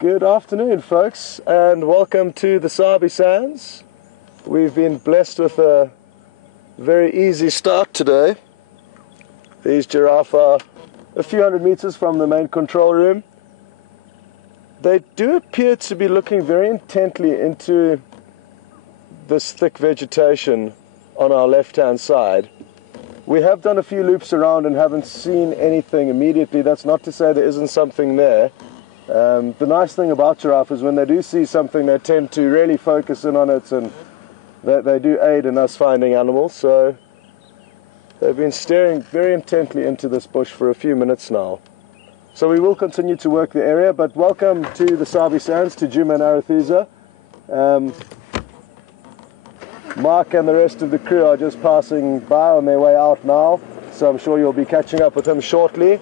Good afternoon, folks, and welcome to the Sabi Sands. We've been blessed with a very easy start today. These giraffe are a few hundred meters from the main control room. They do appear to be looking very intently into this thick vegetation on our left-hand side. We have done a few loops around and haven't seen anything immediately. That's not to say there isn't something there. The nice thing about giraffe is when they do see something, they tend to really focus in on it, and they do aid in us finding animals. So they've been staring very intently into this bush for a few minutes now. So we will continue to work the area, but welcome to the Sabi Sands, to Djuma and Arathusa. Mark and the rest of the crew are just passing by on their way out now, so I'm sure you'll be catching up with him shortly.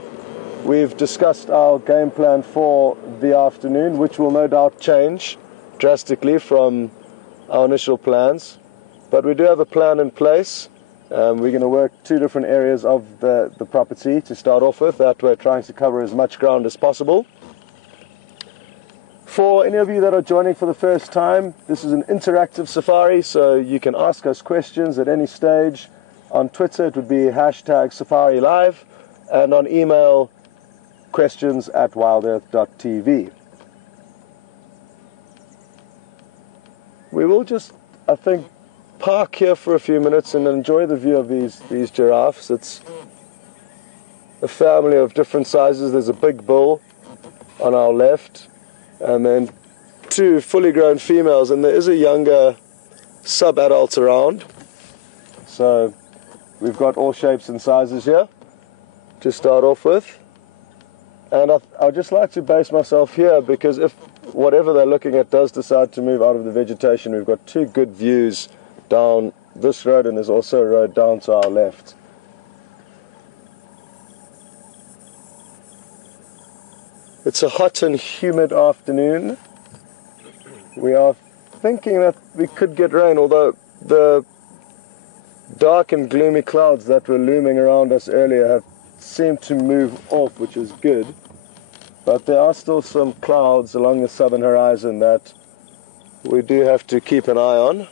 We've discussed our game plan for the afternoon, which will no doubt change drastically from our initial plans. But we do have a plan in place. We're going to work two different areas of the property to start off with. That we're trying to cover as much ground as possible. For any of you that are joining for the first time, this is an interactive safari, so you can ask us questions at any stage. On Twitter, it would be #SafariLive, and on email, questions@wildearth.tv. We will just, I think, park here for a few minutes and enjoy the view of these giraffes. It's a family of different sizes. There's a big bull on our left, and then two fully grown females, and there is a younger sub-adult around. So we've got all shapes and sizes here to start off with. And I'd just like to base myself here, because if whatever they're looking at does decide to move out of the vegetation, we've got two good views down this road, and there's also a road down to our left. It's a hot and humid afternoon. We are thinking that we could get rain, although the dark and gloomy clouds that were looming around us earlier have seemed to move off, which is good. But there are still some clouds along the southern horizon that we do have to keep an eye on.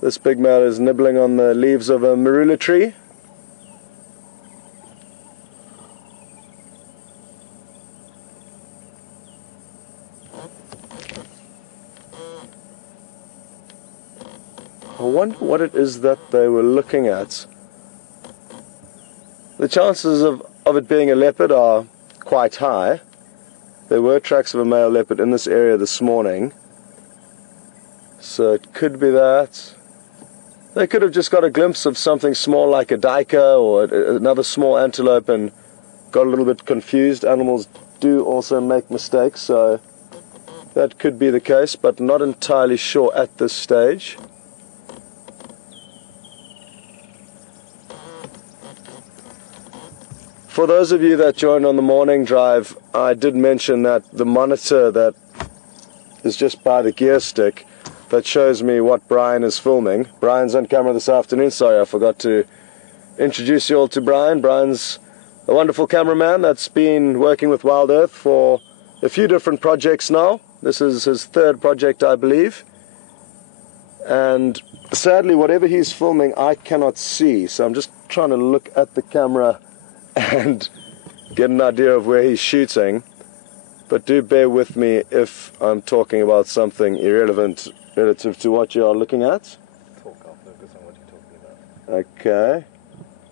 This big male is nibbling on the leaves of a marula tree. I wonder what it is that they were looking at. The chances of it being a leopard are quite high. There were tracks of a male leopard in this area this morning, so it could be that. They could have just got a glimpse of something small like a duiker or another small antelope and got a little bit confused. Animals do also make mistakes, so that could be the case, but not entirely sure at this stage. For those of you that joined on the morning drive, I did mention that the monitor that is just by the gear stick that shows me what Brian is filming. Brian's on camera this afternoon. Sorry, I forgot to introduce you all to Brian. Brian's a wonderful cameraman that's been working with Wild Earth for a few different projects now. This is his third project, I believe. And sadly, whatever he's filming, I cannot see. So I'm just trying to look at the camera and get an idea of where he's shooting. But do bear with me if I'm talking about something irrelevant relative to what you are looking at. I'll focus on what you're talking about. Okay.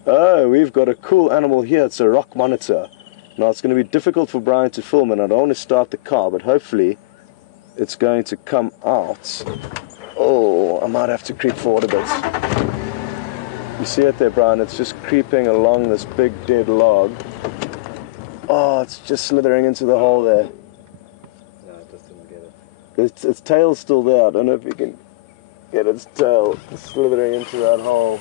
Oh, we've got a cool animal here. It's a rock monitor. Now, it's going to be difficult for Brian to film, and I don't want to start the car, but hopefully it's going to come out. Oh, I might have to creep forward a bit. You see it there, Brian? It's just creeping along this big dead log. Oh, it's just slithering into the hole there. No, it just didn't get it. Its tail's still there. I don't know if you can get its tail slithering into that hole.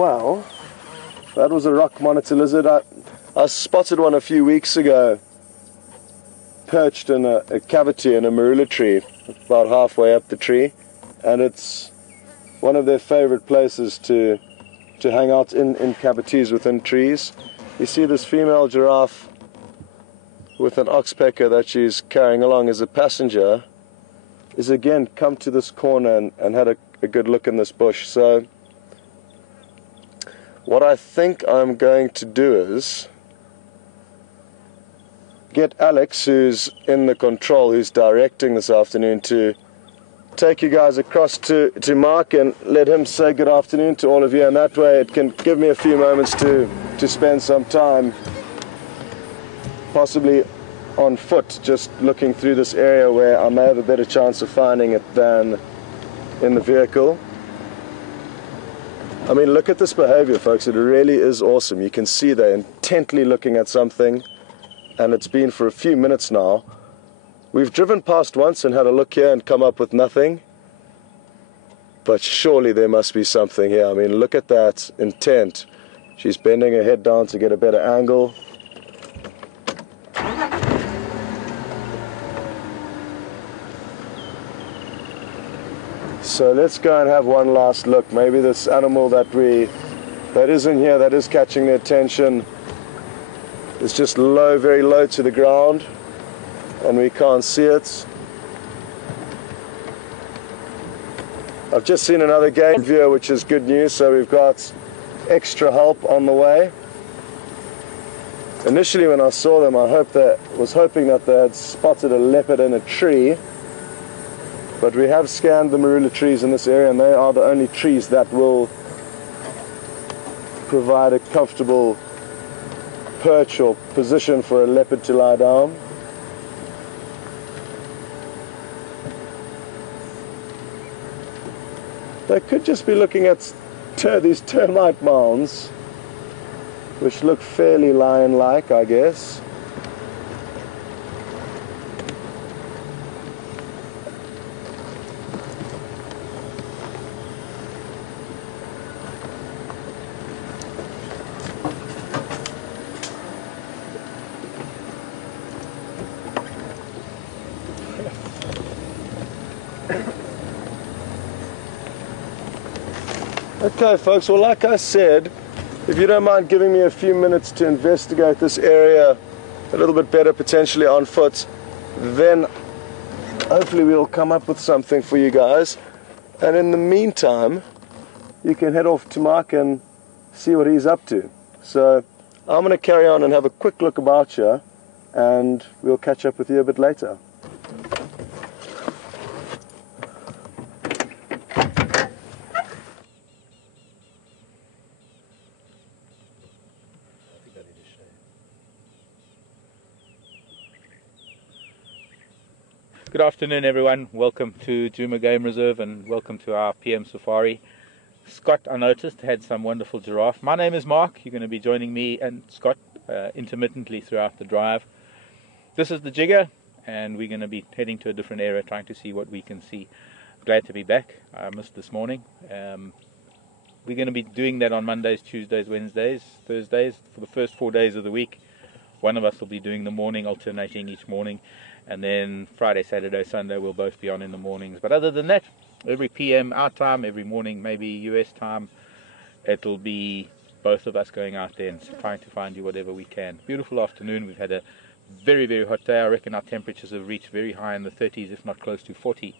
Well, that was a rock monitor lizard. I spotted one a few weeks ago, perched in a cavity in a marula tree, about halfway up the tree, and it's one of their favorite places to hang out in cavities within trees. You see this female giraffe with an oxpecker that she's carrying along as a passenger is again come to this corner and had a good look in this bush. So what I think I'm going to do is get Alex, who's in the control, who's directing this afternoon, to take you guys across to Mark and let him say good afternoon to all of you, and that way it can give me a few moments to spend some time possibly on foot, just looking through this area where I may have a better chance of finding it than in the vehicle. I mean, look at this behavior, folks. It really is awesome. You can see they're intently looking at something, and it's been for a few minutes now. We've driven past once and had a look here and come up with nothing, but surely there must be something here. I mean, look at that intent. She's bending her head down to get a better angle. So let's go and have one last look. Maybe this animal that is in here, that is catching their attention, is just low, very low to the ground, and we can't see it. I've just seen another game viewer, which is good news, so we've got extra help on the way. Initially when I saw them, I was hoping that they had spotted a leopard in a tree, but we have scanned the marula trees in this area, and they are the only trees that will provide a comfortable perch or position for a leopard to lie down. They could just be looking at these termite mounds, which look fairly lion-like, I guess. Okay, folks, well, like I said, if you don't mind giving me a few minutes to investigate this area a little bit better, potentially on foot, then hopefully we'll come up with something for you guys. And in the meantime, you can head off to Mark and see what he's up to. So I'm going to carry on and have a quick look about here, and we'll catch up with you a bit later. Good afternoon, everyone. Welcome to Djuma Game Reserve and welcome to our PM Safari. Scott, I noticed, had some wonderful giraffe. My name is Mark. You're going to be joining me and Scott intermittently throughout the drive. This is the jigger, and we're going to be heading to a different area trying to see what we can see. Glad to be back. I missed this morning. We're going to be doing that on Mondays, Tuesdays, Wednesdays, Thursdays for the first 4 days of the week. One of us will be doing the morning, alternating each morning. And then Friday, Saturday, Sunday we'll both be on in the mornings. But other than that, every PM our time, every morning maybe US time, it'll be both of us going out there and trying to find you whatever we can. Beautiful afternoon. We've had a very, very hot day. I reckon our temperatures have reached very high in the 30s, if not close to 40.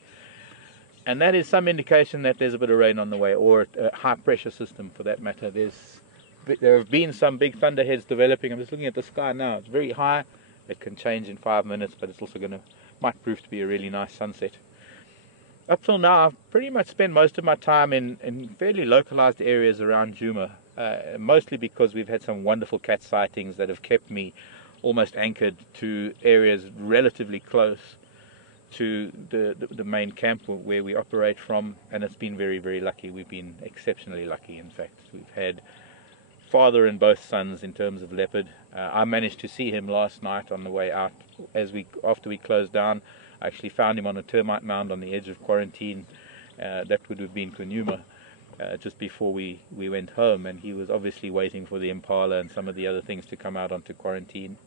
And that is some indication that there's a bit of rain on the way, or a high pressure system for that matter. There have been some big thunderheads developing. I'm just looking at the sky now. It's very high. It can change in 5 minutes, but it's also might prove to be a really nice sunset. Up till now, I've pretty much spent most of my time in fairly localized areas around Djuma, mostly because we've had some wonderful cat sightings that have kept me almost anchored to areas relatively close to the main camp where we operate from, and it's been very, very lucky. We've been exceptionally lucky, in fact. We've had father and both sons in terms of leopard. I managed to see him last night on the way out. After we closed down, I actually found him on a termite mound on the edge of quarantine. That would have been Kunuma. just before we went home, and he was obviously waiting for the impala and some of the other things to come out onto quarantine.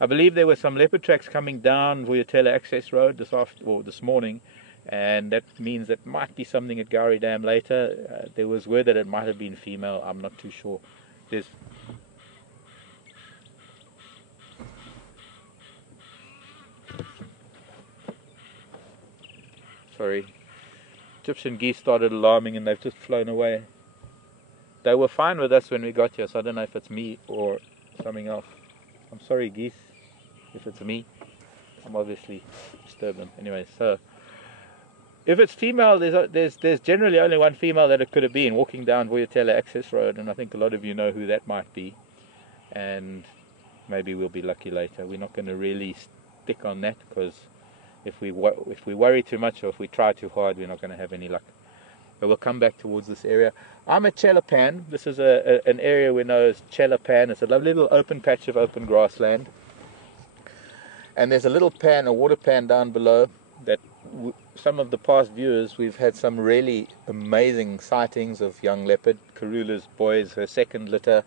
I believe there were some leopard tracks coming down Vuyatela Access Road this morning, and that means that might be something at Gowrie Dam later. There was word that it might have been female. I'm not too sure. Sorry, Egyptian geese started alarming and they've just flown away. They were fine with us when we got here, so I don't know if it's me or something else. I'm sorry, geese, if it's me. I'm obviously disturbed them. Anyway, so if it's female, there's generally only one female that it could have been walking down Vuyatela Access Road, and I think a lot of you know who that might be. And maybe we'll be lucky later. We're not going to really stick on that, because if we worry too much or if we try too hard, we're not going to have any luck. But we'll come back towards this area. I'm at Chelapan. This is an area we know as Chelapan. It's a lovely little open patch of open grassland. And there's a little pan, a water pan down below that some of the past viewers, we've had some really amazing sightings of young leopard. Karula's boys, her second litter,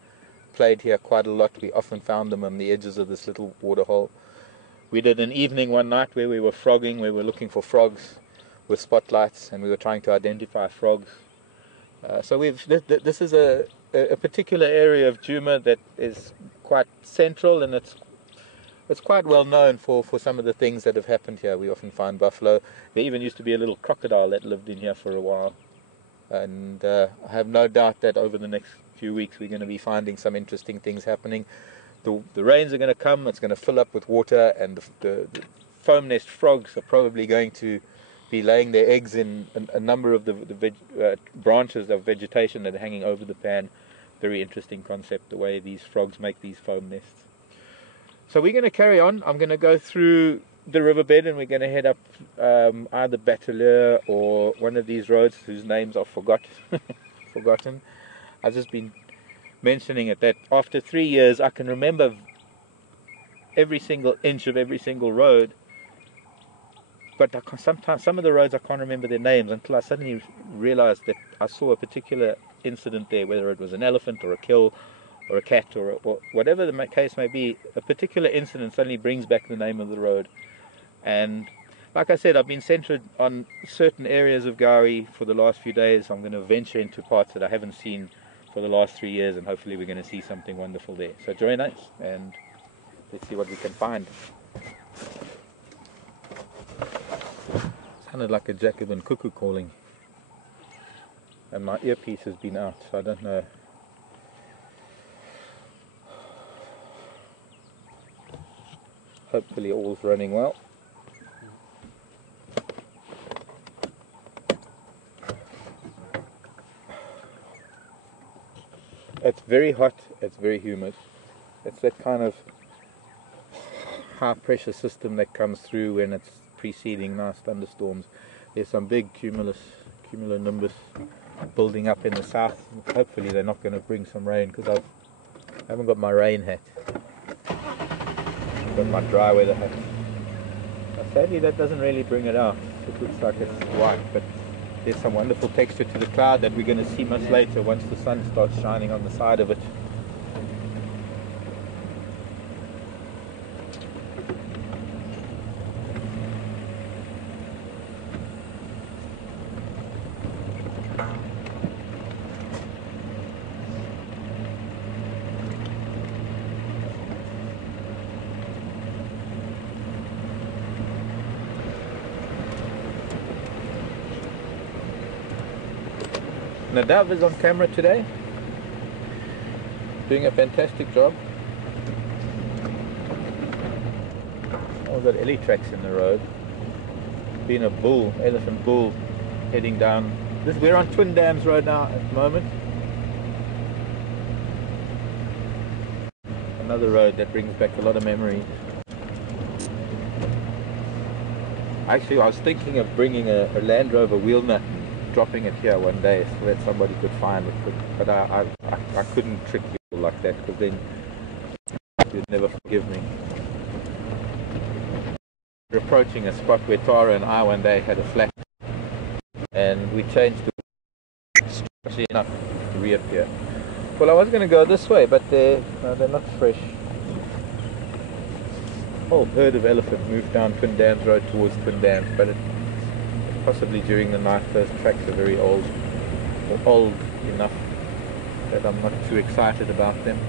played here quite a lot. We often found them on the edges of this little water hole. We did an evening one night where we were frogging. We were looking for frogs with spotlights, and we were trying to identify frogs. So this is a particular area of Djuma that is quite central, and it's quite well known for some of the things that have happened here. We often find buffalo. There even used to be a little crocodile that lived in here for a while. And I have no doubt that over the next few weeks we're going to be finding some interesting things happening. The rains are going to come, it's going to fill up with water, and the foam nest frogs are probably going to be laying their eggs in a number of the branches of vegetation that are hanging over the pan. Very interesting concept, the way these frogs make these foam nests. So we're going to carry on. I'm going to go through the riverbed, and we're going to head up either Bateleur or one of these roads whose names are forgotten. I've just been mentioning it, that after 3 years I can remember every single inch of every single road, but sometimes some of the roads I can't remember their names until I suddenly realized that I saw a particular incident there, whether it was an elephant or a kill or a cat or whatever the case may be. A particular incident suddenly brings back the name of the road. And like I said, I've been centered on certain areas of Gowrie for the last few days. I'm going to venture into parts that I haven't seen for the last 3 years, and hopefully we're going to see something wonderful there. So join us and let's see what we can find. Sounded like a Jacobin cuckoo calling, and my earpiece has been out, so I don't know. Hopefully all's running well. It's very hot, it's very humid. It's that kind of high pressure system that comes through when it's preceding nice thunderstorms. There's some big cumulonimbus building up in the south. Hopefully they're not going to bring some rain, because I haven't got my rain hat. I've got my dry weather hat. Sadly that doesn't really bring it out. It looks like it's white, but there's some wonderful texture to the cloud that we're going to see much later once the sun starts shining on the side of it. Nadav is on camera today, doing a fantastic job. Oh, we've got ellie tracks in the road. Being a bull, elephant bull, heading down. We're on Twin Dams Road now at the moment. Another road that brings back a lot of memories. Actually, I was thinking of bringing a Land Rover wheel nut, dropping it here one day so that somebody could find it, but I couldn't trick people like that, because then you'd never forgive me. We're approaching a spot where Tara and I one day had a flat, and we changed the Actually enough to reappear. Well, I was going to go this way, but they're not fresh. A whole herd of elephant moved down Twin Dams Road towards Twin Dams, but possibly during the night those tracks are very old, or old enough that I'm not too excited about them.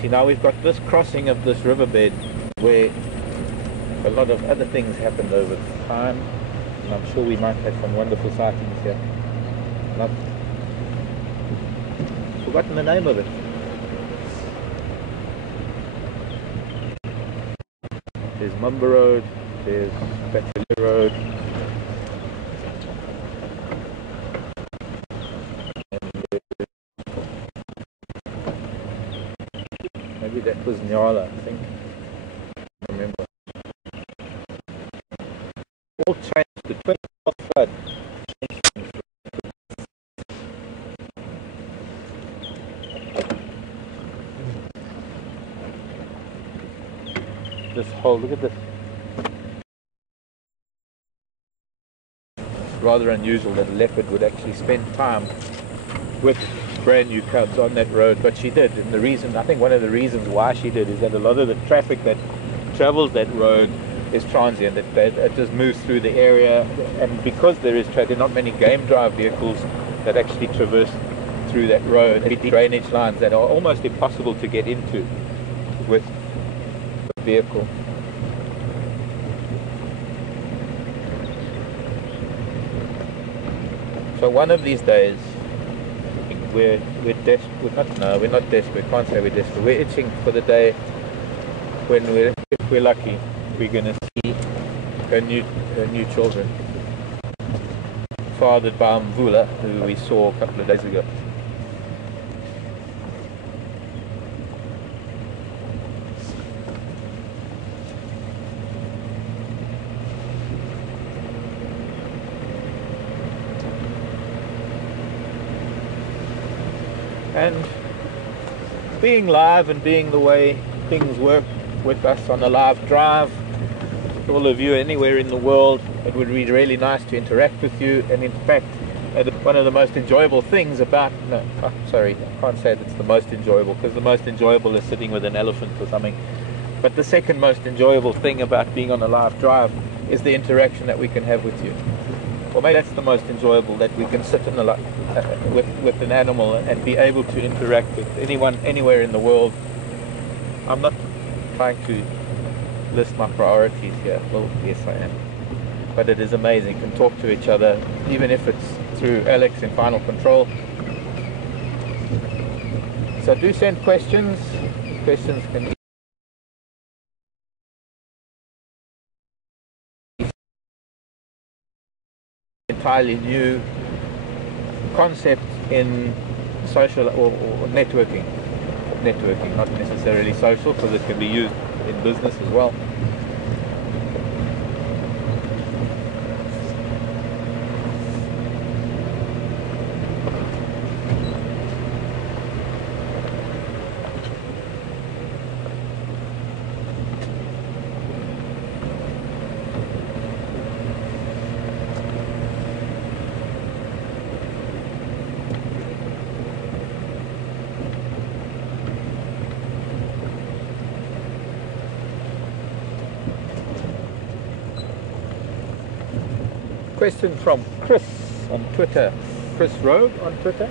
See, now we've got this crossing of this riverbed where a lot of other things happened over time, and I'm sure we might have some wonderful sightings here. And I've forgotten the name of it. There's Mumba Road, there's Bachelor Road, maybe that was Nyala, I think. I remember. All changed. The 2012 flood changed things. This whole, look at this. It's rather unusual that a leopard would actually spend time with brand new cubs on that road, but she did. And the reason, I think one of the reasons why she did, is that a lot of the traffic that travels that road is transient. It just moves through the area, and because there is traffic, there are not many game drive vehicles that actually traverse through that road. There are drainage lines that are almost impossible to get into with a vehicle. So one of these days, we're desperate. No, we're not desperate. Can't say we're desperate. We're itching for the day when if we're lucky, we're going to see her new children, fathered by Mvula, who we saw a couple of days ago. And being live and being the way things work with us on a live drive, all of you anywhere in the world, it would be really nice to interact with you. And in fact, one of the most enjoyable things about, no, sorry, I can't say it's the most enjoyable, because the most enjoyable is sitting with an elephant or something. But the second most enjoyable thing about being on a live drive is the interaction that we can have with you. Or maybe that's the most enjoyable, that we can sit in the with an animal and be able to interact with anyone anywhere in the world. I'm not trying to list my priorities here. Well, yes I am. But it is amazing. You can talk to each other, even if it's through Alex in Final Control. So do send questions. Questions can be entirely new concept in social or networking, not necessarily social, because it can be used in business as well. Question from Chris on Twitter. Chris Rogue on Twitter.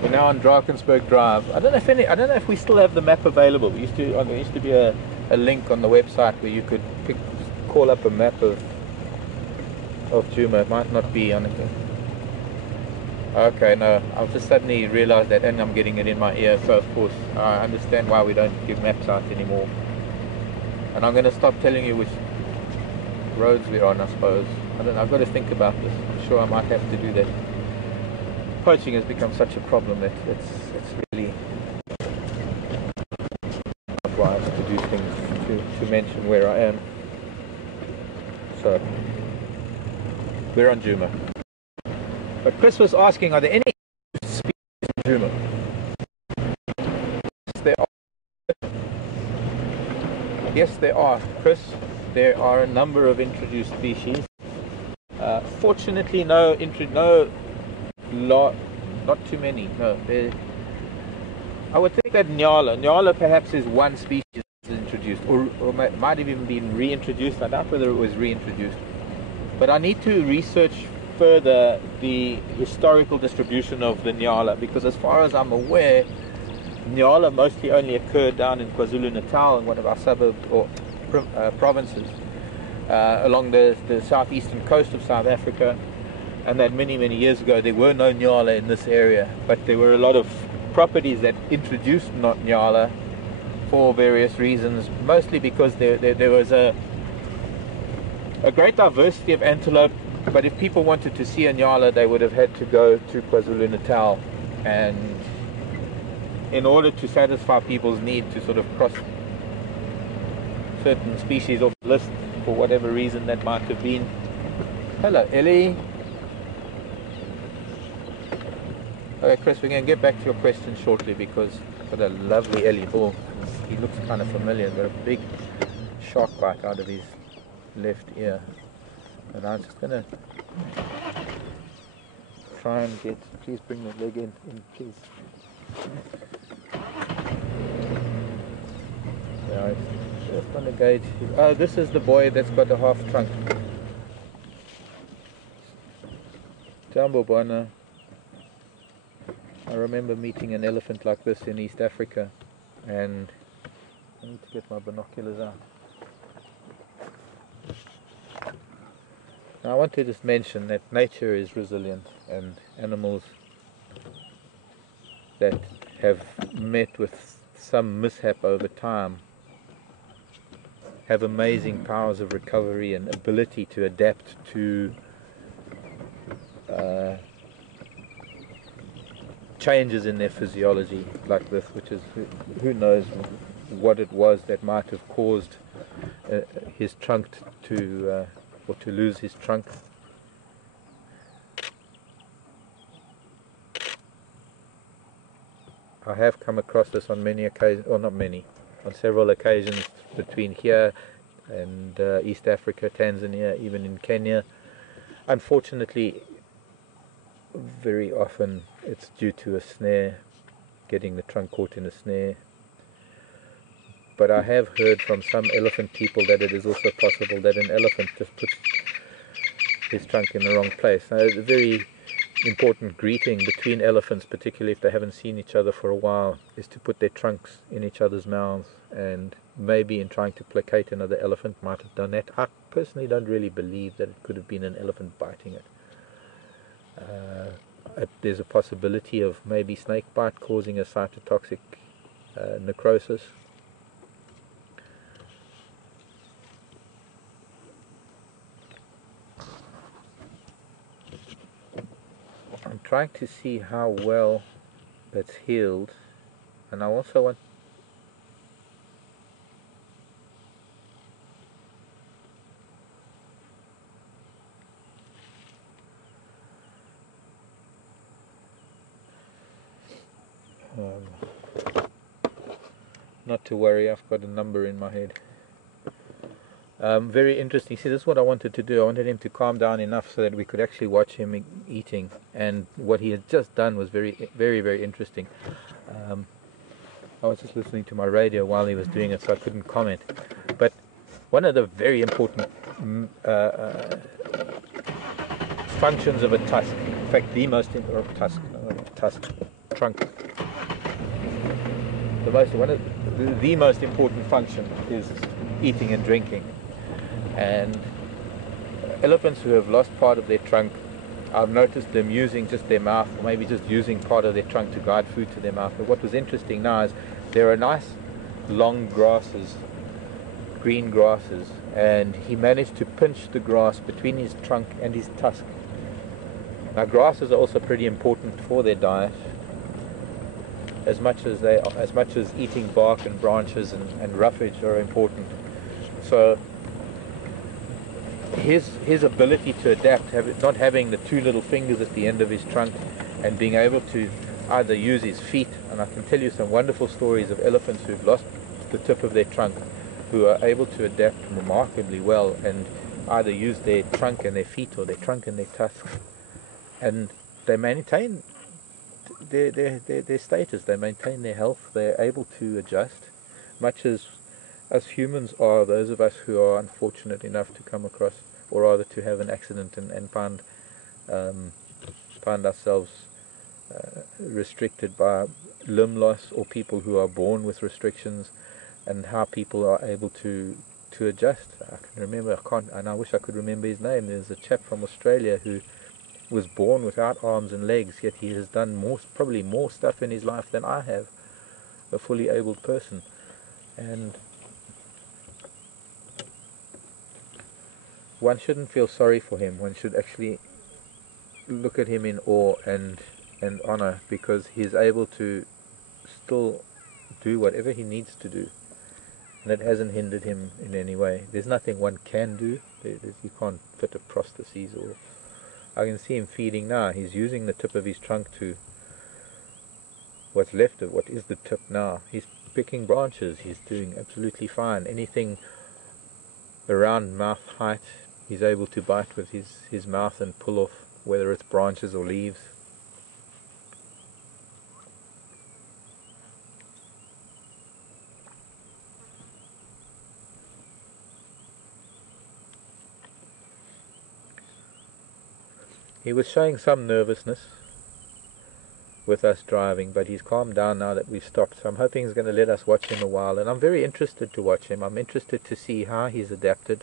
We're now on Drakensberg Drive. I don't know if we still have the map available. There used to be a link on the website where you could call up a map of Djuma. It might not be on it. Okay, no, I've just suddenly realized that, and I'm getting it in my ear, so of course I understand why we don't give maps out anymore. And I'm going to stop telling you which roads we're on, I suppose. I don't know, I've got to think about this. I'm sure I might have to do that. Poaching has become such a problem that it's really not wise to do things to mention where I am. So we're on Djuma. But Chris was asking, are there any species in Djuma? Yes, there are. Yes, there are, Chris. there are a number of introduced species. Fortunately, not too many. No, I would think that Nyala perhaps is one species that's introduced, or might have even been reintroduced. I doubt whether it was reintroduced. But I need to research further the historical distribution of the Nyala, because as far as I'm aware, Nyala mostly only occurred down in KwaZulu-Natal, in one of our suburbs or provinces, along the southeastern coast of South Africa, and that many years ago there were no Nyala in this area, but there were a lot of properties that introduced not Nyala for various reasons, mostly because there was a great diversity of antelope, but if people wanted to see a Nyala, they would have had to go to KwaZulu-Natal, and in order to satisfy people's need to sort of cross certain species off the list for whatever reason that might have been. Hello, Ellie. Okay, Chris, we're going to get back to your question shortly, because I've got a lovely Ellie bull. He looks kind of familiar. Got a big shark bite out of his left ear. And I'm just going to try and get, please bring the leg in please. Yeah, it's just on the gauge. Oh, this is the boy that's got a half trunk. Jumbo Bona. I remember meeting an elephant like this in East Africa, and I need to get my binoculars out. Now I want to just mention that nature is resilient, and animals that have met with some mishap over time have amazing powers of recovery and ability to adapt to changes in their physiology like this, which is, who knows what it was that might have caused his trunk to or to lose his trunk. I have come across this on many occasions, or not many, on several occasions between here and East Africa, Tanzania, even in Kenya. Unfortunately, very often it's due to a snare, getting the trunk caught in a snare. But I have heard from some elephant people that it is also possible that an elephant just puts his trunk in the wrong place. Now, it's a very important greeting between elephants, particularly if they haven't seen each other for a while, is to put their trunks in each other's mouths, and maybe in trying to placate another elephant might have done that. I personally don't really believe that it could have been an elephant biting it. There's a possibility of maybe snake bite causing a cytotoxic necrosis. I'm trying to see how well that's healed, and I also want not to worry, I've got a number in my head. Very interesting. See, this is what I wanted to do. I wanted him to calm down enough so that we could actually watch him eating, and what he had just done was very interesting. I was just listening to my radio while he was doing it, so I couldn't comment. But one of the very important functions of a tusk, in fact the most important trunk, the most important function is eating and drinking. And elephants who have lost part of their trunk, I've noticed them using just their mouth, or maybe just using part of their trunk to guide food to their mouth. But what was interesting now is there are nice long grasses, green grasses, and he managed to pinch the grass between his trunk and his tusk. Now grasses are also pretty important for their diet, as much as eating bark and branches and roughage are important. So his ability to adapt, not having the two little fingers at the end of his trunk, and being able to either use his feet, and I can tell you some wonderful stories of elephants who've lost the tip of their trunk, who are able to adapt remarkably well and either use their trunk and their feet or their trunk and their tusks, and they maintain their status, they maintain their health, they're able to adjust, much as us humans are, those of us who are unfortunate enough to come across, or rather to have an accident and find ourselves restricted by limb loss, or people who are born with restrictions, and how people are able to adjust. I can remember, I wish I could remember his name. There's a chap from Australia who was born without arms and legs, yet he has done probably more stuff in his life than I have, a fully abled person. And one shouldn't feel sorry for him. One should actually look at him in awe and honor, because he's able to still do whatever he needs to do, and it hasn't hindered him in any way. There's nothing one can do. You can't fit a prosthesis, or I can see him feeding now. He's using the tip of his trunk to what's left of what is the tip now. He's picking branches. He's doing absolutely fine. Anything around mouth height, he's able to bite with his mouth and pull off, whether it's branches or leaves. He was showing some nervousness with us driving, but he's calmed down now that we've stopped. So I'm hoping he's going to let us watch him a while, and I'm very interested to watch him. I'm interested to see how he's adapted.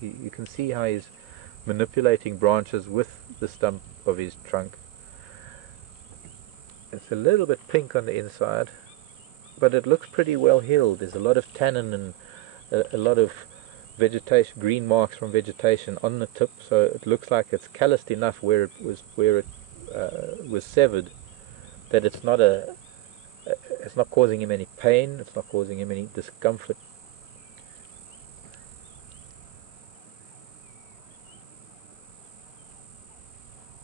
You can see how he's manipulating branches with the stump of his trunk. It's a little bit pink on the inside, but it looks pretty well healed. There's a lot of tannin and a lot of vegetation, green marks from vegetation on the tip, so it looks like it's calloused enough where it was severed, that it's not causing him any pain, it's not causing him any discomfort.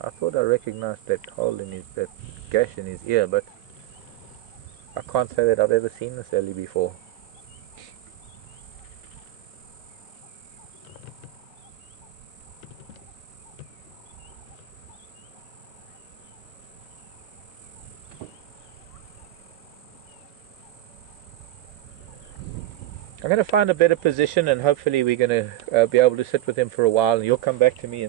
I thought I recognized that hole in that gash in his ear, but I can't say that I've ever seen this early before. I'm going to find a better position, and hopefully we're going to be able to sit with him for a while, and you'll come back to me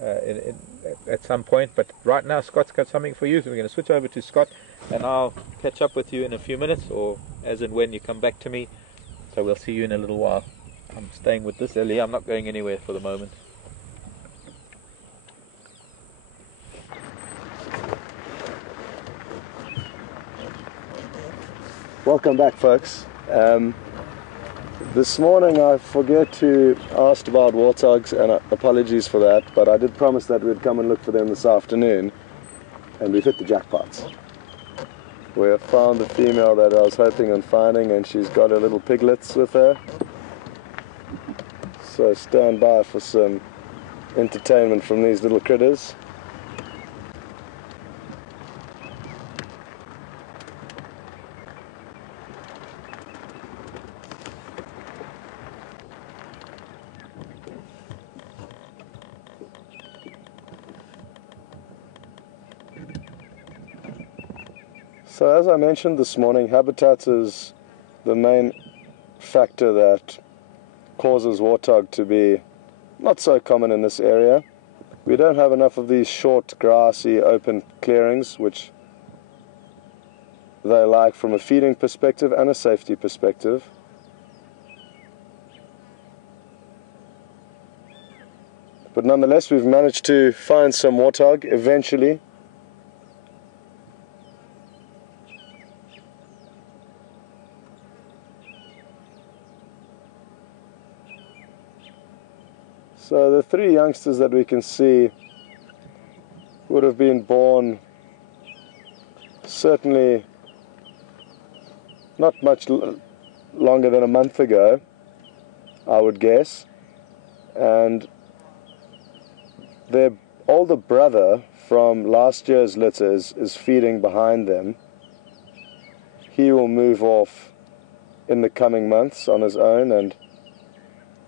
at some point. But right now Scott's got something for you, so we're going to switch over to Scott, and I'll catch up with you in a few minutes, or as and when you come back to me. So we'll see you in a little while. I'm staying with this Ellie. I'm not going anywhere for the moment. Welcome back, folks. This morning I forgot to ask about warthogs, and apologies for that, but I did promise that we'd come and look for them this afternoon, and we've hit the jackpots. We have found the female that I was hoping on finding, and she's got her little piglets with her. So stand by for some entertainment from these little critters. So as I mentioned this morning, habitat is the main factor that causes warthog to be not so common in this area. We don't have enough of these short, grassy, open clearings, which they like from a feeding perspective and a safety perspective. But nonetheless, we've managed to find some warthog eventually. So the three youngsters that we can see would have been born certainly not much longer than a month ago, I would guess. And their older brother from last year's litter is feeding behind them. He will move off in the coming months on his own, and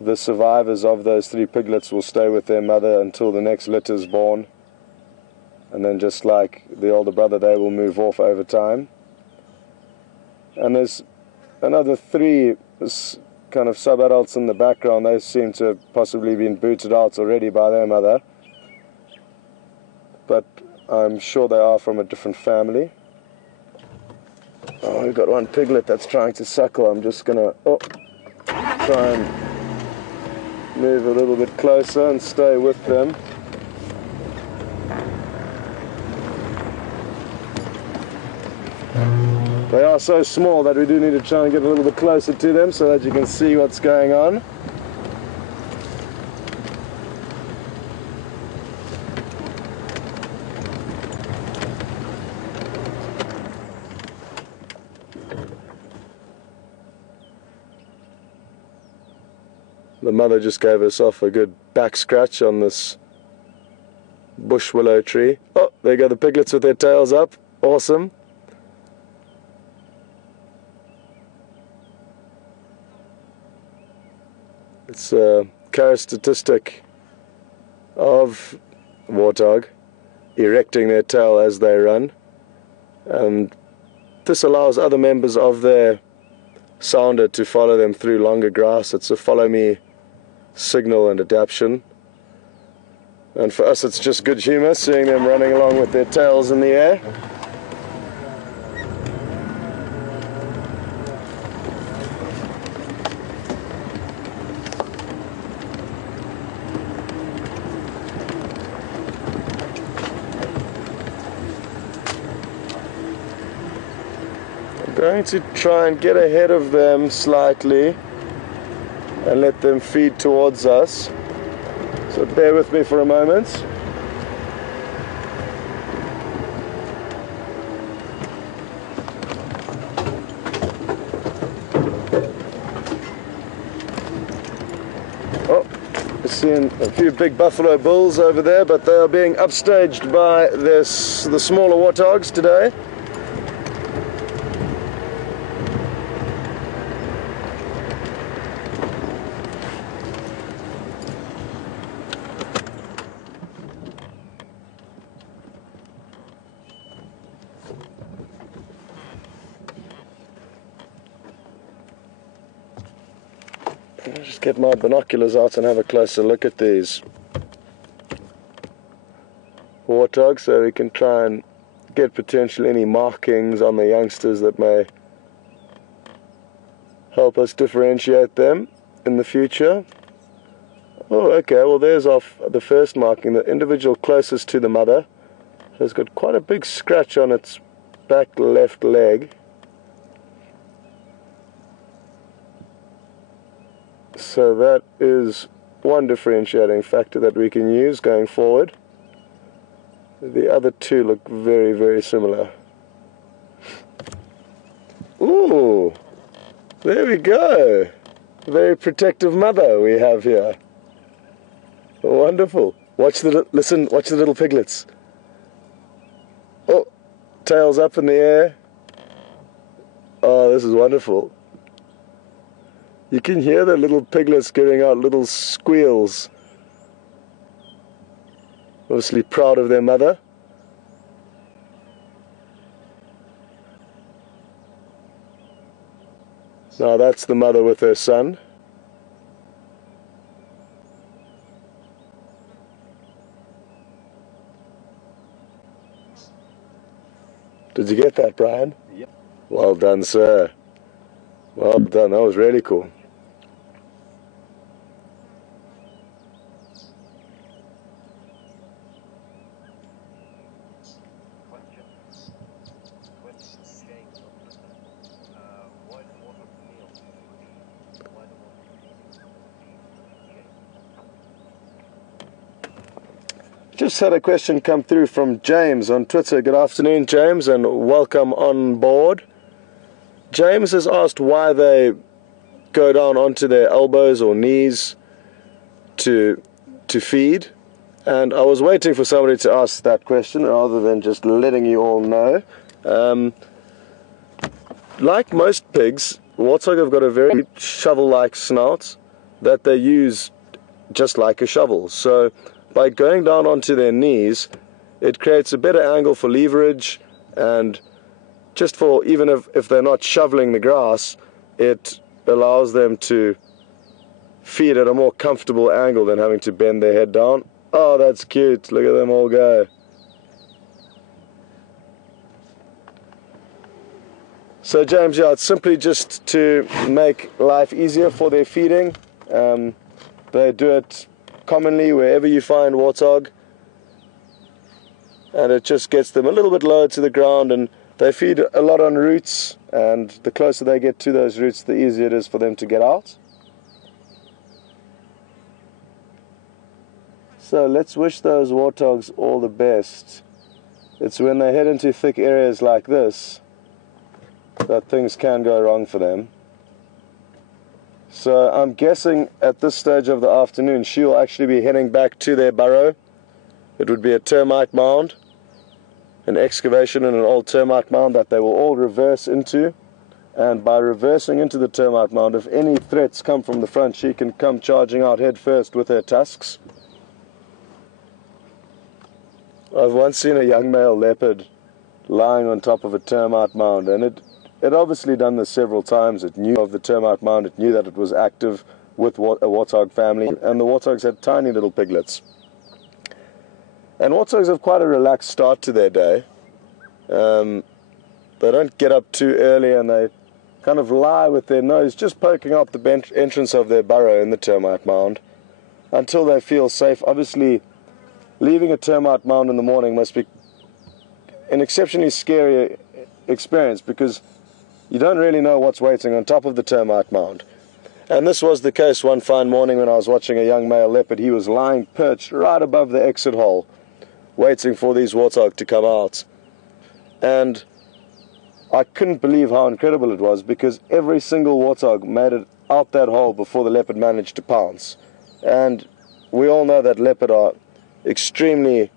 the survivors of those 3 piglets will stay with their mother until the next litter is born, and then just like the older brother, they will move off over time. And there's another 3 kind of sub-adults in the background. They seem to have possibly been booted out already by their mother, but I'm sure they are from a different family. Oh, we've got 1 piglet that's trying to suckle. I'm just gonna try and move a little bit closer and stay with them. They are so small that we do need to try and get a little bit closer to them so that you can see what's going on. The mother just gave herself a good back scratch on this bush willow tree. Oh, there go the piglets with their tails up. Awesome. It's a characteristic of warthog, erecting their tail as they run, and this allows other members of their sounder to follow them through longer grass. It's a follow me signal and adaptation, and for us it's just good humour seeing them running along with their tails in the air. Going to try and get ahead of them slightly and let them feed towards us. So bear with me for a moment. Oh, we're seeing a few big buffalo bulls over there, but they are being upstaged by the smaller warthogs today. I'll just get my binoculars out and have a closer look at these warthogs so we can try and get potentially any markings on the youngsters that may help us differentiate them in the future. Oh, okay, well there's off the first marking. The individual closest to the mother has got quite a big scratch on its back left leg. So that is one differentiating factor that we can use going forward. The other 2 look very, very similar. Ooh, there we go. Very protective mother we have here. Wonderful. Watch the little piglets. Oh, tails up in the air. Oh, this is wonderful. You can hear the little piglets giving out little squeals. Obviously proud of their mother. Now that's the mother with her son. Did you get that, Brian? Yep. Well done, sir. Well done. That was really cool. Just had a question come through from James on Twitter. Good afternoon, James, and welcome on board. James has asked why they go down onto their elbows or knees to feed, and I was waiting for somebody to ask that question rather than just letting you all know. Like most pigs, warthog have got a very shovel-like snout that they use just like a shovel. So by going down onto their knees, it creates a better angle for leverage, and just for even if they're not shoveling the grass, it allows them to feed at a more comfortable angle than having to bend their head down. Oh, that's cute. Look at them all go. So James, yeah, it's simply just to make life easier for their feeding. They do it commonly wherever you find warthog, and it just gets them a little bit lower to the ground, and they feed a lot on roots, and the closer they get to those roots, the easier it is for them to get out. So let's wish those warthogs all the best. It's when they head into thick areas like this that things can go wrong for them. So I'm guessing at this stage of the afternoon she'll actually be heading back to their burrow. It would be a termite mound, an excavation in an old termite mound that they will all reverse into. And by reversing into the termite mound, if any threats come from the front, she can come charging out head first with her tusks. I've once seen a young male leopard lying on top of a termite mound, and it obviously done this several times. It knew of the termite mound, it knew that it was active with a warthog family, and the warthogs had tiny little piglets. And warthogs have quite a relaxed start to their day. They don't get up too early, and they kind of lie with their nose just poking out the entrance of their burrow in the termite mound until they feel safe. Obviously, leaving a termite mound in the morning must be an exceptionally scary experience, because you don't really know what's waiting on top of the termite mound. And this was the case one fine morning when I was watching a young male leopard. He was lying perched right above the exit hole, waiting for these warthog to come out. And I couldn't believe how incredible it was, because every single warthog made it out that hole before the leopard managed to pounce. And we all know that leopard are extremely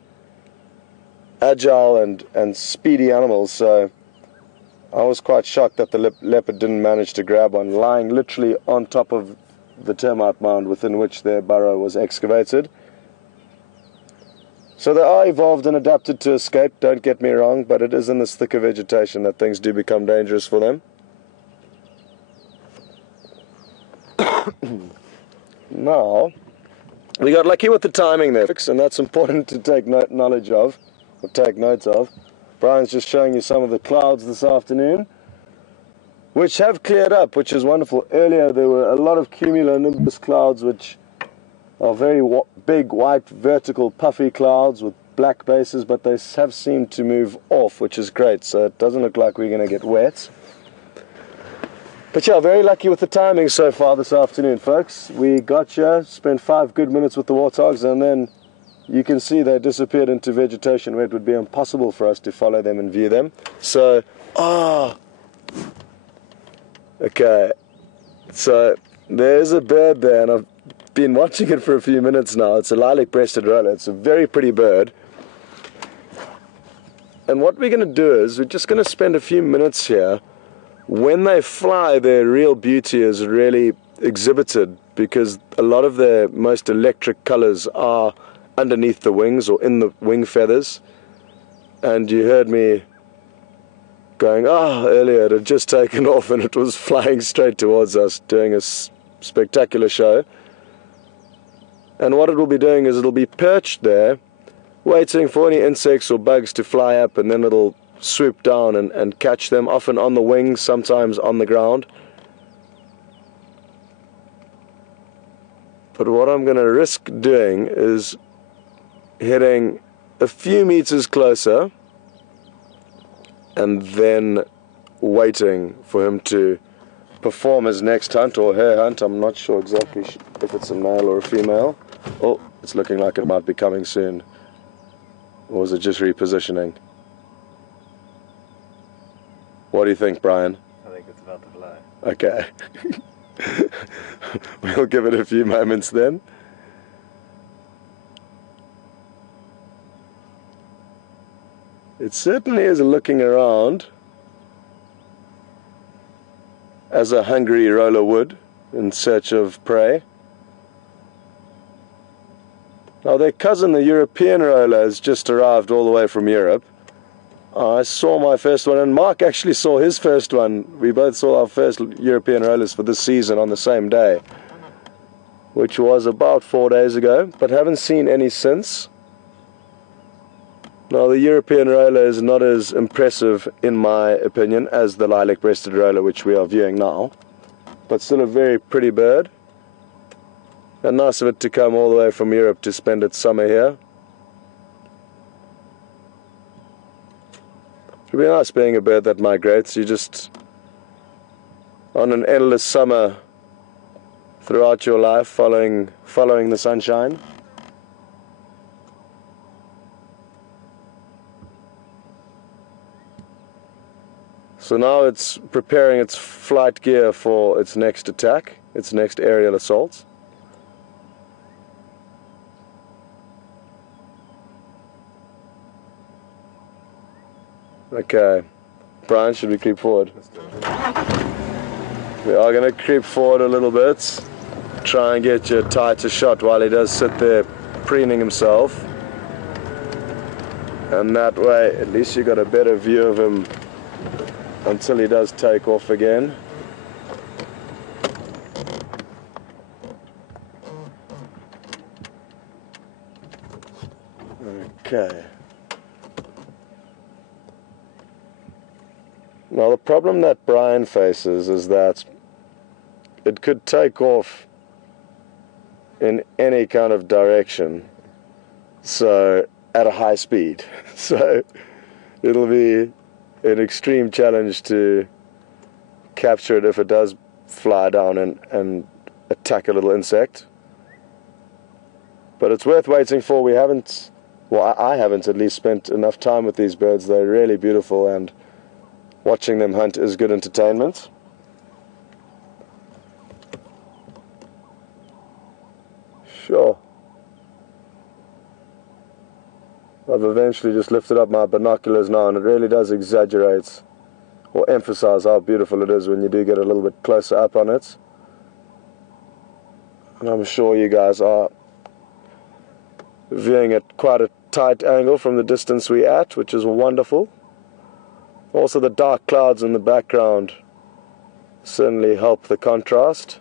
agile and speedy animals, so I was quite shocked that the leopard didn't manage to grab one, lying literally on top of the termite mound within which their burrow was excavated. So they are evolved and adapted to escape, don't get me wrong, but it is in this thicker vegetation that things do become dangerous for them. Now, we got lucky with the timing there, and that's important to take knowledge of, or take notes of. Brian's just showing you some of the clouds this afternoon, which have cleared up, which is wonderful. Earlier there were a lot of cumulonimbus clouds, which are very big, white, vertical, puffy clouds with black bases, but they have seemed to move off, which is great, so it doesn't look like we're going to get wet. But yeah, very lucky with the timing so far this afternoon, folks. We got here, spent 5 good minutes with the warthogs, and then you can see they disappeared into vegetation where it would be impossible for us to follow them and view them. So, okay, so there's a bird there, and I've been watching it for a few minutes now. It's a lilac-breasted roller. It's a very pretty bird. And what we're going to do is we're just going to spend a few minutes here. When they fly, their real beauty is really exhibited, because a lot of their most electric colors are underneath the wings or in the wing feathers. And you heard me going, earlier it had just taken off and it was flying straight towards us, doing a spectacular show. And what it will be doing is it'll be perched there, waiting for any insects or bugs to fly up, and then it'll swoop down and catch them, often on the wings, sometimes on the ground. But what I'm going to risk doing is heading a few meters closer and then waiting for him to perform his next hunt, or her hunt. I'm not sure exactly if it's a male or a female. Oh, it's looking like it might be coming soon. Or was it just repositioning? What do you think, Brian? I think it's about to fly. Okay. We'll give it a few moments then. It certainly is looking around. as a hungry roller would in search of prey. Now their cousin, the European roller, has just arrived all the way from Europe. I saw my first one, and Mark actually saw his first one. We both saw our first European rollers for this season on the same day, which was about 4 days ago, but haven't seen any since. Now the European roller is not as impressive, in my opinion, as the lilac-breasted roller, which we are viewing now, but still a very pretty bird. And nice of it to come all the way from Europe to spend its summer here. It'd be nice being a bird that migrates. You just, on an endless summer throughout your life, following the sunshine. So now it's preparing its flight gear for its next attack, its next aerial assault. Okay, Brian, should we creep forward? We are going to creep forward a little bit, try and get you a tighter shot while he does sit there preening himself. And that way, at least you got a better view of him until he does take off again. Okay. Now the problem that Brian faces is that it could take off in any kind of direction, so at a high speed. So it'll be an extreme challenge to capture it if it does fly down and attack a little insect. But it's worth waiting for. We haven't, well, I haven't at least spent enough time with these birds. They're really beautiful, and watching them hunt is good entertainment. Sure. I've eventually just lifted up my binoculars now, and it really does exaggerate or emphasize how beautiful it is when you do get a little bit closer up on it. And I'm sure you guys are viewing at quite a tight angle from the distance we're at, which is wonderful. Also, the dark clouds in the background certainly help the contrast.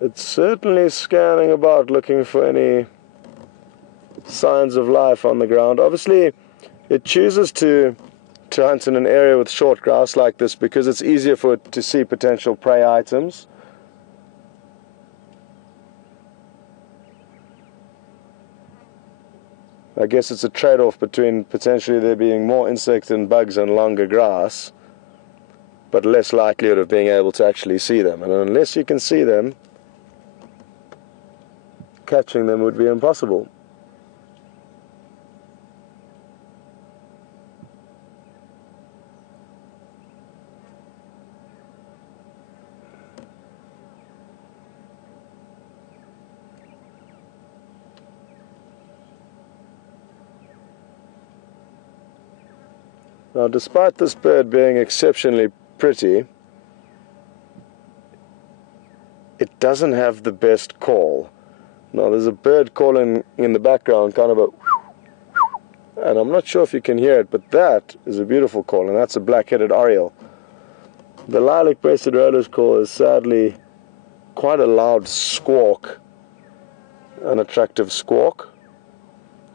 It's certainly scanning about, looking for any signs of life on the ground. Obviously, it chooses to hunt in an area with short grass like this because it's easier for it to see potential prey items. I guess it's a trade-off between potentially there being more insects and bugs and longer grass, but less likelihood of being able to actually see them. And unless you can see them, catching them would be impossible. Now, despite this bird being exceptionally pretty, it doesn't have the best call. Now, there's a bird calling in the background, kind of a, and I'm not sure if you can hear it, but that is a beautiful call, and that's a black-headed oriole. The lilac-breasted roller's call is sadly quite a loud squawk, an attractive squawk.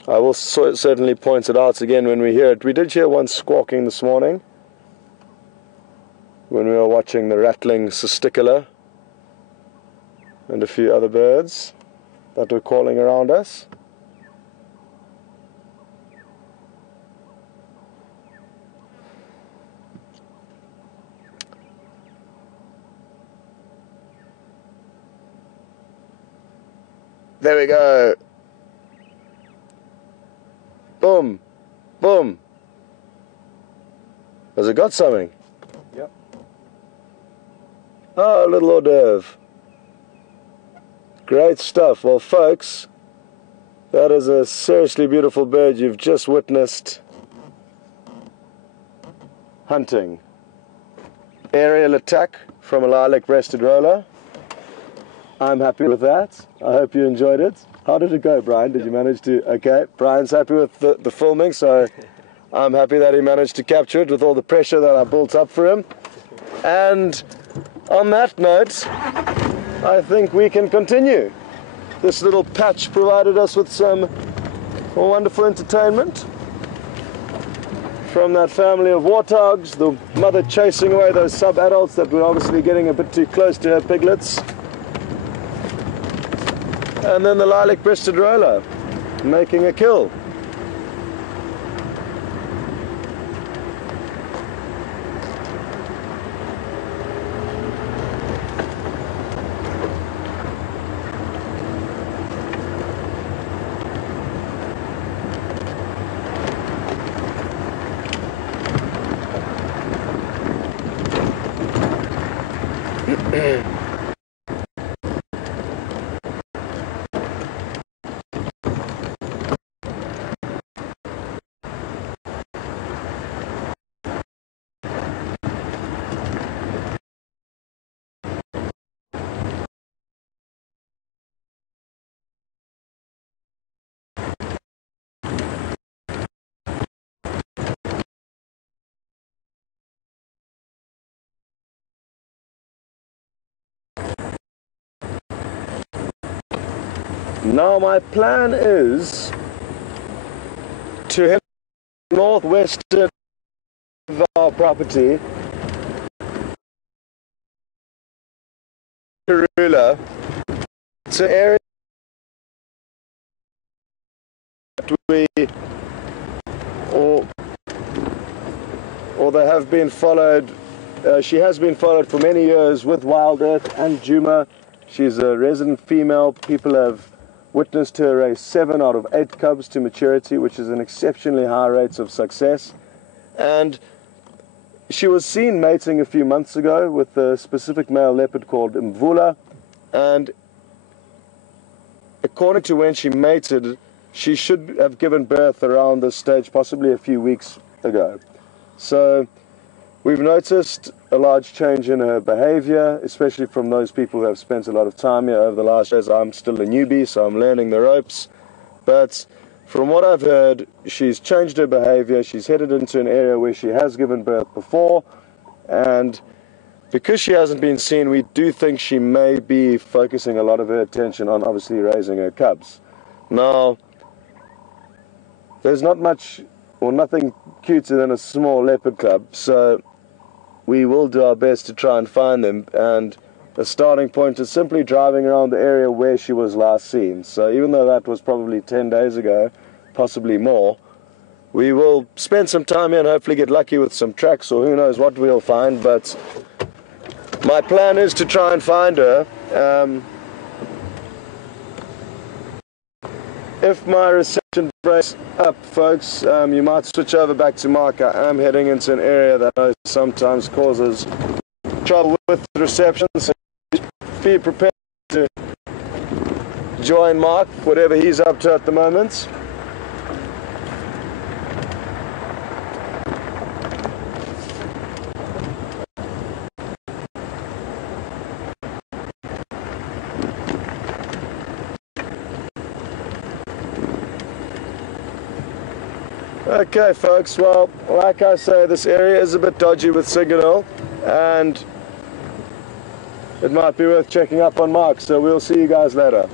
I will certainly point it out again when we hear it. We did hear one squawking this morning when we were watching the rattling cisticola and a few other birds that were calling around us. There we go. Boom. Boom. Has it got something? Yep. Oh, a little hors d'oeuvre. Great stuff. Well, folks, that is a seriously beautiful bird you've just witnessed hunting. Aerial attack from a lilac-breasted roller. I'm happy with that. I hope you enjoyed it. How did it go, Brian? Did you manage to... Okay, Brian's happy with the filming, so I'm happy that he managed to capture it with all the pressure that I built up for him. And on that note, I think we can continue. This little patch provided us with some wonderful entertainment from that family of warthogs, the mother chasing away those sub-adults that were obviously getting a bit too close to her piglets. And then the lilac-breasted roller making a kill. Now my plan is to head northwest of our property, Karula. It's an area that we, or they have been followed. She has been followed for many years with Wild Earth and Djuma. She's a resident female. People have witnessed her raise 7 out of 8 cubs to maturity, which is an exceptionally high rate of success. And she was seen mating a few months ago with a specific male leopard called Mvula. And according to when she mated, she should have given birth around this stage, possibly a few weeks ago. So we've noticed a large change in her behavior, especially from those people who have spent a lot of time here over the last years. I'm still a newbie, so I'm learning the ropes. But from what I've heard, she's changed her behavior. She's headed into an area where she has given birth before. And because she hasn't been seen, we do think she may be focusing a lot of her attention on obviously raising her cubs. Now, there's not much or nothing cuter than a small leopard cub, so we will do our best to try and find them, and the starting point is simply driving around the area where she was last seen. So even though that was probably 10 days ago, possibly more, we will spend some time here and hopefully get lucky with some tracks, or who knows what we'll find. But my plan is to try and find her. If my reception breaks up, folks, you might switch over back to Mark. I am heading into an area that I know sometimes causes trouble with reception, so be prepared to join Mark, whatever he's up to at the moment. Okay folks, well, like I say, this area is a bit dodgy with signal, and it might be worth checking up on Mark, so we'll see you guys later.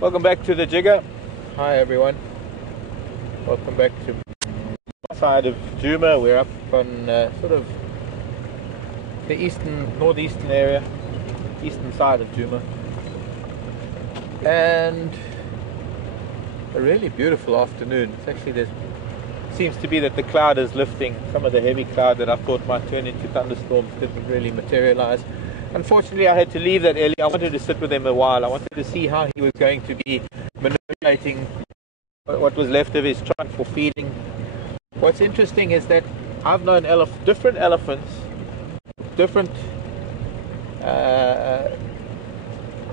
Welcome back to the Jigger. Hi everyone. Welcome back to my side of Djuma. We're up on sort of the northeastern area, eastern side of Djuma. And a really beautiful afternoon. It's actually, there seems to be that the cloud is lifting. Some of the heavy cloud that I thought might turn into thunderstorms didn't really materialize. Unfortunately, I had to leave that early. I wanted to sit with him a while. I wanted to see how he was going to be manipulating what was left of his trunk for feeding. What's interesting is that I've known different elephants, different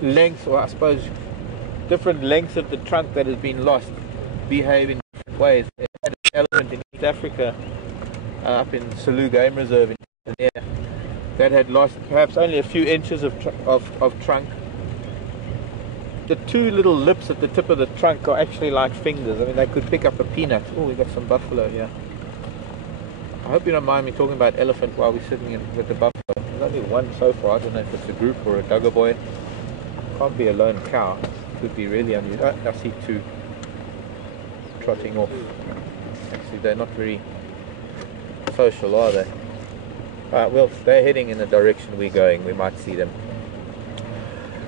lengths, or I suppose different lengths of the trunk that has been lost, behave in different ways. They had an elephant in East Africa, up in Selous Game Reserve in Tanzania, that had lost perhaps only a few inches of trunk. The two little lips at the tip of the trunk are actually like fingers. I mean, they could pick up a peanut. Oh, we got some buffalo here. I hope you don't mind me talking about elephant while we're sitting with the buffalo. There's only one so far. I don't know if it's a group or a duggerboy. Can't be a lone cow. Could be really unusual. I see two trotting off. Actually, they're not very social, are they? Well, they're heading in the direction we're going. We might see them.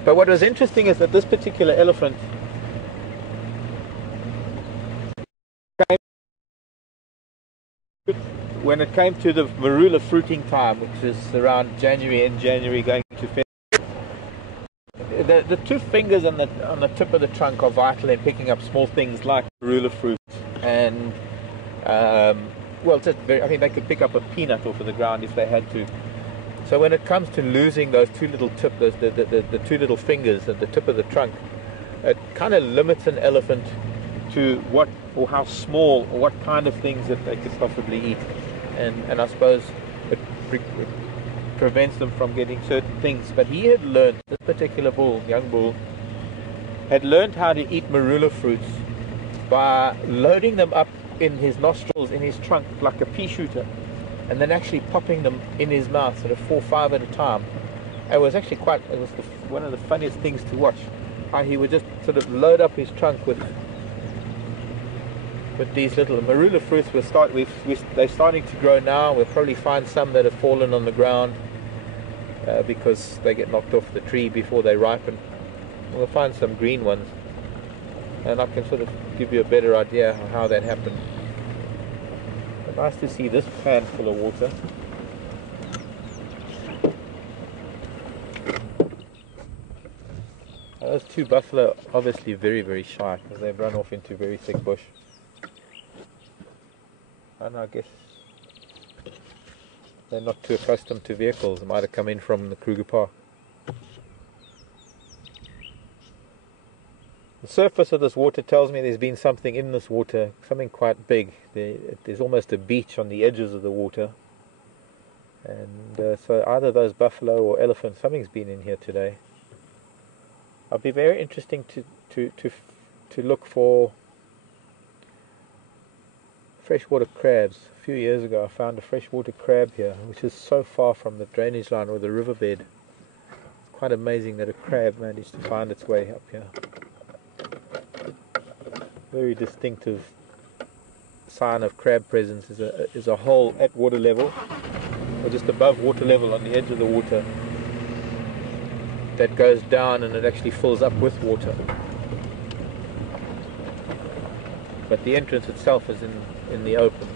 But what was interesting is that this particular elephant when it came to the marula fruiting time, which is around January going to February, the two fingers on the tip of the trunk are vital in picking up small things like marula fruit, and well, I mean, they could pick up a peanut off of the ground if they had to. So when it comes to losing those two little the two little fingers at the tip of the trunk, it kind of limits an elephant to what or how small or what kind of things that they could possibly eat, and I suppose it prevents them from getting certain things. But he had learned, this particular bull, young bull, had learned how to eat marula fruits by loading them up in his nostrils, in his trunk, like a pea shooter, and then actually popping them in his mouth, sort of 4 or 5 at a time. It was actually one of the funniest things to watch. How he would just sort of load up his trunk with these little marula fruits. They're starting to grow now. We'll probably find some that have fallen on the ground because they get knocked off the tree before they ripen. We'll find some green ones, and I can sort of give you a better idea of how that happened. Nice to see this pan full of water. Those two buffalo are obviously very, very shy because they've run off into very thick bush. And I guess they're not too accustomed to vehicles. They might have come in from the Kruger Park. The surface of this water tells me there's been something in this water, something quite big. There's almost a beach on the edges of the water, and so either those buffalo or elephant, something's been in here today. It'll be very interesting to look for freshwater crabs. A few years ago I found a freshwater crab here, which is so far from the drainage line or the riverbed. It's quite amazing that a crab managed to find its way up here. Very distinctive sign of crab presence is a hole at water level, or just above water level on the edge of the water, that goes down and it actually fills up with water. But the entrance itself is in the open.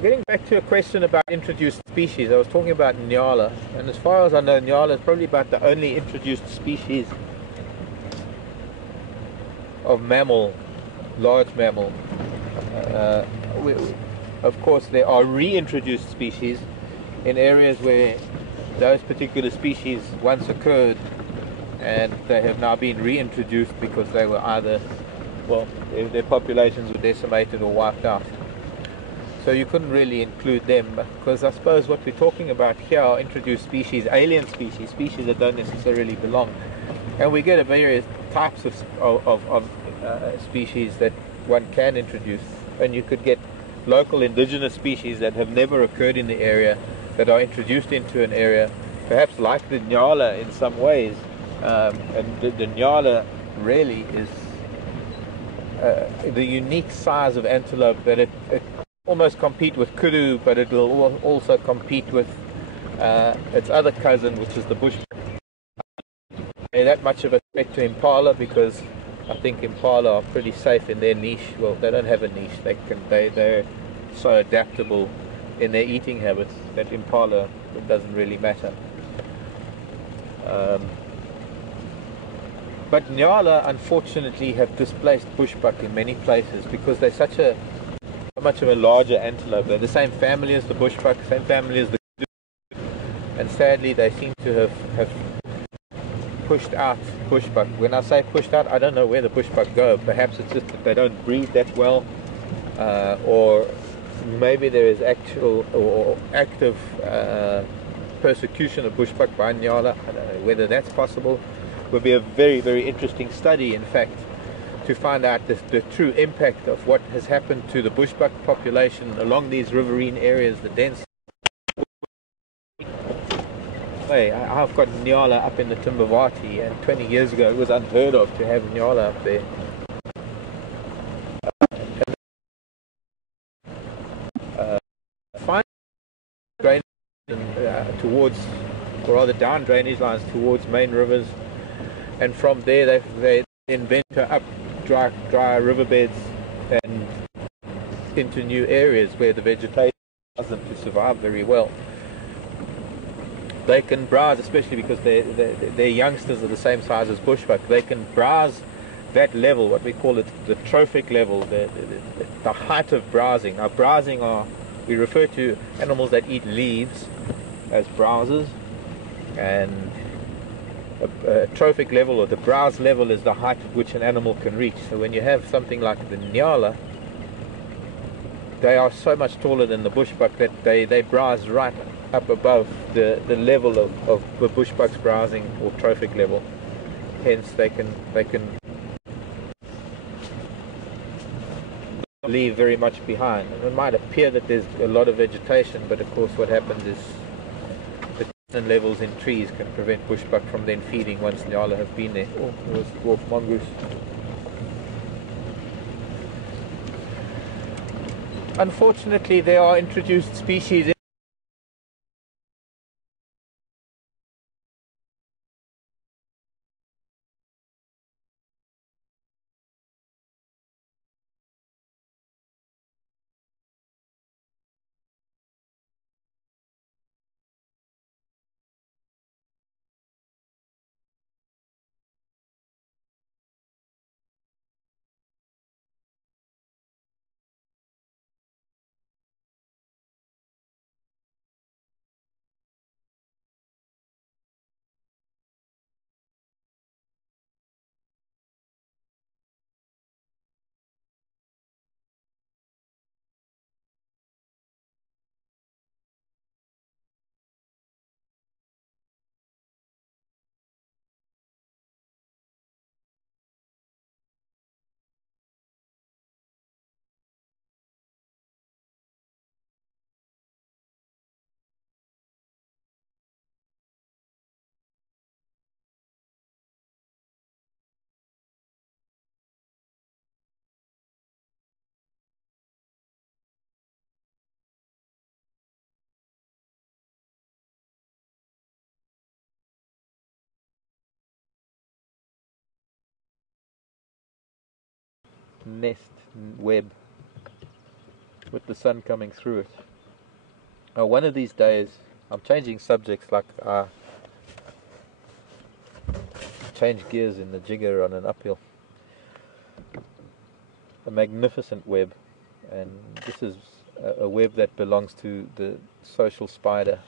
Getting back to a question about introduced species, I was talking about Nyala, and as far as I know, Nyala is probably about the only introduced species of mammal, large mammal. Of course, there are reintroduced species in areas where those particular species once occurred, and they have now been reintroduced because they were either, well, their populations were decimated or wiped out. So you couldn't really include them, because I suppose what we're talking about here are introduced species, alien species, species that don't necessarily belong. And we get a various types of species that one can introduce. And you could get local indigenous species that have never occurred in the area, that are introduced into an area, perhaps like the Nyala in some ways. And the Nyala really is the unique size of antelope that it almost compete with kudu, but it will also compete with its other cousin, which is the bushbuck. That much of a threat to impala because I think impala are pretty safe in their niche. Well, they don't have a niche. They're so adaptable in their eating habits that impala, it doesn't really matter. But nyala, unfortunately, have displaced bushbuck in many places because they're so much of a larger antelope. They're the same family as the bushbuck, same family as the kudu, and sadly they seem to have pushed out bushbuck. When I say pushed out, I don't know where the bushbuck go. Perhaps it's just that they don't breed that well, or maybe there is actual or active persecution of bushbuck by nyala. I don't know whether that's possible. It would be a very, very interesting study, in fact, to find out the true impact of what has happened to the bushbuck population along these riverine areas, the dense. I've got nyala up in the Timbavati, and 20 years ago it was unheard of to have nyala up there. Fine drainage towards, or rather down drainage lines towards main rivers, and from there they then venture up dry riverbeds and into new areas where the vegetation allows them to survive very well. They can browse, especially because their youngsters are the same size as bushbuck. They can browse that level, what we call it the trophic level, the height of browsing. Now, browsing we refer to animals that eat leaves as browsers, and a trophic level, or the browse level, is the height at which an animal can reach. So when you have something like the nyala, they are so much taller than the bushbuck that they browse right up above the level of the bushbuck's browsing or trophic level. Hence they can leave very much behind. And it might appear that there's a lot of vegetation, but of course what happens is the toxin levels in trees can prevent bushbuck from then feeding once nyala have been there. Oh, there was dwarf mongoose. Unfortunately, there are introduced species nest web with the sun coming through it. Now, one of these days, I'm changing subjects like I change gears in the jigger on an uphill. A magnificent web, and this is a web that belongs to the social spider,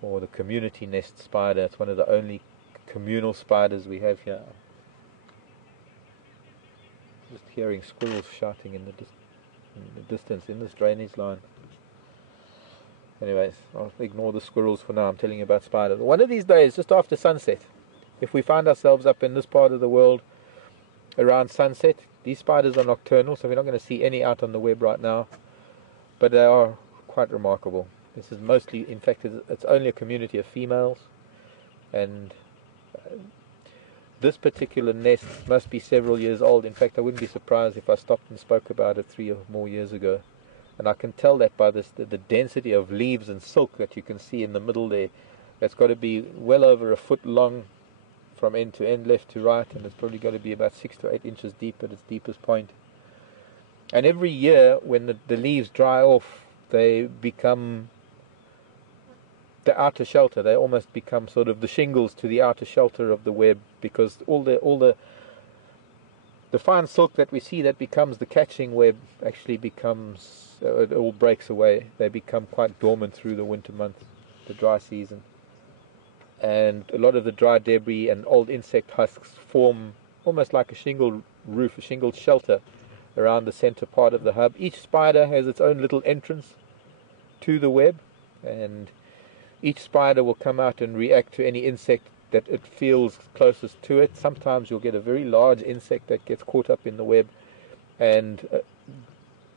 or the community nest spider. It's one of the only communal spiders we have here. Just hearing squirrels shouting in the distance in this drainage line. Anyways, I'll ignore the squirrels for now. I'm telling you about spiders. One of these days, just after sunset, if we find ourselves up in this part of the world around sunset, these spiders are nocturnal, so we're not going to see any out on the web right now, but they are quite remarkable. This is mostly, in fact, it's only a community of females, and this particular nest must be several years old. In fact, I wouldn't be surprised if I stopped and spoke about it 3 or more years ago. And I can tell that by the density of leaves and silk that you can see in the middle there. That's got to be well over a foot long from end to end, left to right, and it's probably got to be about 6 to 8 inches deep at its deepest point. And every year, when the leaves dry off, they become the outer shelter. They almost become sort of the shingles to the outer shelter of the web, because all the fine silk that we see that becomes the catching web actually becomes, it all breaks away. They become quite dormant through the winter months, the dry season. And a lot of the dry debris and old insect husks form almost like a shingle roof, a shingled shelter around the center part of the hub. Each spider has its own little entrance to the web, and each spider will come out and react to any insect that it feels closest to it. Sometimes you'll get a very large insect that gets caught up in the web, and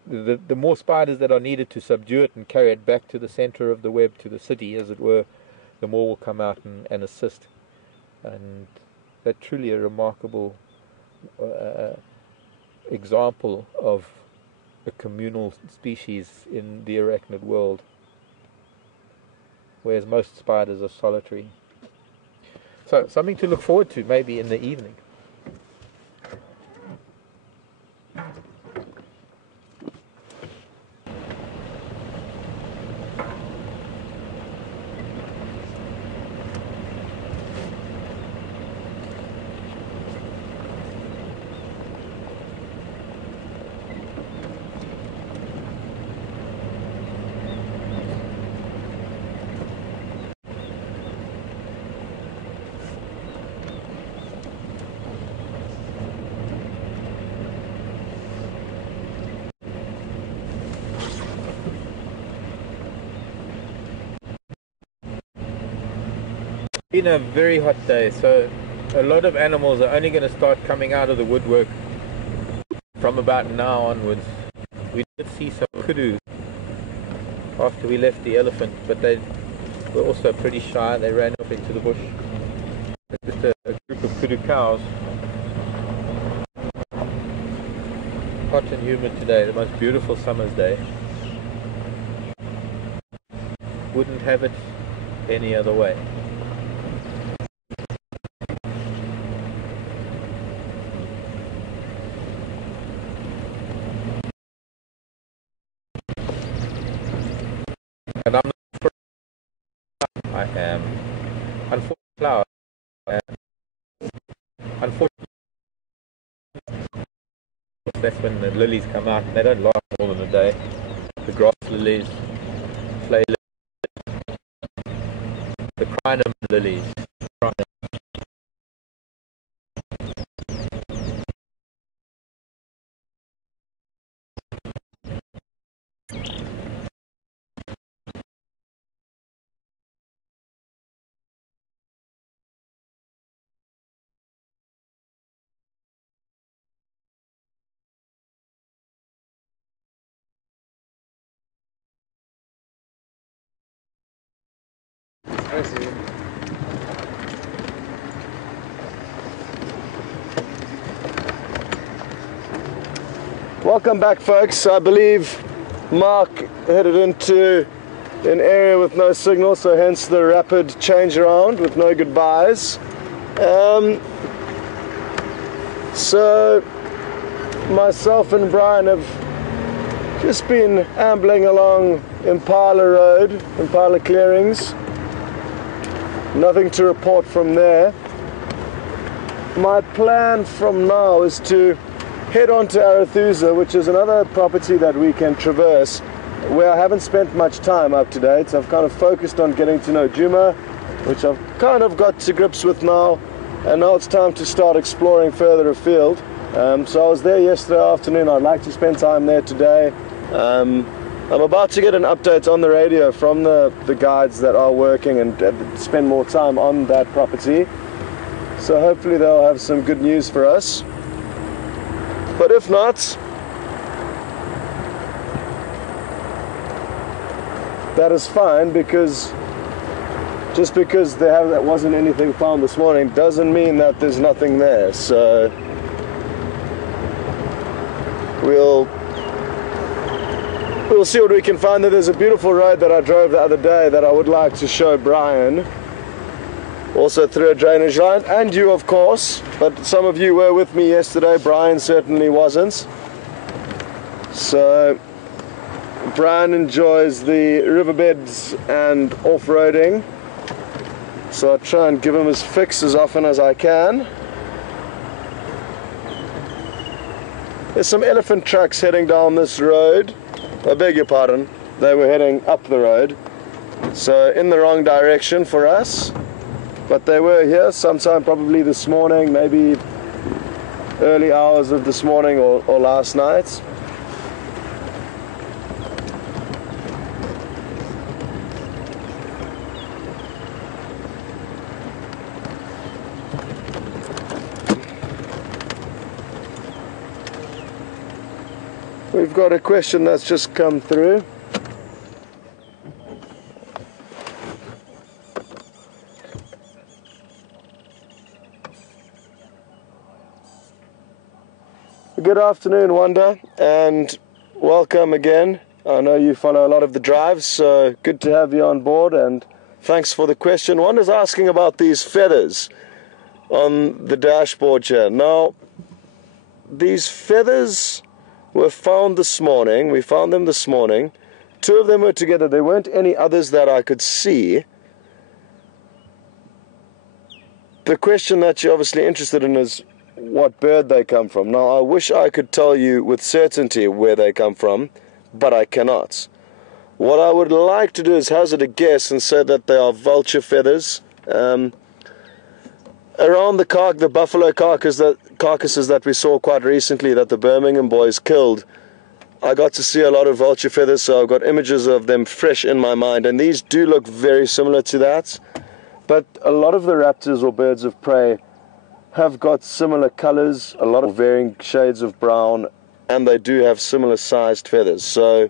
the more spiders that are needed to subdue it and carry it back to the center of the web, to the city as it were, the more will come out and assist. And that's truly a remarkable example of a communal species in the arachnid world, whereas most spiders are solitary. So something to look forward to maybe in the evening. Been a very hot day, so a lot of animals are only going to start coming out of the woodwork from about now onwards. We did see some kudu after we left the elephant, but they were also pretty shy. They ran off into the bush. Just a group of kudu cows. Hot and humid today, the most beautiful summer's day. Wouldn't have it any other way. And I'm not for I am unfortunately flower. Unfortunately, that's when the lilies come out, and they don't last more than a day. The grass lilies, clay lilies, the crinum lilies. Welcome back, folks. I believe Mark headed into an area with no signal, so hence the rapid change around with no goodbyes. So myself and Brian have just been ambling along Impala Road, Impala Clearings. Nothing to report from there. My plan from now is to head on to Arathusa, which is another property that we can traverse, where I haven't spent much time up to date. I've kind of focused on getting to know Djuma, which I've kind of got to grips with now, and now it's time to start exploring further afield. So I was there yesterday afternoon. I'd like to spend time there today. I'm about to get an update on the radio from the guides that are working and spend more time on that property. So hopefully they'll have some good news for us. But if not, that is fine, because just because that wasn't anything found this morning doesn't mean that there's nothing there. So we'll see what we can find. There's a beautiful road that I drove the other day that I would like to show Brian. Also through a drainage line, and you of course, but some of you were with me yesterday. Brian certainly wasn't. So Brian enjoys the riverbeds and off-roading, so I try and give him his fix as often as I can. There's some elephant trucks heading down this road. I beg your pardon, they were heading up the road, so in the wrong direction for us. But they were here sometime probably this morning, maybe early hours of this morning or last night. We've got a question that's just come through. Good afternoon, Wanda, and welcome again. I know you follow a lot of the drives, so good to have you on board, and thanks for the question. Wanda's asking about these feathers on the dashboard here. Now, these feathers were found this morning. We found them this morning. 2 of them were together. There weren't any others that I could see. The question that you're obviously interested in is what bird they come from. Now, I wish I could tell you with certainty where they come from, but I cannot. What I would like to do is hazard a guess and say that they are vulture feathers. Around the buffalo carcasses that we saw quite recently that the Birmingham boys killed, I got to see a lot of vulture feathers, so I've got images of them fresh in my mind, and these do look very similar to that. But a lot of the raptors or birds of prey have got similar colors, a lot of varying shades of brown, and they do have similar sized feathers. So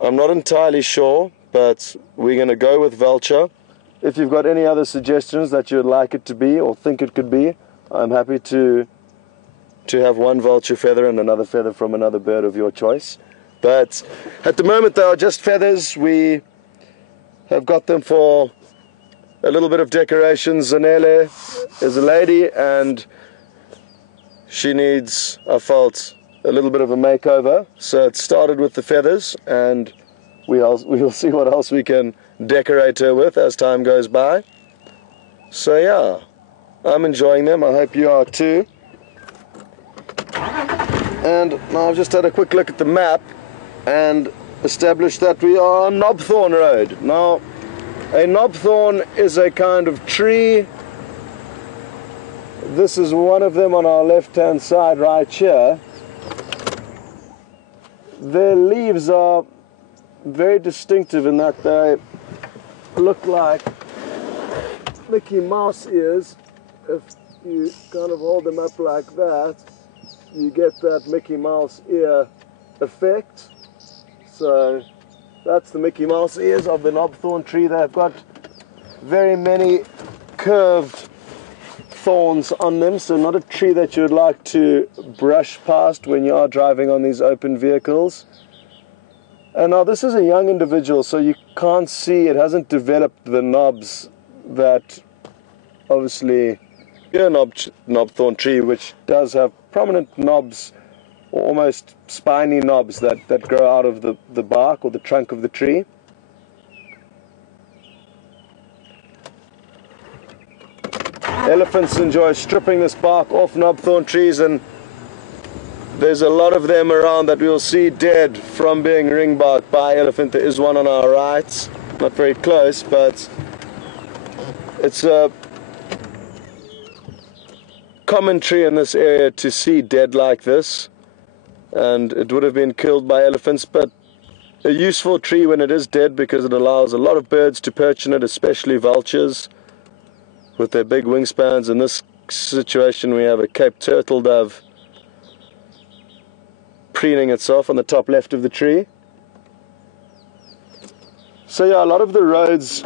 I'm not entirely sure, but we're going to go with vulture. If you've got any other suggestions that you'd like it to be or think it could be, I'm happy to have one vulture feather and another feather from another bird of your choice. But at the moment they are just feathers. We have got them for a little bit of decoration. Zanele is a lady, and she needs, I felt, a little bit of a makeover. So it started with the feathers, and we will see what else we can decorate her with as time goes by. So yeah, I'm enjoying them. I hope you are too. And now I've just had a quick look at the map and established that we are on Knobthorne Road. Now, a knobthorn is a kind of tree. This is one of them on our left-hand side right here. Their leaves are very distinctive in that they look like Mickey Mouse ears. If you kind of hold them up like that, you get that Mickey Mouse ear effect. So that's the Mickey Mouse ears of the knobthorn tree. They've got very many curved thorns on them, so not a tree that you would like to brush past when you are driving on these open vehicles. And now this is a young individual, so you can't see, it hasn't developed the knobs that obviously a knobthorn tree, which does have prominent knobs, or almost spiny knobs that grow out of the bark or the trunk of the tree. Elephants enjoy stripping this bark off knobthorn trees, and there's a lot of them around that we'll see dead from being ring-barked by elephant. There is one on our right, not very close, but it's a common tree in this area to see dead like this, and it would have been killed by elephants, but a useful tree when it is dead because it allows a lot of birds to perch in it, especially vultures with their big wingspans. In this situation we have a Cape turtle dove preening itself on the top left of the tree. So yeah, a lot of the roads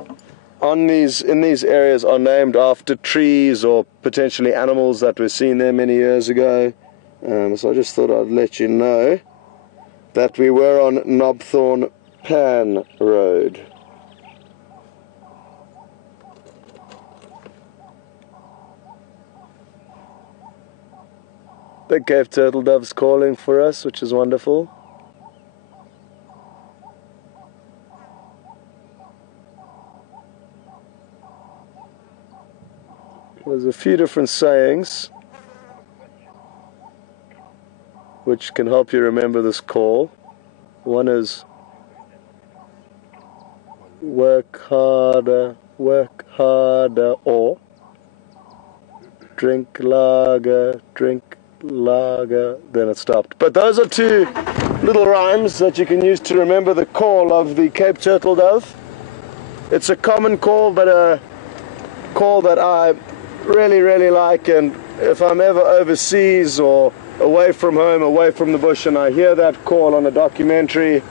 in these areas are named after trees or potentially animals that were seen there many years ago. So I just thought I'd let you know that we were on Knobthorne Pan Road. The Cape Turtle Dove's calling for us, which is wonderful. There's a few different sayings which can help you remember this call. One is work harder, or drink lager, then it stopped. But those are two little rhymes that you can use to remember the call of the Cape Turtle Dove. It's a common call, but a call that I really like, and if I'm ever overseas or away from home, away from the bush, and I hear that call on a documentary,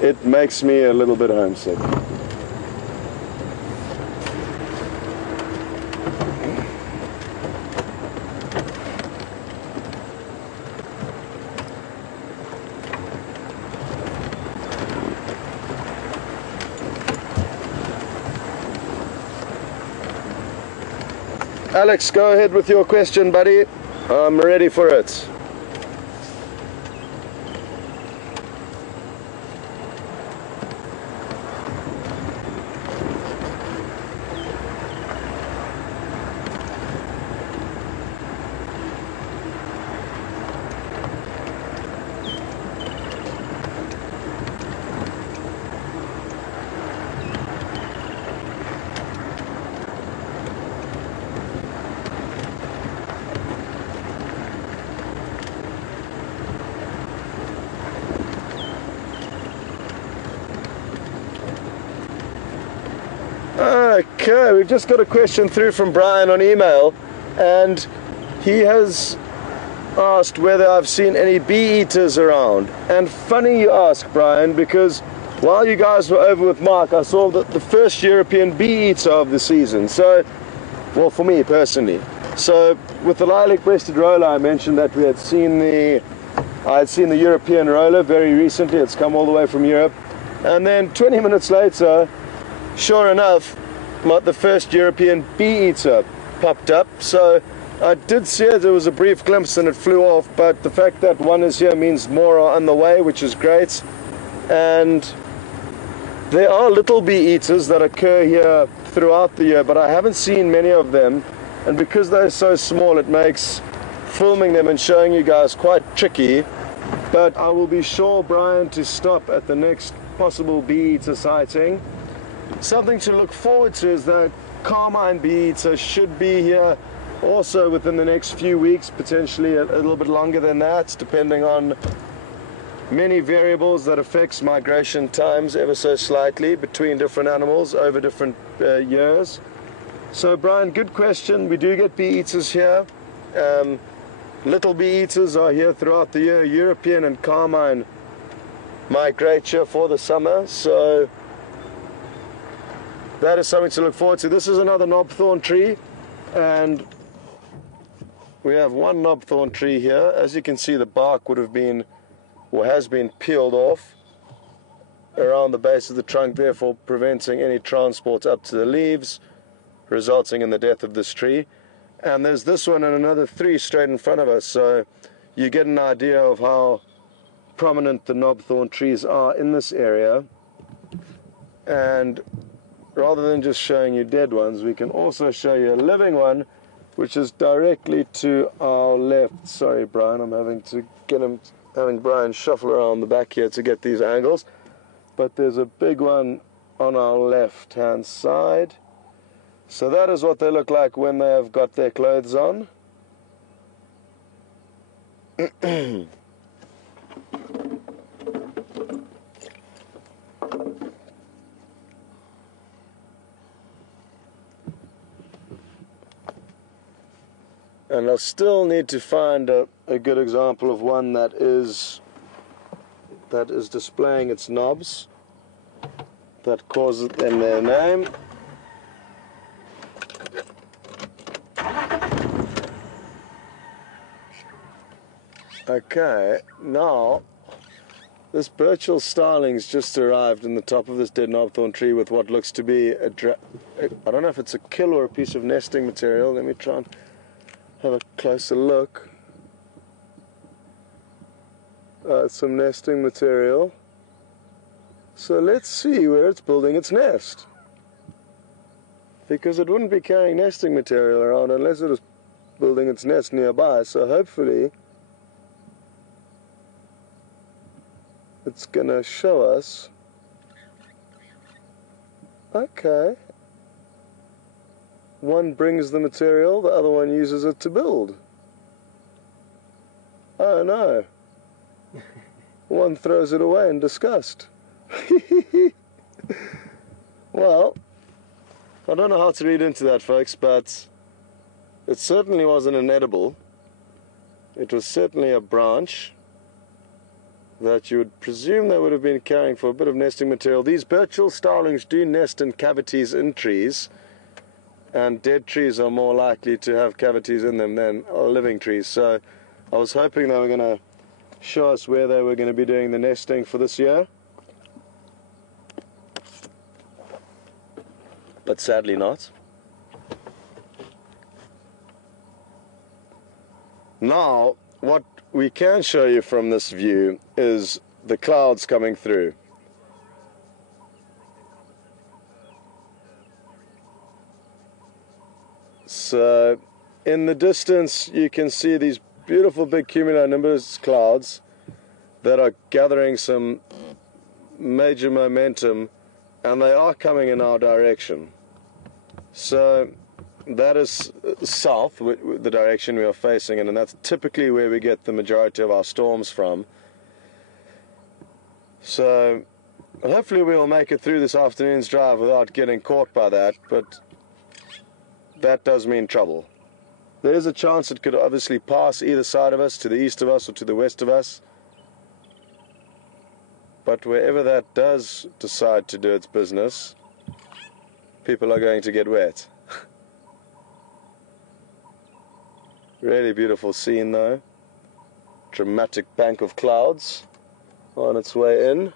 it makes me a little bit homesick. Alex, go ahead with your question, buddy. I'm ready for it. Okay, we've just got a question through from Brian on email, and he has asked whether I've seen any bee eaters around. And funny you ask, Brian, because while you guys were over with Mark, I saw that the first European bee eater of the season. So, well, for me personally. So, with the lilac-breasted roller, I mentioned that I had seen the European roller very recently. It's come all the way from Europe. And then 20 minutes later, sure enough, the first European bee eater popped up. So I did see it. There was a brief glimpse and it flew off, but the fact that one is here means more are on the way, which is great. And there are little bee eaters that occur here throughout the year, but I haven't seen many of them, and because they're so small, it makes filming them and showing you guys quite tricky. But I will be sure, Brian, to stop at the next possible bee eater sighting. Something to look forward to is that carmine bee eater should be here also within the next few weeks, potentially a little bit longer than that, depending on many variables that affects migration times ever so slightly between different animals over different years. So Brian, good question. We do get bee eaters here. Little bee eaters are here throughout the year. European and carmine migrate here for the summer, so that is something to look forward to. This is another knobthorn tree, and we have one knobthorn tree here. As you can see, the bark would have been, or has been, peeled off around the base of the trunk, therefore preventing any transport up to the leaves, resulting in the death of this tree. And there's this one and another three straight in front of us, so you get an idea of how prominent the knobthorn trees are in this area. And rather than just showing you dead ones, we can also show you a living one, which is directly to our left. Sorry, Brian, I'm having Brian shuffle around the back here to get these angles. But there's a big one on our left-hand side. So that is what they look like when they have got their clothes on. And I'll still need to find a good example of one that is displaying its knobs, that causes them their name. Okay, now This Birchall starling's just arrived in the top of this dead knobthorn tree with what looks to be I don't know if it's a kill or a piece of nesting material. Let me try and have a closer look. Some nesting material. So let's see where it's building its nest. Because it wouldn't be carrying nesting material around unless it was building its nest nearby. So hopefully it's gonna show us. Okay. One brings the material, the other one uses it to build. Oh no. One throws it away in disgust. Well, I don't know how to read into that, folks, but it certainly wasn't an edible. It was certainly a branch that you would presume they would have been carrying for a bit of nesting material. These Birchall starlings do nest in cavities in trees, and dead trees are more likely to have cavities in them than living trees. So I was hoping they were going to show us where they were going to be doing the nesting for this year, but sadly not. Now, what we can show you from this view is the clouds coming through. So in the distance you can see these beautiful big cumulonimbus clouds that are gathering some major momentum, and they are coming in our direction. So that is south, the direction we are facing, and that's typically where we get the majority of our storms from. So hopefully we'll make it through this afternoon's drive without getting caught by that, but that does mean trouble. There is a chance it could obviously pass either side of us, to the east of us or to the west of us. But wherever that does decide to do its business, people are going to get wet. Really beautiful scene though. Dramatic bank of clouds on its way in.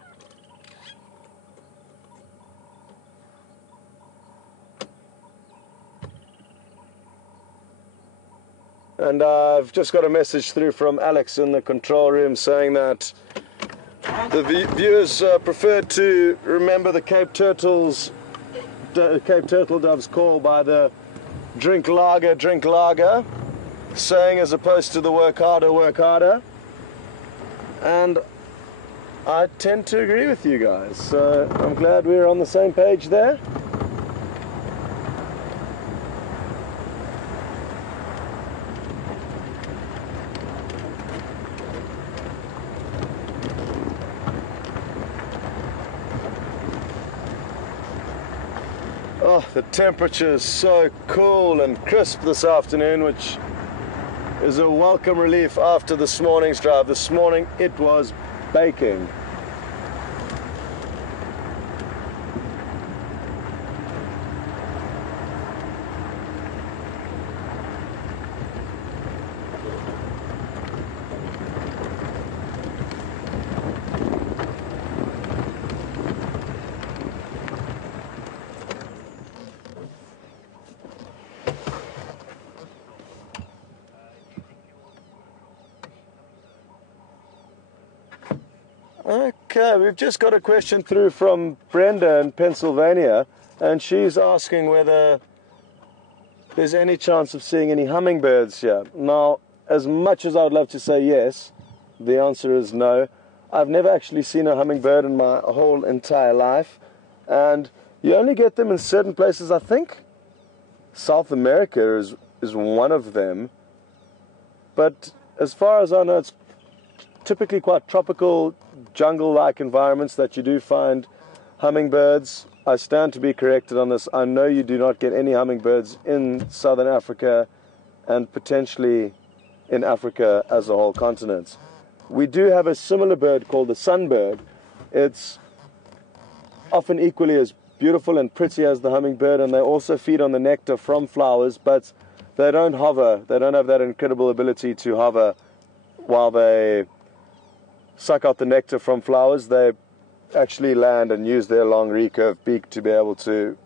And I've just got a message through from Alex in the control room saying that the viewers preferred to remember the Cape Turtle Dove's call by the drink lager saying, as opposed to the work harder. And I tend to agree with you guys, so I'm glad we're on the same page there. Oh, the temperature is so cool and crisp this afternoon, which is a welcome relief after this morning's drive. This morning it was baking. Okay, we've just got a question through from Brenda in Pennsylvania, and she's asking whether there's any chance of seeing any hummingbirds here. Now, as much as I would love to say yes, the answer is no. I've never actually seen a hummingbird in my whole entire life, and you only get them in certain places. I think South America is one of them, but as far as I know, it's typically quite tropical, jungle-like environments that you do find hummingbirds. I stand to be corrected on this. I know you do not get any hummingbirds in southern Africa and potentially in Africa as a whole continent. We do have a similar bird called the sunbird. It's often equally as beautiful and pretty as the hummingbird, and they also feed on the nectar from flowers, but they don't hover. They don't have that incredible ability to hover while they suck out the nectar from flowers, they actually land and use their long recurved beak to be able to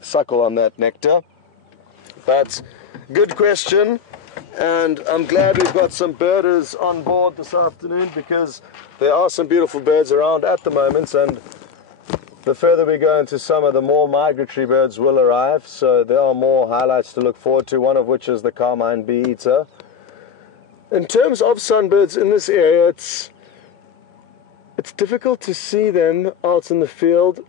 suckle on that nectar. But good question, and I'm glad we've got some birders on board this afternoon, because there are some beautiful birds around at the moment, and the further we go into summer, the more migratory birds will arrive, so there are more highlights to look forward to, one of which is the carmine bee-eater. In terms of sunbirds in this area, it's difficult to see them out in the field.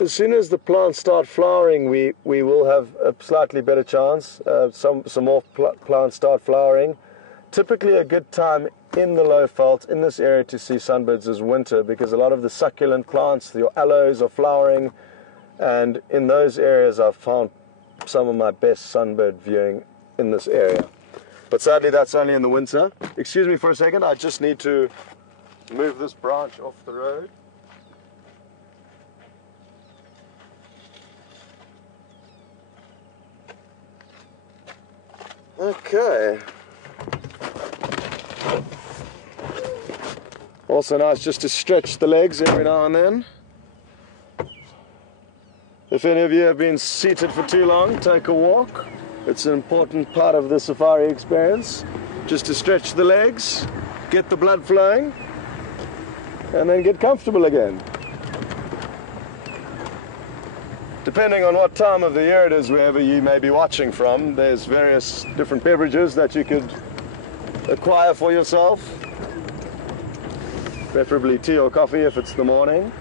As soon as the plants start flowering, we will have a slightly better chance. Some more plants start flowering. Typically a good time in the low veld in this area to see sunbirds is winter, because a lot of the succulent plants, your aloes, are flowering, and in those areas I've found some of my best sunbird viewing in this area. But sadly that's only in the winter. Excuse me for a second, I just need to move this branch off the road. Okay. Also nice just to stretch the legs every now and then. If any of you have been seated for too long, take a walk. It's an important part of the safari experience. Just to stretch the legs, get the blood flowing, and then get comfortable again. Depending on what time of the year it is, wherever you may be watching from, there's various different beverages that you could acquire for yourself. Preferably tea or coffee if it's the morning,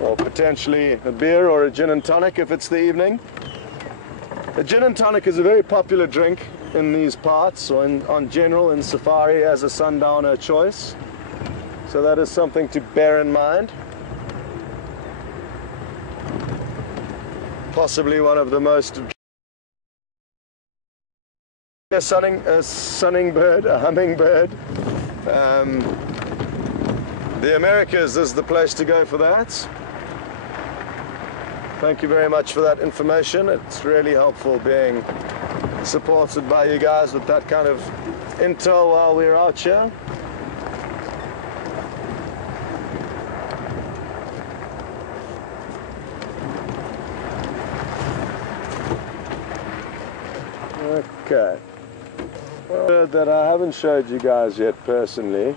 or potentially a beer or a gin and tonic if it's the evening. A gin and tonic is a very popular drink in these parts, or on general in safari, as a sundowner choice. So that is something to bear in mind. Possibly one of the most... A hummingbird. The Americas is the place to go for that. Thank you very much for that information. It's really helpful being supported by you guys with that kind of intel while we're out here. Okay. Well, a bird that I haven't showed you guys yet personally.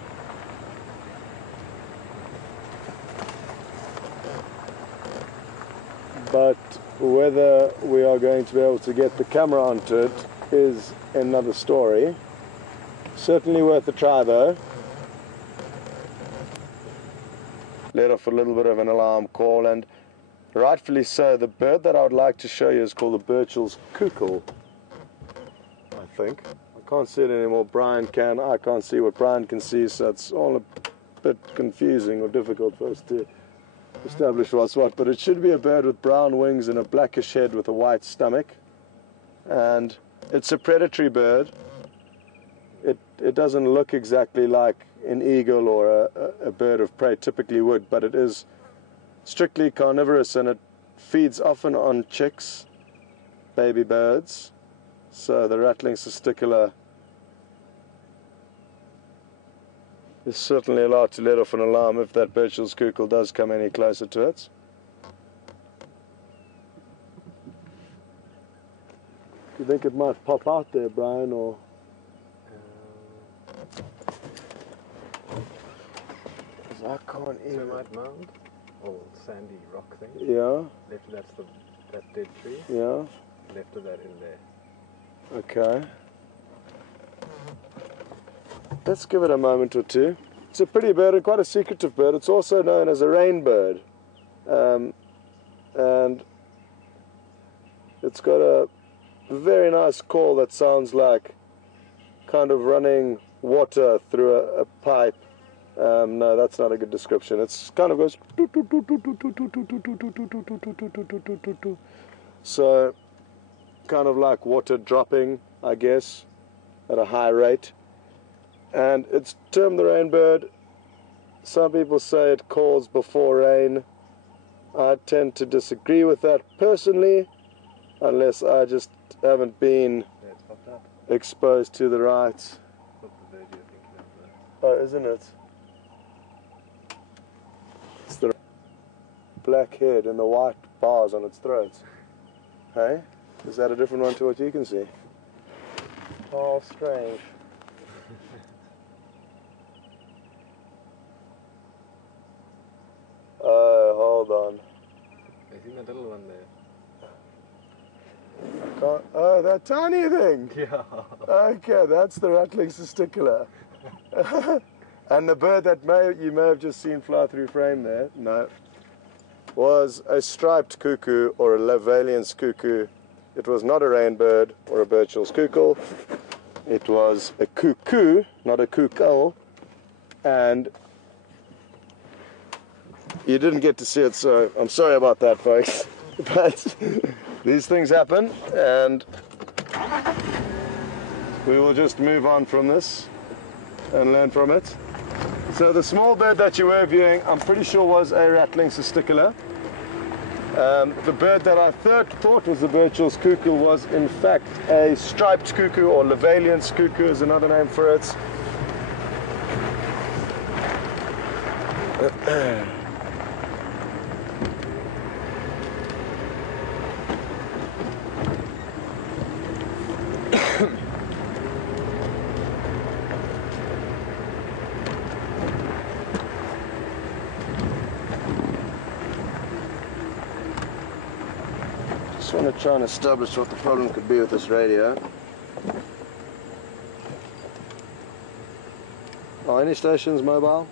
But whether we are going to be able to get the camera onto it is another story. Certainly worth a try though. Let off a little bit of an alarm call, and rightfully so. The bird that I would like to show you is called the Burchell's cuckoo, I think. I can't see it anymore. Brian can. I can't see what Brian can see, so it's all a bit confusing or difficult for us to establish what's what, but it should be a bird with brown wings and a blackish head with a white stomach, and it's a predatory bird. It doesn't look exactly like an eagle or a bird of prey typically would, but it is strictly carnivorous, and it feeds often on chicks, baby birds. So the rattling testicular is certainly allowed to let off an alarm if that Burchell's cuckoo does come any closer to it. Do you think it might pop out there, Brian, or? I can't even. Termite mound, or sandy rock thing. Yeah. Left, that dead tree. Yeah. Left of that in there. Okay. Let's give it a moment or two. It's a pretty bird and quite a secretive bird. It's also known as a rainbird. And it's got a very nice call that sounds like kind of running water through a pipe. No, that's not a good description. It's kind of goes... So, kind of like water dropping, I guess, at a high rate. And it's termed the rainbird. Some people say it calls before rain. I tend to disagree with that personally, unless I just haven't been exposed to the right. Not the bird you're thinking of, Oh, isn't it? black head and the white bars on its throat. Hey? Is that a different one to what you can see? Oh, strange. Oh, hold on. I think that little one there. I can't, oh, that tiny thing! Yeah. Okay, that's the rattling testicular. And the bird that you may have just seen fly through frame there, no, was a striped cuckoo or a Lavalian's cuckoo. It was not a rainbird or a Birchall's cuckoo. It was a cuckoo, not a cuckoo, and you didn't get to see it, so I'm sorry about that, folks. But these things happen, and we will just move on from this and learn from it. So the small bird that you were viewing, I'm pretty sure was a rattling testicular. The bird that I thought was the Birchall's cuckoo was in fact a striped cuckoo, or Lavalian's cuckoo is another name for it. I want to try and establish what the problem could be with this radio. Are any stations mobile?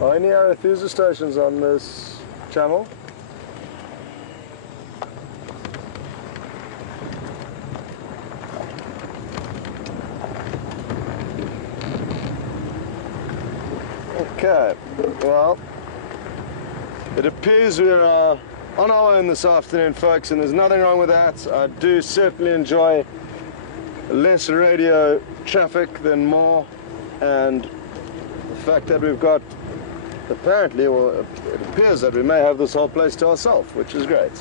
Are any Arathusa stations on this channel? Okay, well, it appears we're on our own this afternoon, folks, and there's nothing wrong with that. I do certainly enjoy less radio traffic than more, and the fact that we've got, apparently, well, it appears that we may have this whole place to ourselves, which is great.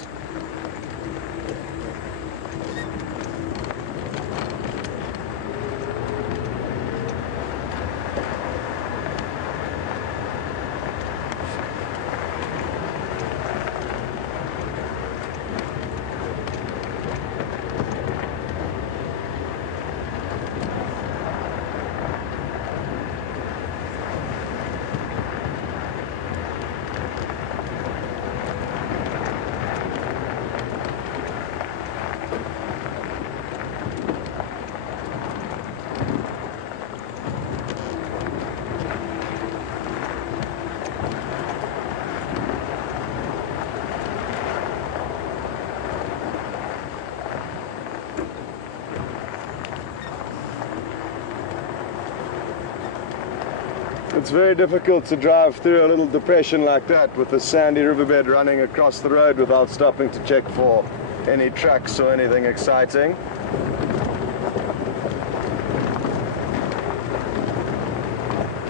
It's very difficult to drive through a little depression like that with a sandy riverbed running across the road without stopping to check for any trucks or anything exciting.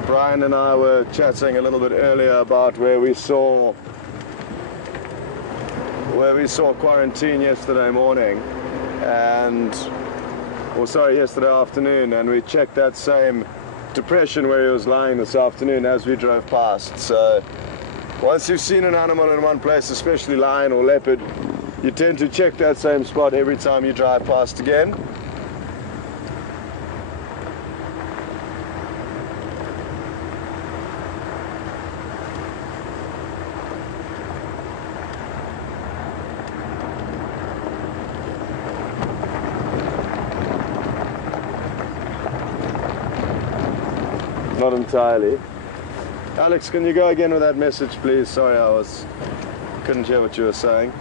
Brian and I were chatting a little bit earlier about where we saw quarantine yesterday morning, and yesterday afternoon, and we checked that same depression where he was lying this afternoon as we drove past. So once you've seen an animal in one place, especially lion or leopard, you tend to check that same spot every time you drive past again. Not entirely. Alex, can you go again with that message, please? Sorry, couldn't hear what you were saying.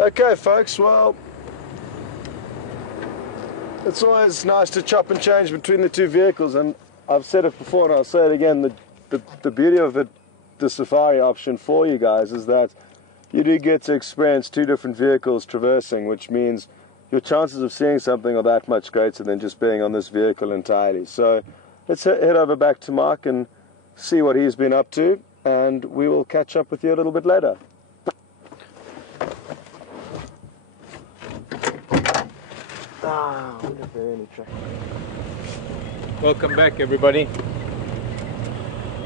Okay, folks, well, it's always nice to chop and change between the two vehicles, and I've said it before and I'll say it again, the the beauty of it, the safari option for you guys, is that you do get to experience two different vehicles traversing, which means your chances of seeing something are that much greater than just being on this vehicle entirely. So let's head over back to Mark and see what he's been up to, and we will catch up with you a little bit later. Welcome back, everybody.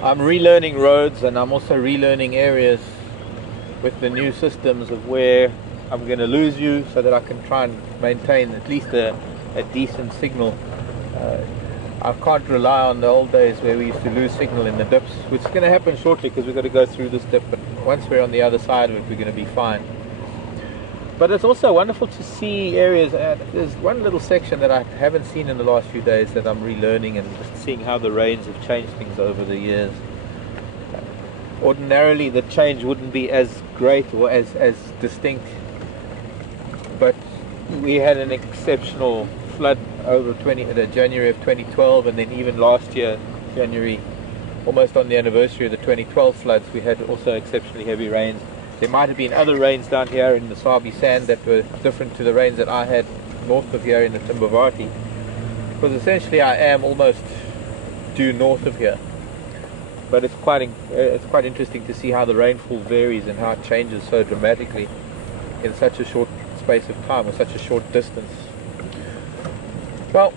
I'm relearning roads, and I'm also relearning areas with the new systems of where I'm going to lose you, so that I can try and maintain at least a decent signal. I can't rely on the old days where we used to lose signal in the dips, which is going to happen shortly because we've got to go through this dip, but once we're on the other side of it, we're going to be fine. But it's also wonderful to see areas. There's one little section that I haven't seen in the last few days that I'm relearning, and just seeing how the rains have changed things over the years. Ordinarily the change wouldn't be as great or as distinct, but we had an exceptional flood over January of 2012, and then even last year, January, almost on the anniversary of the 2012 floods, we had also exceptionally heavy rains. There might have been other rains down here in the Sabi Sand that were different to the rains that I had north of here in the Timbavati, because essentially I am almost due north of here. But it's quite interesting to see how the rainfall varies and how it changes so dramatically in such a short space of time, or such a short distance. Well,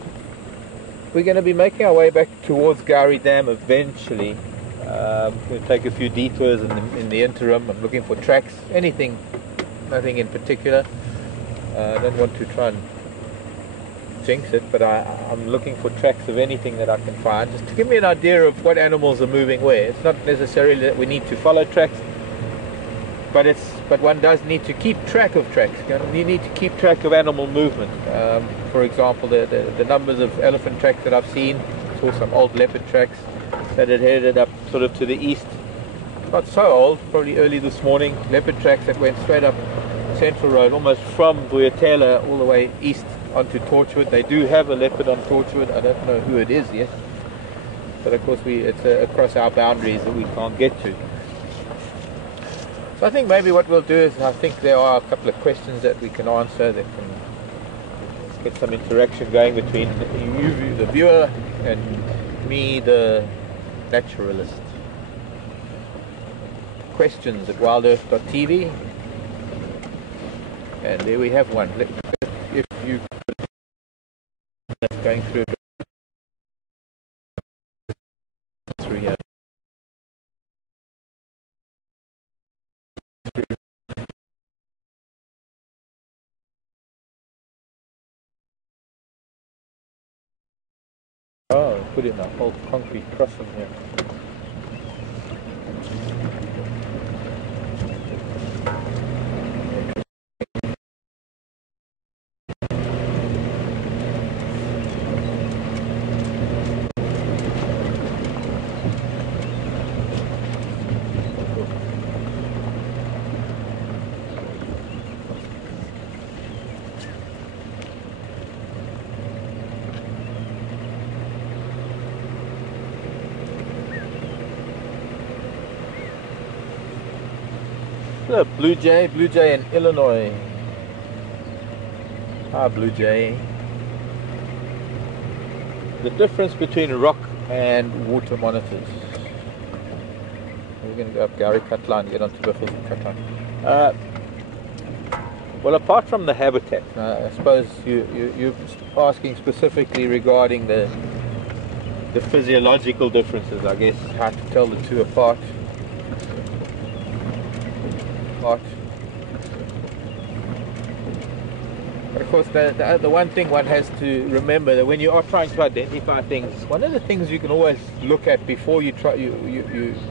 we're going to be making our way back towards Gowrie Dam eventually. We'll take a few detours in the interim. I'm looking for tracks, nothing in particular. I don't want to try and jinx it, but I'm looking for tracks of anything that I can find, just to give me an idea of what animals are moving where. It's not necessarily that we need to follow tracks, but one does need to keep track of tracks. You need to keep track of animal movement. For example, the numbers of elephant tracks that I've seen. Saw some old leopard tracks that had headed up sort of to the east. Not so old, probably early this morning. Leopard tracks that went straight up Central Road, almost from Vuyatela all the way east onto Torchwood. They do have a leopard on Torchwood. I don't know who it is yet, but of course it's across our boundaries that we can't get to. So I think maybe what we'll do is, I think there are a couple of questions that we can answer that can get some interaction going between you, the viewer, and me, the naturalist. Questions at wildearth.tv, and there we have one. If you going through here. Oh, put in a whole concrete crossing here. Blue Jay in Illinois. Ah, Blue Jay. The difference between rock and water monitors. We're going to go up Gowrie Cutline, get onto Biffles and Cutline. Well, apart from the habitat, I suppose you're asking specifically regarding the physiological differences, I guess, how to tell the two apart. But of course, the one thing one has to remember, that when you are trying to identify things, one of the things you can always look at before you try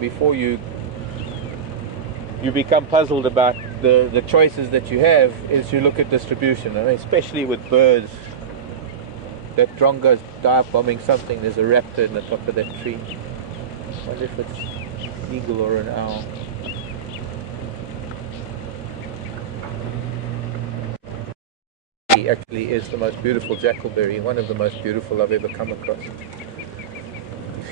before you become puzzled about the choices that you have, is you look at distribution. I mean, especially with birds. That drongo's dive bombing something. There's a raptor in the top of that tree. I wonder if it's an eagle or an owl. He actually is the most beautiful jackalberry, one of the most beautiful I've ever come across.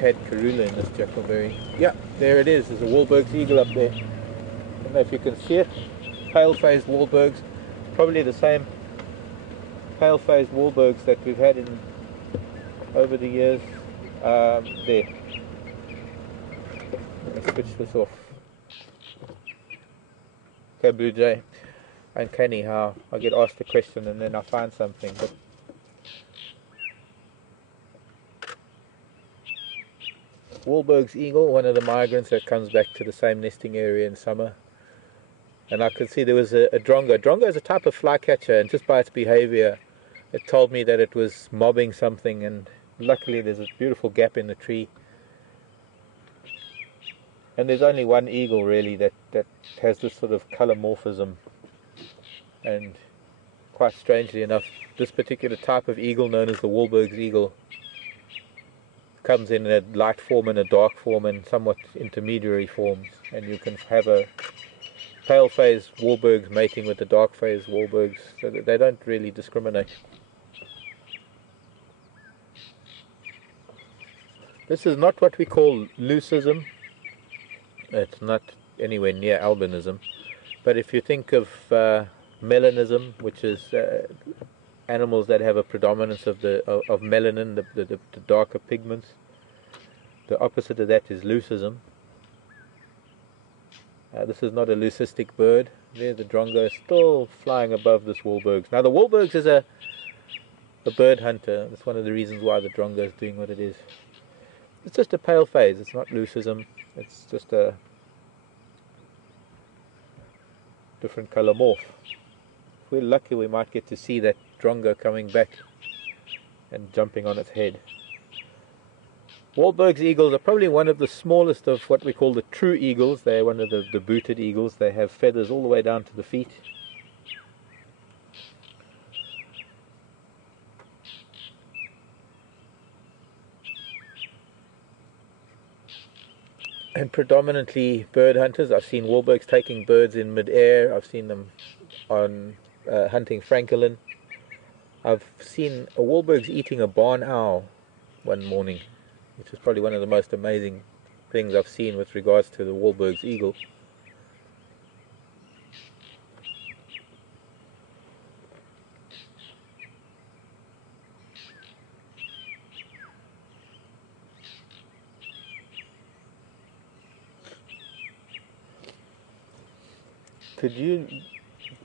had Karula in this Jackalberry. Yeah, there it is. There's a Wahlberg's eagle up there. I don't know if you can see it. Pale-phased Wahlbergs. Probably the same pale-phased Wahlbergs that we've had in over the years. There. Let me switch this off. Okay, Blue Jay. Uncanny how I get asked a question and then I find something. But Wahlberg's eagle, one of the migrants that comes back to the same nesting area in summer. And I could see there was a drongo. Drongo is a type of flycatcher, and just by its behavior, it told me that it was mobbing something, and luckily there's a beautiful gap in the tree. And there's only one eagle really that has this sort of colour morphism. And quite strangely enough, this particular type of eagle, known as the Wahlberg's eagle, comes in a light form and a dark form and somewhat intermediary forms. And you can have a pale-phased Wahlbergs mating with the dark-phased Wahlbergs, so that they don't really discriminate. This is not what we call leucism. It's not anywhere near albinism. But if you think of melanism, which is animals that have a predominance of melanin, the darker pigments, the opposite of that is leucism. This is not a leucistic bird. There, the drongo is still flying above this Wahlberg's. Now, the Wahlberg's is a bird hunter. That's one of the reasons why the drongo is doing what it is. It's just a pale phase. It's not leucism. It's just a different colour morph. If we're lucky, we might get to see that drongo coming back and jumping on its head. Wahlberg's eagles are probably one of the smallest of what we call the true eagles. They're one of the booted eagles. They have feathers all the way down to the feet. And predominantly bird hunters. I've seen Wahlbergs taking birds in mid-air. I've seen them on hunting francolin. I've seen a Wahlbergs eating a barn owl one morning, which is probably one of the most amazing things I've seen with regards to the Wahlberg's eagle. Could you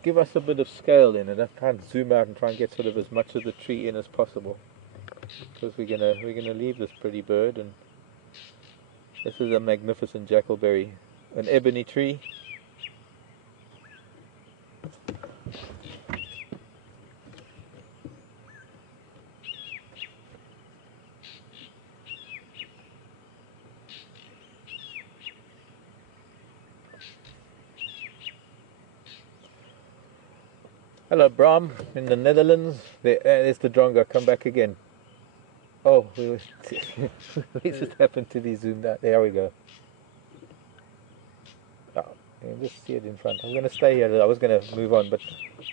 give us a bit of scale in it? I can't zoom out and try and get sort of as much of the tree in as possible, because we're gonna leave this pretty bird. And this is a magnificent jackalberry, an ebony tree. Hello, Bram, in the Netherlands. There's the drongo. Come back again. Oh, we just happened to be zoomed out. There we go. Oh, you can just see it in front. I'm going to stay here. I was going to move on, but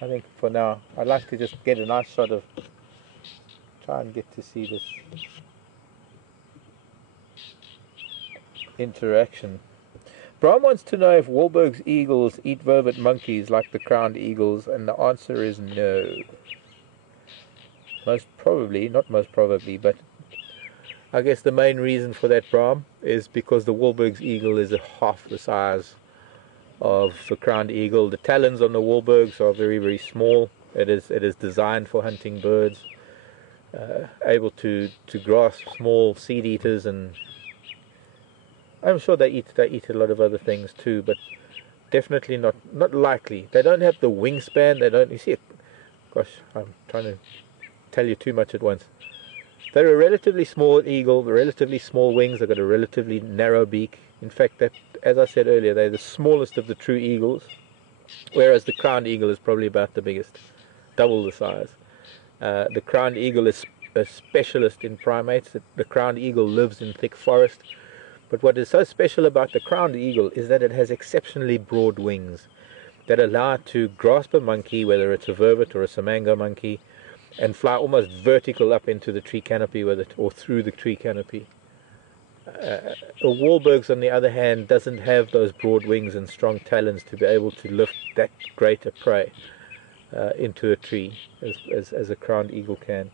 I think for now, I'd like to just get a nice shot of, try and get to see this interaction. Bram wants to know if Wahlberg's eagles eat vervet monkeys like the crowned eagles, and the answer is no. Most probably, not most probably, but I guess the main reason for that, Bram, is because the Wahlberg's eagle is half the size of the crowned eagle. The talons on the Wahlbergs are very, very small. It is designed for hunting birds, able to grasp small seed eaters, and I'm sure they eat a lot of other things too, but definitely not likely. They don't have the wingspan. They don't. You see, gosh, I'm trying to tell you too much at once. They're a relatively small eagle, relatively small wings. They've got a relatively narrow beak. In fact, that, as I said earlier, they're the smallest of the true eagles, whereas the crowned eagle is probably about the biggest, double the size. The crowned eagle is a specialist in primates. The crowned eagle lives in thick forest. But what is so special about the crowned eagle is that it has exceptionally broad wings that allow it to grasp a monkey, whether it's a vervet or a samango monkey, and fly almost vertical up into the tree canopy with it, or through the tree canopy. A Wahlberg's, on the other hand, doesn't have those broad wings and strong talons to be able to lift that great a prey into a tree as a crowned eagle can.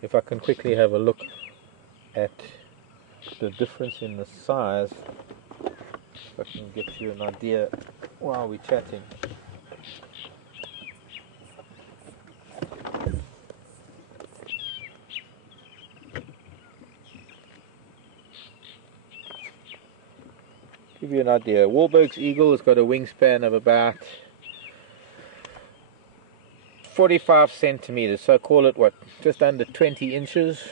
If I can quickly have a look at the difference in the size, if I can get you an idea while we're chatting. Give you an idea. Wahlberg's eagle has got a wingspan of about 45 centimeters, so call it what, just under 20 inches.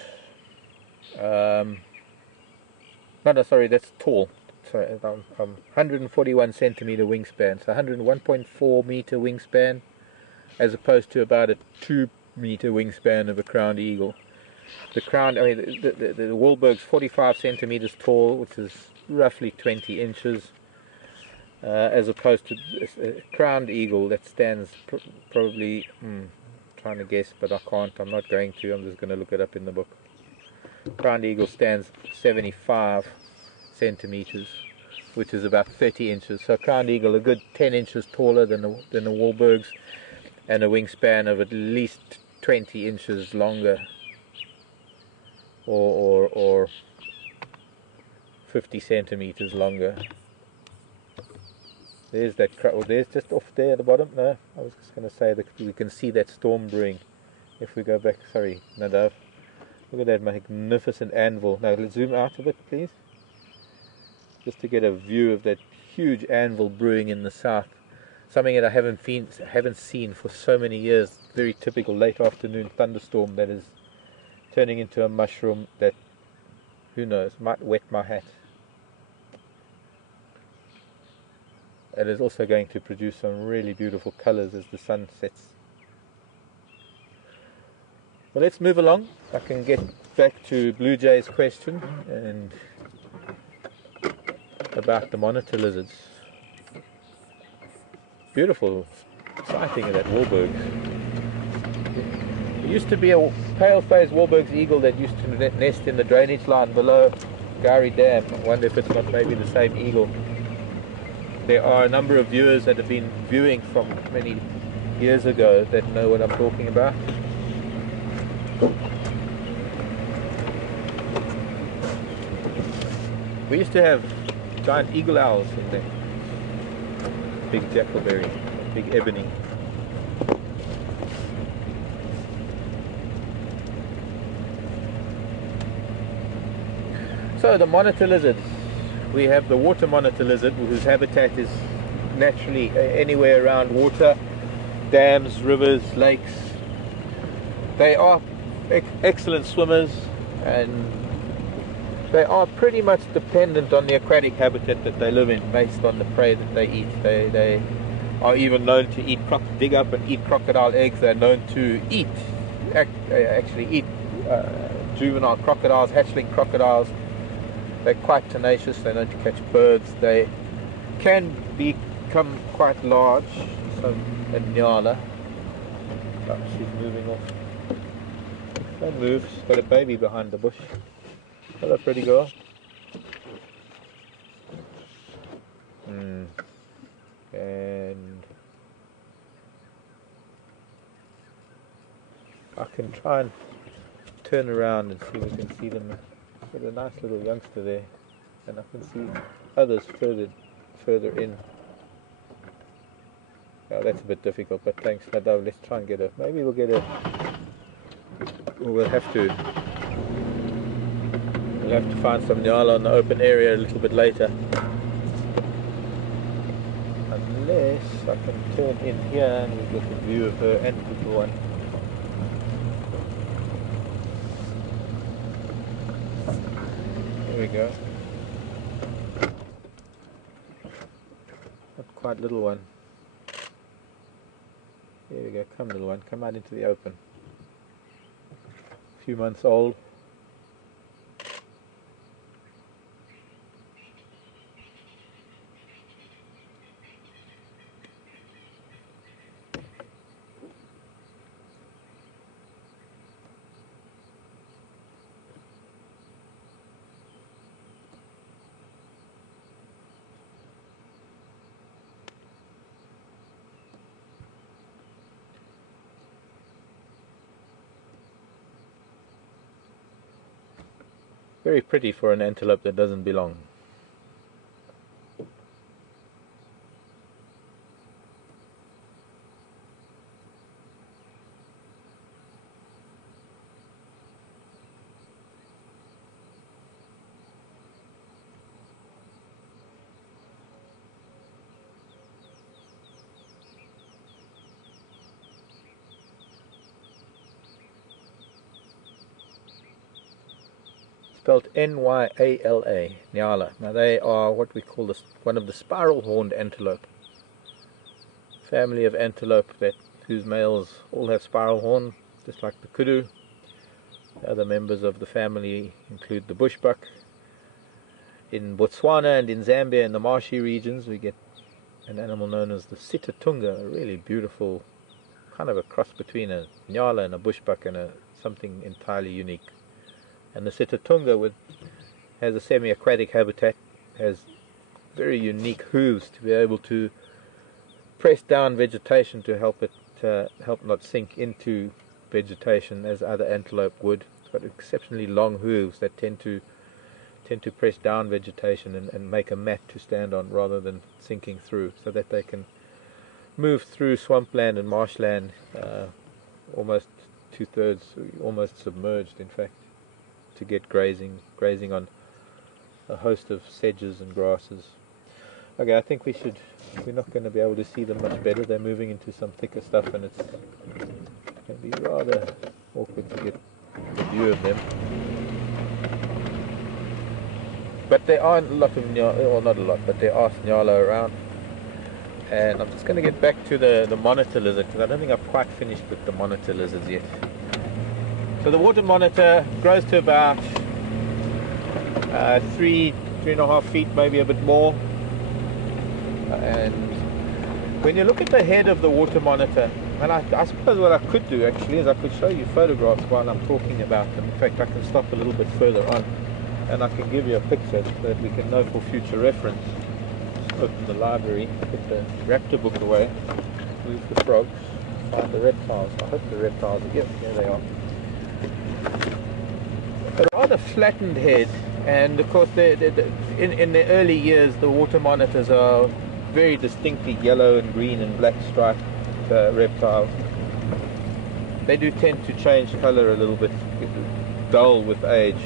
No, sorry, that's tall. So 141 centimeter wingspan, so 101.4 meter wingspan, as opposed to about a 2 meter wingspan of a crowned eagle. The crowned, I mean, the Wahlberg's 45 centimeters tall, which is roughly 20 inches, as opposed to a crowned eagle that stands probably, trying to guess, but I can't, I'm not going to, I'm just going to look it up in the book. Crowned eagle stands 75 centimeters, which is about 30 inches. So crowned eagle, a good 10 inches taller than the Wahlberg's, and a wingspan of at least 20 inches longer, or 50 centimeters longer. There's that there's just off there at the bottom. No, I was just going to say that we can see that storm brewing. If we go back, sorry, Nadav, look at that magnificent anvil. Now let's zoom out a bit, please, just to get a view of that huge anvil brewing in the south. Something that I haven't seen for so many years. Very typical late afternoon thunderstorm that is turning into a mushroom that, who knows, might wet my hat. It is also going to produce some really beautiful colors as the sun sets. Well, let's move along. I can get back to Blue Jay's question and about the monitor lizards. Beautiful sighting of that Wahlberg. There used to be a pale-faced Wahlberg's eagle that used to nest in the drainage line below Gowrie Dam. I wonder if it's not maybe the same eagle. There are a number of viewers that have been viewing from many years ago that know what I'm talking about. We used to have giant eagle owls in there. Big jackalberry, big ebony. So the monitor lizards. We have the water monitor lizard, whose habitat is naturally anywhere around water, dams, rivers, lakes. They are excellent swimmers, and they are pretty much dependent on the aquatic habitat that they live in based on the prey that they eat. They are even known to dig up and eat crocodile eggs. They're known to actually eat juvenile crocodiles, hatchling crocodiles. They're quite tenacious. They're known to catch birds. They can become quite large. So a nyala. Oh, she's moving off. Don't move. She's got a baby behind the bush. Hello, pretty girl. And I can try and turn around and see if we can see them. There's a nice little youngster there, and I can see others further in. Oh, that's a bit difficult, but thanks, Nadav. Let's try and get a. Maybe we'll get a. We'll have to find some nyala in the open area a little bit later. Unless I can turn in here and we'll get a view of her and the little one. There we go. Not quite little one. There we go. Come little one. Come out into the open. A few months old. Very pretty for an antelope that doesn't belong. Spelled N-Y-A-L-A, Nyala. Now they are what we call one of the spiral-horned antelope. Family of antelope whose males all have spiral horn, just like the kudu. The other members of the family include the bushbuck. In Botswana and in Zambia, in the marshy regions, we get an animal known as the sitatunga, a really beautiful, kind of a cross between a nyala and a bushbuck and something entirely unique. And the sitatunga has a semi-aquatic habitat, has very unique hooves to be able to press down vegetation to help it help not sink into vegetation as other antelope would. It's got exceptionally long hooves that tend to press down vegetation and make a mat to stand on rather than sinking through, so that they can move through swampland and marshland almost two-thirds, almost submerged in fact, to get grazing on a host of sedges and grasses. Okay, I think we're not going to be able to see them much better. They're moving into some thicker stuff and it's going to be rather awkward to get a view of them. But there are a lot of nyala, or not a lot, but there are nyala around. And I'm just going to get back to the monitor lizard, because I don't think I've quite finished with the monitor lizards yet. So the water monitor grows to about 3.5 feet, maybe a bit more. And when you look at the head of the water monitor, and I suppose what I could do actually is I could show you photographs while I'm talking about them. In fact, I can stop a little bit further on and I can give you a picture so that we can know for future reference. Just open the library, put the raptor book away, move the frogs, find the reptiles. I hope the reptiles are here. There they are. A rather flattened head, and of course in the early years the water monitors are very distinctly yellow and green and black striped reptiles. They do tend to change colour a little bit, dull with age.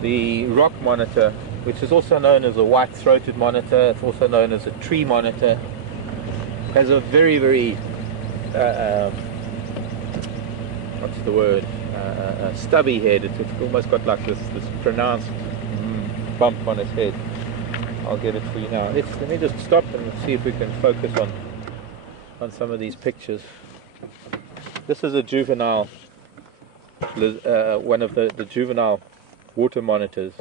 The rock monitor, which is also known as a white-throated monitor, it's also known as a tree monitor, has a very, very what's the word? Stubby head. It's almost got like this pronounced bump on its head. I'll get it for you now. Let me just stop and see if we can focus on some of these pictures. This is a juvenile, one of the juvenile water monitors.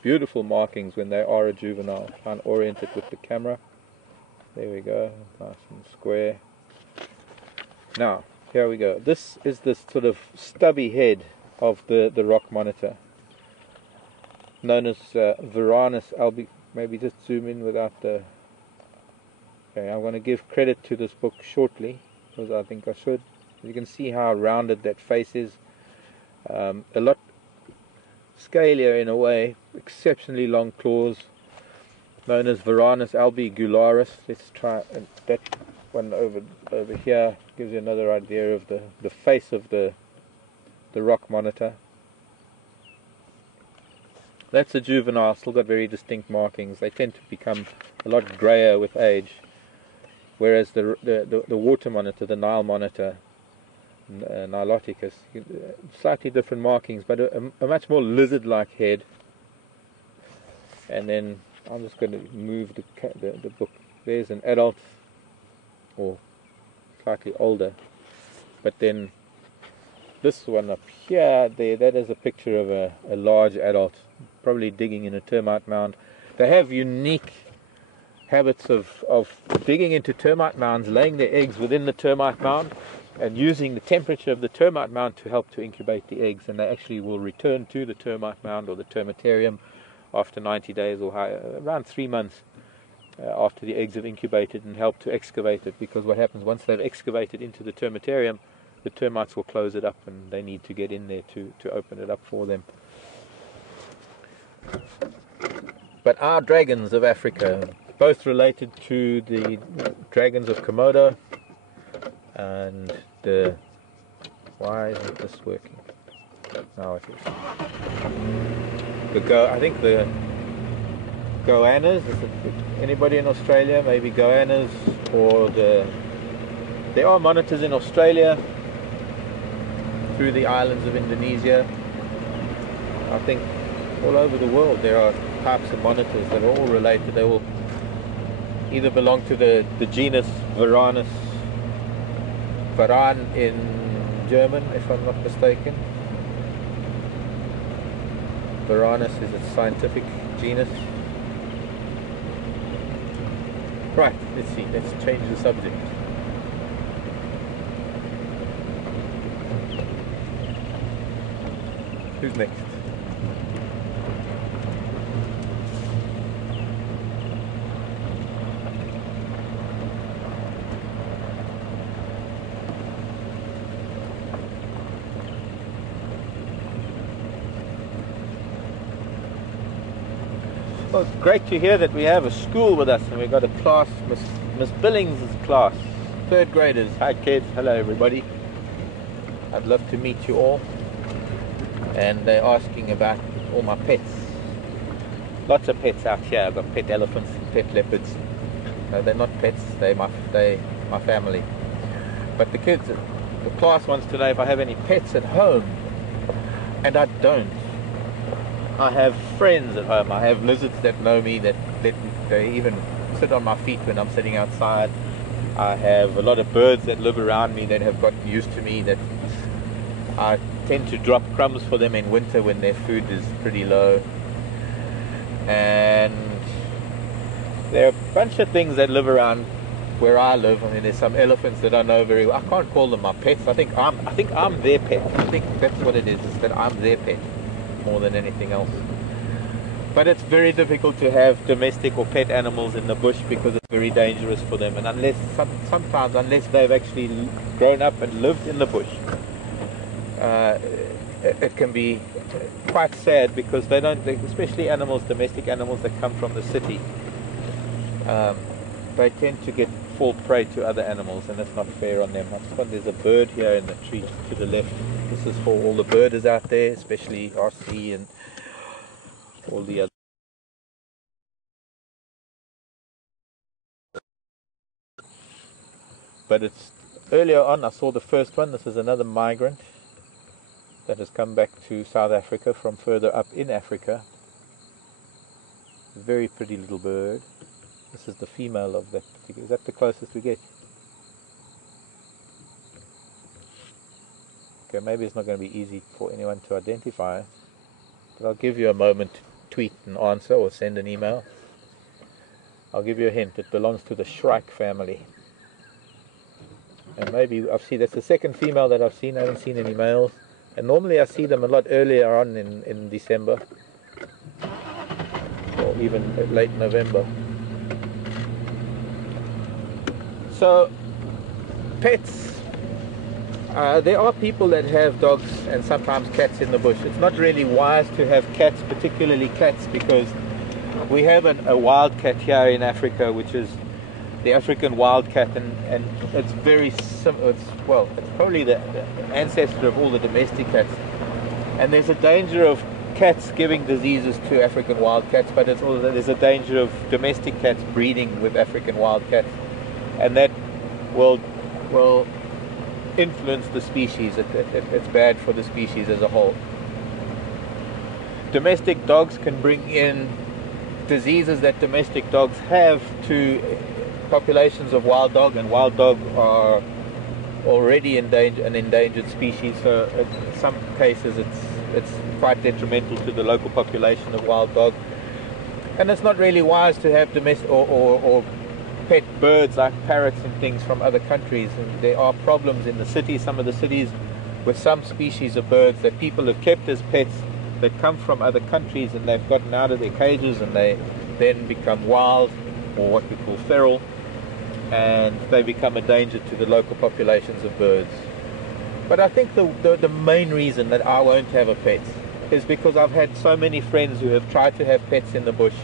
Beautiful markings when they are a juvenile. Try and orient it with the camera. There we go, nice and square. Now, here we go. This is this sort of stubby head of the rock monitor, known as Varanus albi. Maybe just zoom in without the... Okay, I'm going to give credit to this book shortly, because I think I should. You can see how rounded that face is. A lot scalier in a way, exceptionally long claws, known as Varanus albigularis. Let's try that one over here. Gives you another idea of the face of the rock monitor. That's a juvenile, still got very distinct markings. They tend to become a lot grayer with age, whereas the water monitor, the Nile monitor, Niloticus, slightly different markings, but a much more lizard-like head. And then I'm just going to move the book. There's an adult, or slightly older, but then this one up here, that is a picture of a large adult, probably digging in a termite mound. They have unique habits of digging into termite mounds, laying their eggs within the termite mound, and using the temperature of the termite mound to help to incubate the eggs. And they actually will return to the termite mound or the termitarium after 90 days or around 3 months after the eggs have incubated, and help to excavate it. Because what happens once they've excavated into the termitarium, the termites will close it up, and they need to get in there to open it up for them. But our dragons of Africa, both related to the dragons of Komodo and the... Why isn't this working? Now it is. I think the goannas, anybody in Australia, maybe goannas, or there are monitors in Australia through the islands of Indonesia. I think all over the world there are types of monitors that are all related. They will either belong to the genus Varanus, Varan in German, if I'm not mistaken. Varanus is its scientific genus. Right, let's see, let's change the subject. Who's next? Well, it's great to hear that we have a school with us, and we've got a class, Miss Billings' class, 3rd graders. Hi kids, hello everybody. I'd love to meet you all. And they're asking about all my pets. Lots of pets out here. I've got pet elephants and pet leopards. No, they're not pets, they're my family. But the class wants to know if I have any pets at home. And I don't. I have friends at home. I have lizards that know me, that they even sit on my feet when I'm sitting outside. I have a lot of birds that live around me that have gotten used to me, that I tend to drop crumbs for them in winter when their food is pretty low. And there are a bunch of things that live around where I live. I mean, there's some elephants that I know very well. I can't call them my pets. I think I'm their pet. I think that's what it is that I'm their pet more than anything else. But it's very difficult to have domestic or pet animals in the bush because it's very dangerous for them. And sometimes unless they've actually grown up and lived in the bush, it can be quite sad because they don't, especially domestic animals that come from the city, they tend to fall prey to other animals, and that's not fair on them. There's a bird here in the tree to the left. This is for all the birders out there, especially RC and all the other. But it's earlier on I saw the first one. This is another migrant that has come back to South Africa from further up in Africa. Very pretty little bird. This is the female of that particular. Is that the closest we get? Okay, maybe it's not going to be easy for anyone to identify, but I'll give you a moment to tweet an answer or send an email. I'll give you a hint. It belongs to the shrike family. And maybe I've seen, that's the second female that I've seen. I haven't seen any males. And normally I see them a lot earlier on in December, or even late November. So, pets. There are people that have dogs and sometimes cats in the bush. It's not really wise to have cats, particularly cats, because we have a wild cat here in Africa, which is the African wildcat, and it's very similar. It's probably the ancestor of all the domestic cats. And there's a danger of cats giving diseases to African wildcats, but there's a danger of domestic cats breeding with African wildcats, and that will influence the species. It's bad for the species as a whole. Domestic dogs can bring in diseases that domestic dogs have to populations of wild dog, and wild dog are already an endangered species, so in some cases it's quite detrimental to the local population of wild dog. And it's not really wise to have domestic or pet birds like parrots and things from other countries. And there are problems in the cities, some of the cities, with some species of birds that people have kept as pets that come from other countries, and they've gotten out of their cages and they then become wild, or what we call feral, and they become a danger to the local populations of birds. But I think the main reason that I won't have a pet is because I've had so many friends who have tried to have pets in the bush,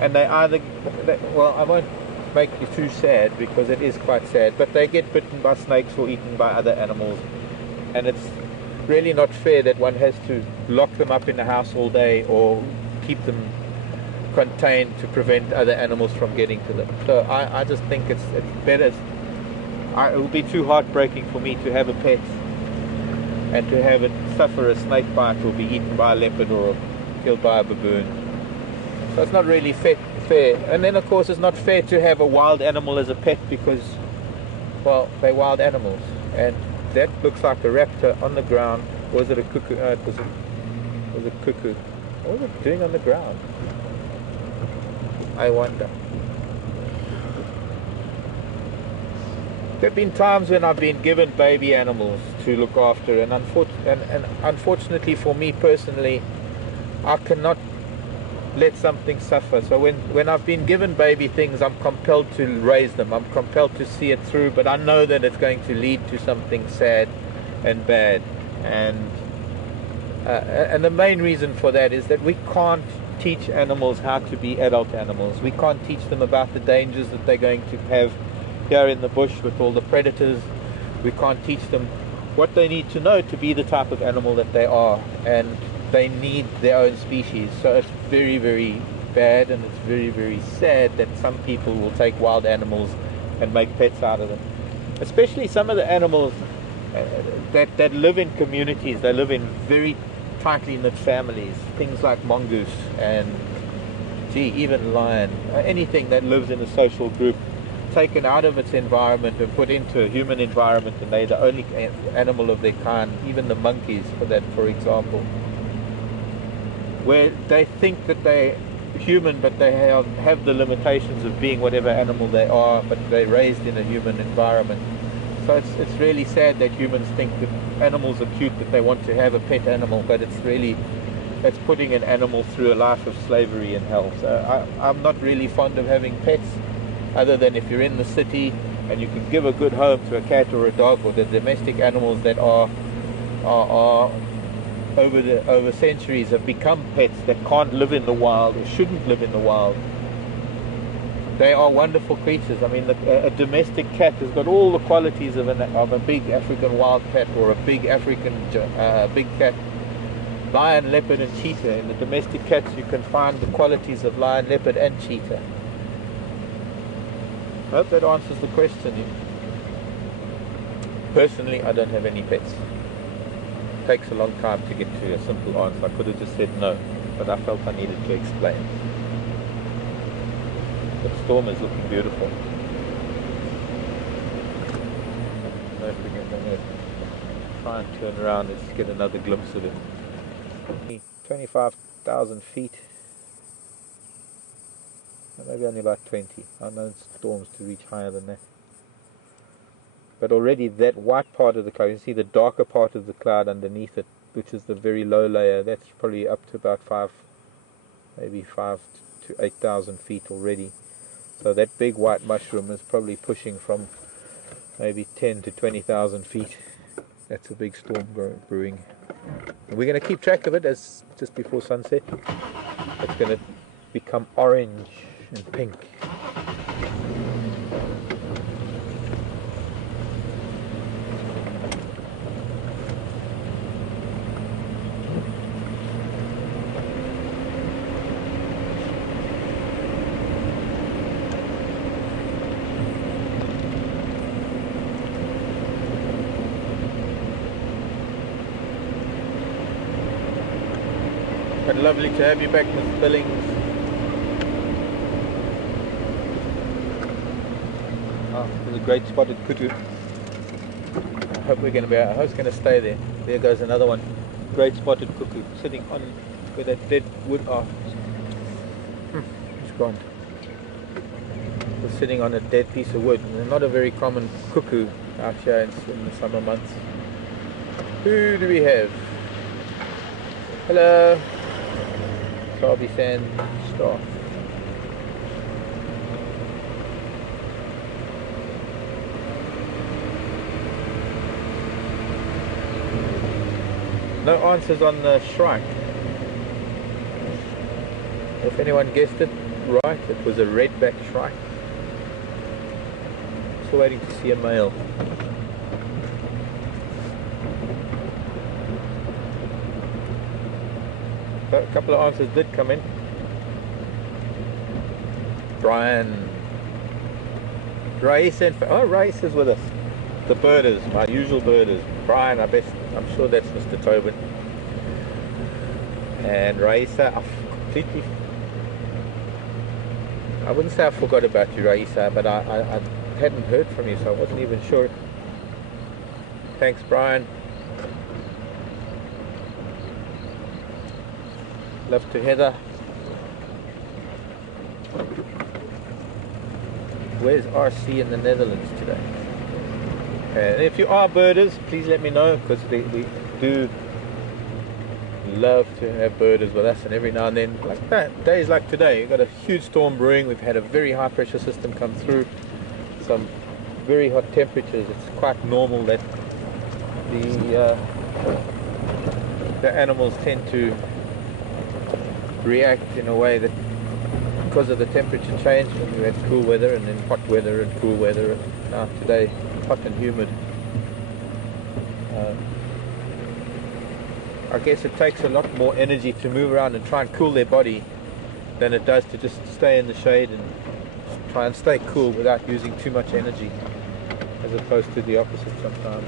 and well, I won't make you too sad because it is quite sad, but they get bitten by snakes or eaten by other animals, and it's really not fair that one has to lock them up in the house all day or keep them contained to prevent other animals from getting to them. So I just think it's better. It would be too heartbreaking for me to have a pet and to have it suffer a snake bite or be eaten by a leopard or killed by a baboon. So it's not really fair. And then of course it's not fair to have a wild animal as a pet because, well, they're wild animals. And that looks like a raptor on the ground. Or was it a cuckoo? It was a cuckoo. What was it doing on the ground? I wonder. There have been times when I've been given baby animals to look after, and unfortunately for me personally, I cannot let something suffer. So when I've been given baby things, I'm compelled to raise them. I'm compelled to see it through, but I know that it's going to lead to something sad and bad. And the main reason for that is that we can't teach animals how to be adult animals. We can't teach them about the dangers that they're going to have here in the bush with all the predators. We can't teach them what they need to know to be the type of animal that they are, and they need their own species. So it's very, very bad, and it's very, very sad that some people will take wild animals and make pets out of them, especially some of the animals that live in communities. They live in very tightly knit families, things like mongoose and even lion, anything that lives in a social group, taken out of its environment and put into a human environment, and they're the only animal of their kind. Even the monkeys, for example, where they think that they're human, but they have the limitations of being whatever animal they are, but they're raised in a human environment. So it's really sad that humans think that animals are cute, that they want to have a pet animal, but it's putting an animal through a life of slavery and hell. So I'm not really fond of having pets, other than if you're in the city and you can give a good home to a cat or a dog, or the domestic animals that are over centuries have become pets that can't live in the wild or shouldn't live in the wild. They are wonderful creatures. I mean, a domestic cat has got all the qualities of a big African wild cat, or a big African big cat. Lion, leopard and cheetah. In the domestic cats you can find the qualities of lion, leopard and cheetah. I hope that answers the question. Personally, I don't have any pets. It takes a long time to get to a simple answer. I could have just said no, but I felt I needed to explain. The storm is looking beautiful. I don't know if we're going to try and turn around and just get another glimpse of it. 25,000 feet. Maybe only about 20. I've known storms to reach higher than that. But already that white part of the cloud, you can see the darker part of the cloud underneath it, which is the very low layer, that's probably up to about 5 to 8,000 feet already. So that big white mushroom is probably pushing from maybe 10 to 20,000 feet. That's a big storm brewing. And we're going to keep track of it as just before sunset. It's going to become orange and pink. But lovely to have you back, Miss Billings. Oh, there's a great spotted kudu. I hope we're going to be. I hope it's going to stay there. There goes another one. Great spotted cuckoo sitting on where that dead wood are. It's gone. It's sitting on a dead piece of wood. And not a very common cuckoo out here in the summer months. Who do we have? Hello. Sabi Sand staff. No answers on the shrike. If anyone guessed it right, it was a redback shrike. Still waiting to see a male. So a couple of answers did come in. Brian. Race and Race is with us. The birders, my usual birders. Brian, I'm sure that's Mr. Tobin. And Raisa, I wouldn't say I forgot about you, Raisa, but I hadn't heard from you, so I wasn't even sure. Thanks, Brian. Love to Heather. Where's RC in the Netherlands today? And if you are birders, please let me know, because we do love to have birders with us, and every now and then, like that, days like today, you've got a huge storm brewing. We've had a very high pressure system come through, some very hot temperatures. It's quite normal that the animals tend to react in a way that, because of the temperature change, when we had cool weather and then hot weather and cool weather, and now today hot and humid. I guess it takes a lot more energy to move around and try and cool their body than it does to just stay in the shade and try and stay cool without using too much energy, as opposed to the opposite sometimes.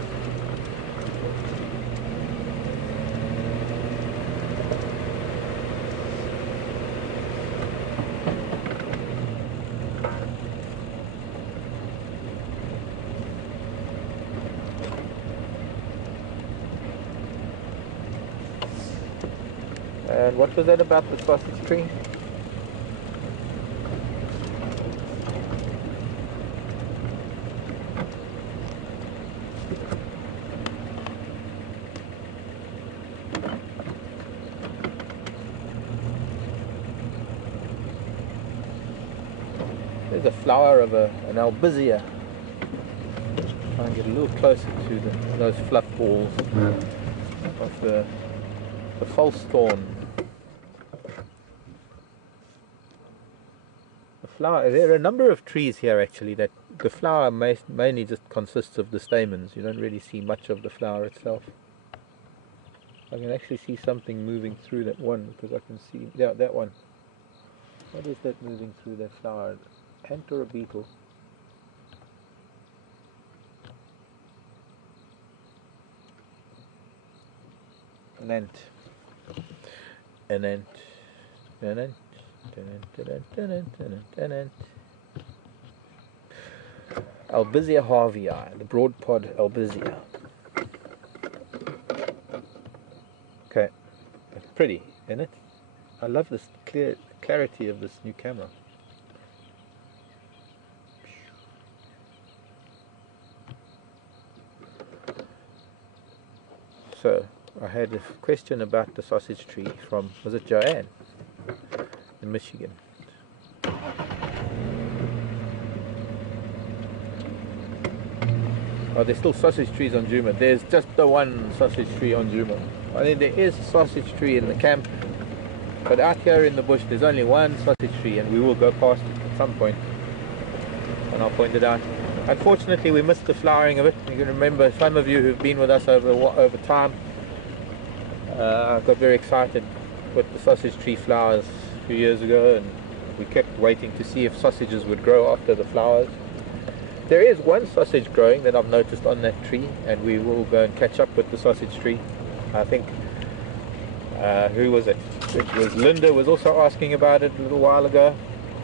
And what was that about the sausage tree? There's a flower of an albizia. Try and get a little closer to those fluff balls of the false thorn. Flower. There are a number of trees here actually that the flower mainly just consists of the stamens. You don't really see much of the flower itself. I can actually see something moving through that one, because I can see, yeah, that one. What is that moving through that flower? Ant or a beetle? An ant. An ant. An ant. Albizia harveyi, the broadpod albizia. Okay, that's pretty, isn't it? I love this clarity of this new camera. So, I had a question about the sausage tree from, was it Joanne? In Michigan. Oh, there's still sausage trees on Djuma. There's just the one sausage tree on Djuma. I mean, there is a sausage tree in the camp, but out here in the bush there's only one sausage tree, and we will go past it at some point, and I'll point it out. Unfortunately, we missed the flowering of it. You can remember, some of you who've been with us over time got very excited with the sausage tree flowers a few years ago, and we kept waiting to see if sausages would grow after the flowers. There is one sausage growing that I've noticed on that tree, and we will go and catch up with the sausage tree. I think, who was it? It was Linda was also asking about it a little while ago,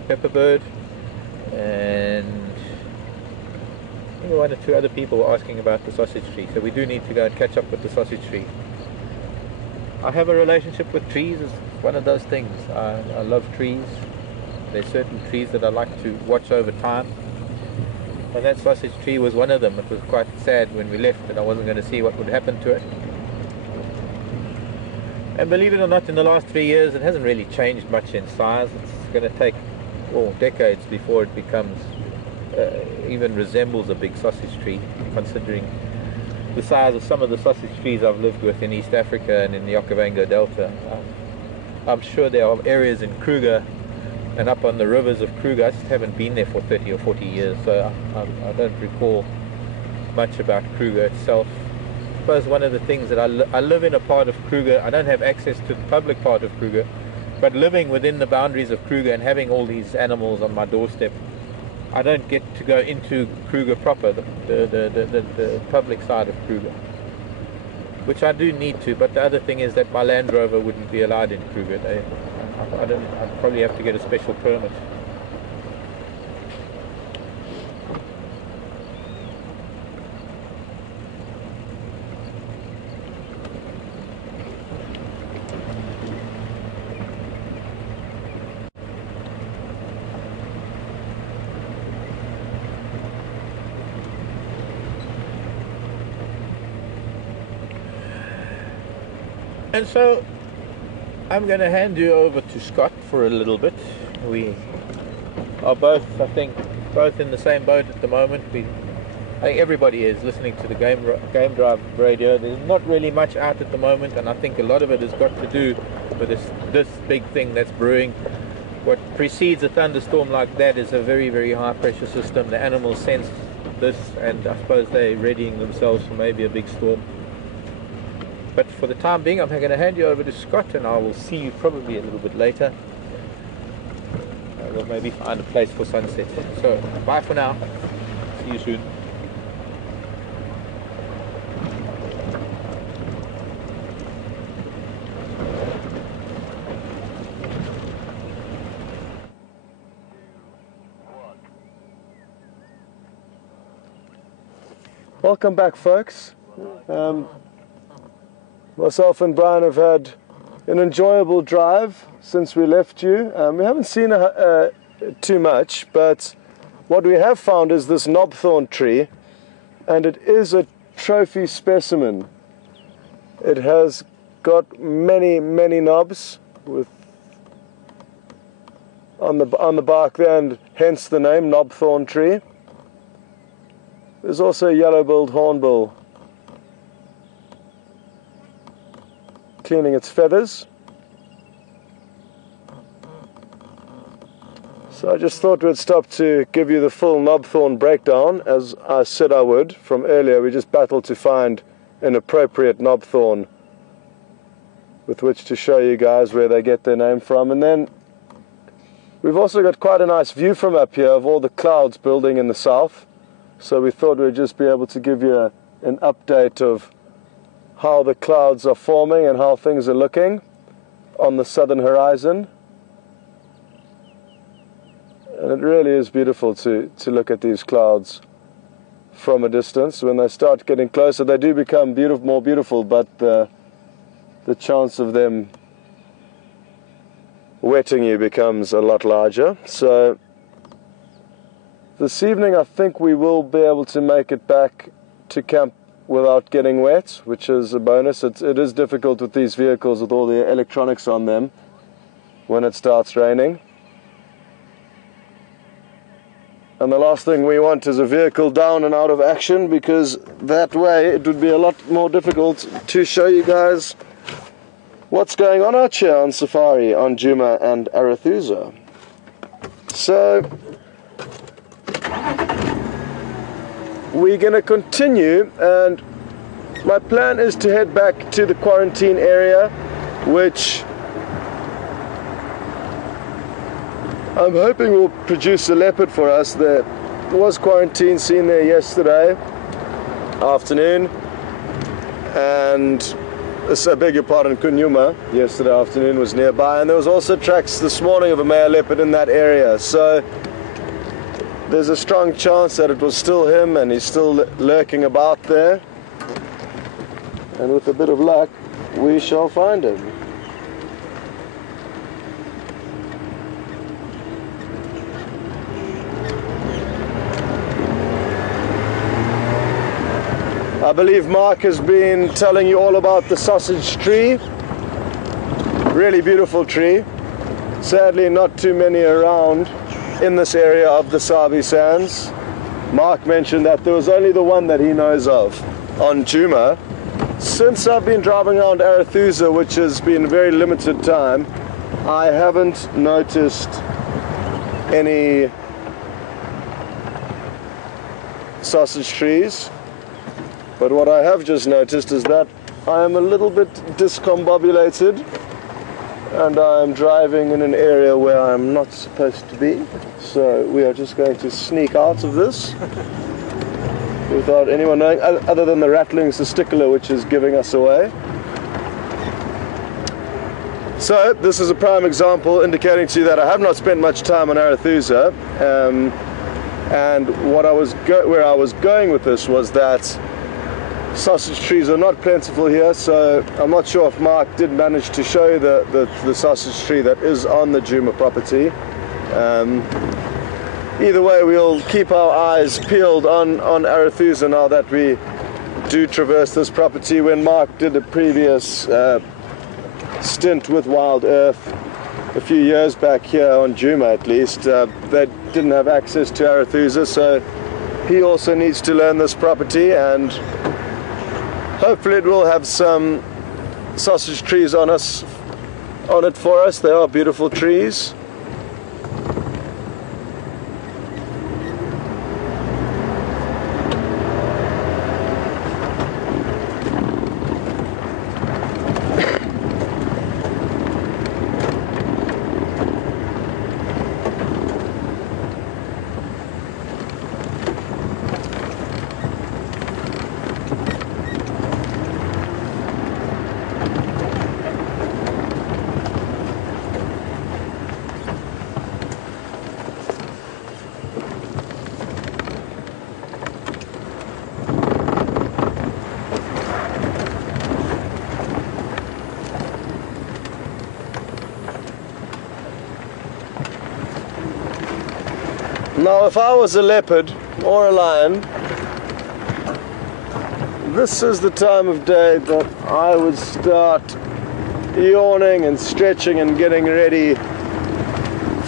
Pepperbird, and I think one or two other people were asking about the sausage tree, so we do need to go and catch up with the sausage tree. I have a relationship with trees. It's one of those things. I love trees. There's certain trees that I like to watch over time, and that sausage tree was one of them. It was quite sad when we left that I wasn't going to see what would happen to it. And believe it or not, in the last 3 years it hasn't really changed much in size. It's going to take decades before it becomes even resembles a big sausage tree, considering the size of some of the sausage trees I've lived with in East Africa and in the Okavango Delta. I'm sure there are areas in Kruger and up on the rivers of Kruger. I just haven't been there for 30 or 40 years, so I don't recall much about Kruger itself. I suppose one of the things that I live in a part of Kruger. I don't have access to the public part of Kruger, but living within the boundaries of Kruger and having all these animals on my doorstep, I don't get to go into Kruger proper, the public side of Kruger, which I do need to. But the other thing is that my Land Rover wouldn't be allowed in Kruger. I'd probably have to get a special permit. And so I'm going to hand you over to Scott for a little bit. We are both, I think, in the same boat at the moment. I think everybody is listening to the Game Drive radio. There's not really much out at the moment, and I think a lot of it has got to do with this big thing that's brewing. What precedes a thunderstorm like that is a very, very high pressure system. The animals sense this, and I suppose they're readying themselves for maybe a big storm. But for the time being, I'm going to hand you over to Scott, and I will see you probably a little bit later. We'll maybe find a place for sunset. So, bye for now. See you soon. Welcome back, folks. Myself and Brian have had an enjoyable drive since we left you. We haven't seen too much, but what we have found is this knobthorn tree, and it is a trophy specimen. It has got many, many knobs on the bark there, and hence the name knobthorn tree. There's also a yellow-billed hornbill cleaning its feathers. So I just thought we'd stop to give you the full knobthorn breakdown, as I said I would from earlier. We just battled to find an appropriate knobthorn with which to show you guys where they get their name from. And then we've also got quite a nice view from up here of all the clouds building in the south. So we thought we'd just be able to give you an update of how the clouds are forming and how things are looking on the southern horizon. And it really is beautiful to look at these clouds from a distance. When they start getting closer, they do become more beautiful, but the chance of them wetting you becomes a lot larger. So this evening I think we will be able to make it back to camp without getting wet, which is a bonus. It is difficult with these vehicles with all the electronics on them when it starts raining. And the last thing we want is a vehicle down and out of action, because that way it would be a lot more difficult to show you guys what's going on out here on safari on Djuma and Arathusa. So we're going to continue, and my plan is to head back to the quarantine area, which I'm hoping will produce a leopard for us. There was quarantine seen there yesterday afternoon, and I beg your pardon, Kunyuma yesterday afternoon was nearby, and there was also tracks this morning of a male leopard in that area. So there's a strong chance that it was still him, and he's still lurking about there. And with a bit of luck, we shall find him. I believe Mark has been telling you all about the sausage tree. Really beautiful tree. Sadly, not too many around in this area of the Sabi Sands. Mark mentioned that there was only the one that he knows of. on Djuma. Since I've been driving around Arathusa, which has been very limited time, I haven't noticed any sausage trees. But what I have just noticed is that I am a little bit discombobulated and I am driving in an area where I'm not supposed to be. So we are just going to sneak out of this without anyone knowing, other than the rattling testicular which is giving us away. So this is a prime example indicating to you that I have not spent much time on Arathusa, and where I was going with this was that sausage trees are not plentiful here, so I'm not sure if Mark did manage to show you the sausage tree that is on the Djuma property. Either way, we'll keep our eyes peeled on Arathusa now that we do traverse this property. When Mark did a previous stint with Wild Earth a few years back here on Djuma, at least, they didn't have access to Arathusa, so he also needs to learn this property, and hopefully it will have some sausage trees on it for us. They are beautiful trees. Now, if I was a leopard or a lion, this is the time of day that I would start yawning and stretching and getting ready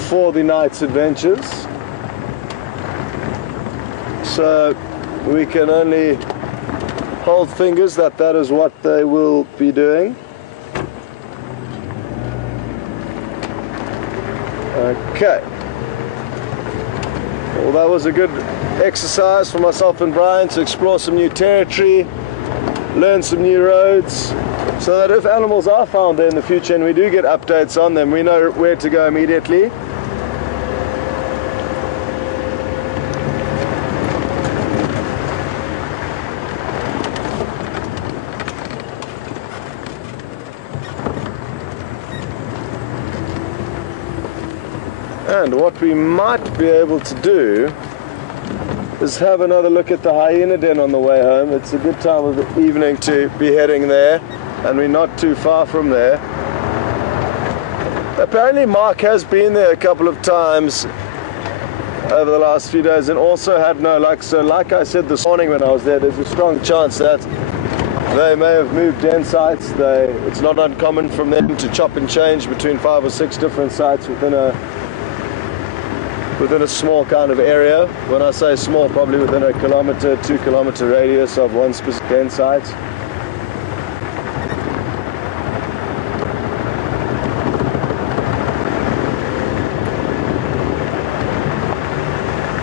for the night's adventures. So we can only hold fingers that that is what they will be doing. Okay. Well, that was a good exercise for myself and Brian to explore some new territory, learn some new roads, so that if animals are found there in the future and we do get updates on them, we know where to go immediately. And what we might be able to do is have another look at the hyena den on the way home. It's a good time of the evening to be heading there, and we're not too far from there. Apparently Mark has been there a couple of times over the last few days and also had no luck. So like I said this morning when I was there, there's a strong chance that they may have moved den sites. It's not uncommon from them to chop and change between 5 or 6 different sites within a small kind of area. When I say small, probably within a 2-kilometer radius of one specific den site.